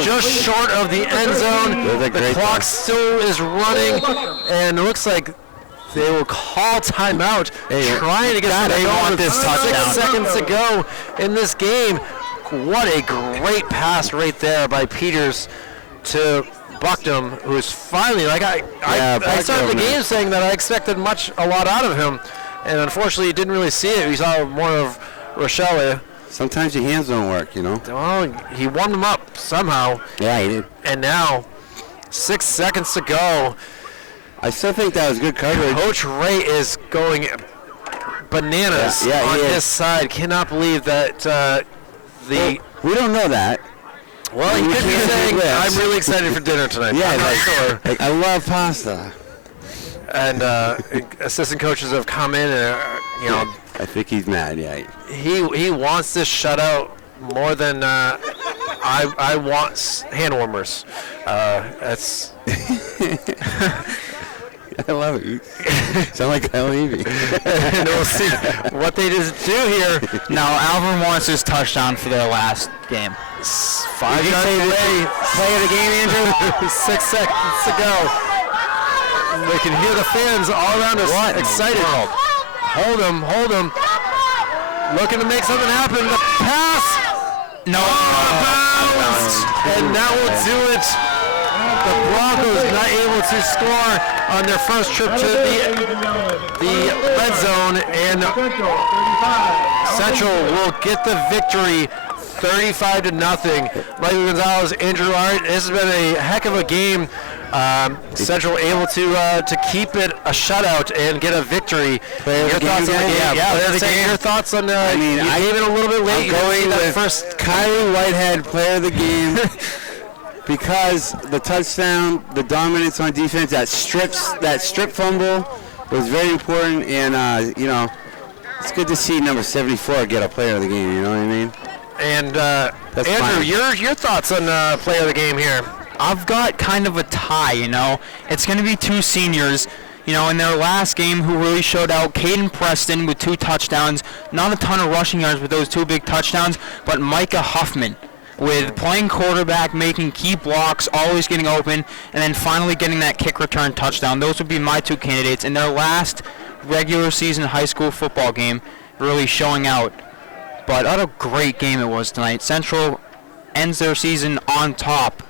Just short of the end zone. The great clock pass. still is running, and it looks like they will call timeout, trying to get they want this touchdown. 6 seconds to go in this game. What a great pass right there by Peters to Buckdom, who's finally, I started the game saying that I expected a lot out of him, and unfortunately, didn't really see it. We saw more of Rochelle. Sometimes your hands don't work, Well, he warmed them up somehow. Yeah, he did. And now, 6 seconds to go. I still think that was good coverage. Coach Ray is going bananas on this side. Cannot believe that we don't know that. Well, he could be saying, I'm really excited for dinner tonight. Yeah, I'm not sure. I love pasta. And assistant coaches have come in and, I think he's mad, yeah. He wants this shutout more than I want hand warmers. That's... I love it. Sound like Kyle Levy. And we'll see what they just do here. Now, Alvirne wants his touchdown for their last game. 5 yards away. Play of the game, Andrew. 6 seconds to go. They can hear the fans all around us excited. Hold him. Looking to make something happen. The pass. No. Bounds. And now we'll do it. The Broncos not able to score on their first trip to the red zone, and Central will get the victory 35-0. Michael Gonzalez, Andrew Art. This has been a heck of a game. Central able to keep it a shutout and get a victory. Your thoughts on the game? Yeah, your thoughts on I gave it a little bit late. I'm going with first Kyrie Whitehead, player of the game. Because the touchdown, the dominance on defense, that strip fumble was very important, and it's good to see number 74 get a player of the game. You know what I mean? And Andrew, your thoughts on player of the game here? I've got kind of a tie. It's going to be two seniors. In their last game, who really showed out. Caden Preston with 2 touchdowns, not a ton of rushing yards with those 2 big touchdowns, but Micah Huffman with playing quarterback, making key blocks, always getting open, and then finally getting that kick return touchdown. Those would be my 2 candidates in their last regular season high school football game, really showing out. But what a great game it was tonight. Central ends their season on top.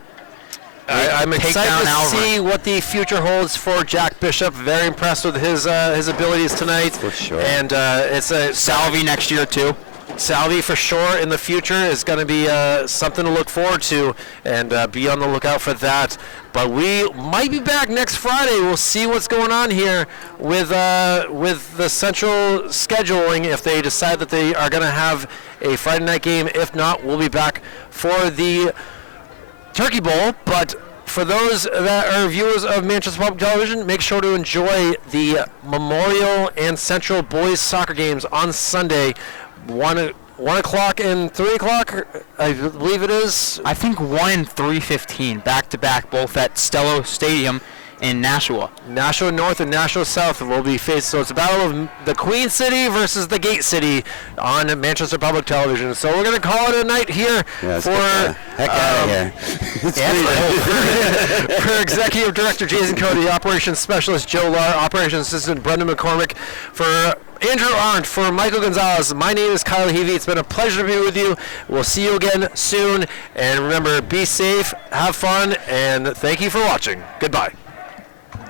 I'm excited to see what the future holds for Jack Bishop. Very impressed with his abilities tonight. For sure. And it's a Salvi next year too. Salvi for sure in the future is going to be something to look forward to, and be on the lookout for that. But we might be back next Friday. We'll see what's going on here with the Central scheduling, if they decide that they are going to have a Friday night game. If not, we'll be back for the Turkey Bowl. But for those that are viewers of Manchester Public Television, make sure to enjoy the Memorial and Central boys soccer games on Sunday. 1 o'clock and 3 o'clock, I believe it is. I think 1 and 3:15, back-to-back, both at Stello Stadium in Nashua. Nashua North and Nashua South will be faced. So it's a battle of the Queen City versus the Gate City on Manchester Public Television. So we're going to call it a night here for for Executive Director Jason Cody, Operations Specialist Joe Lar, Operations Assistant Brendan McCormick, for Andrew Arndt, for Michael Gonzalez. My name is Kyle Heavey. It's been a pleasure to be with you. We'll see you again soon. And remember, be safe, have fun, and thank you for watching. Goodbye.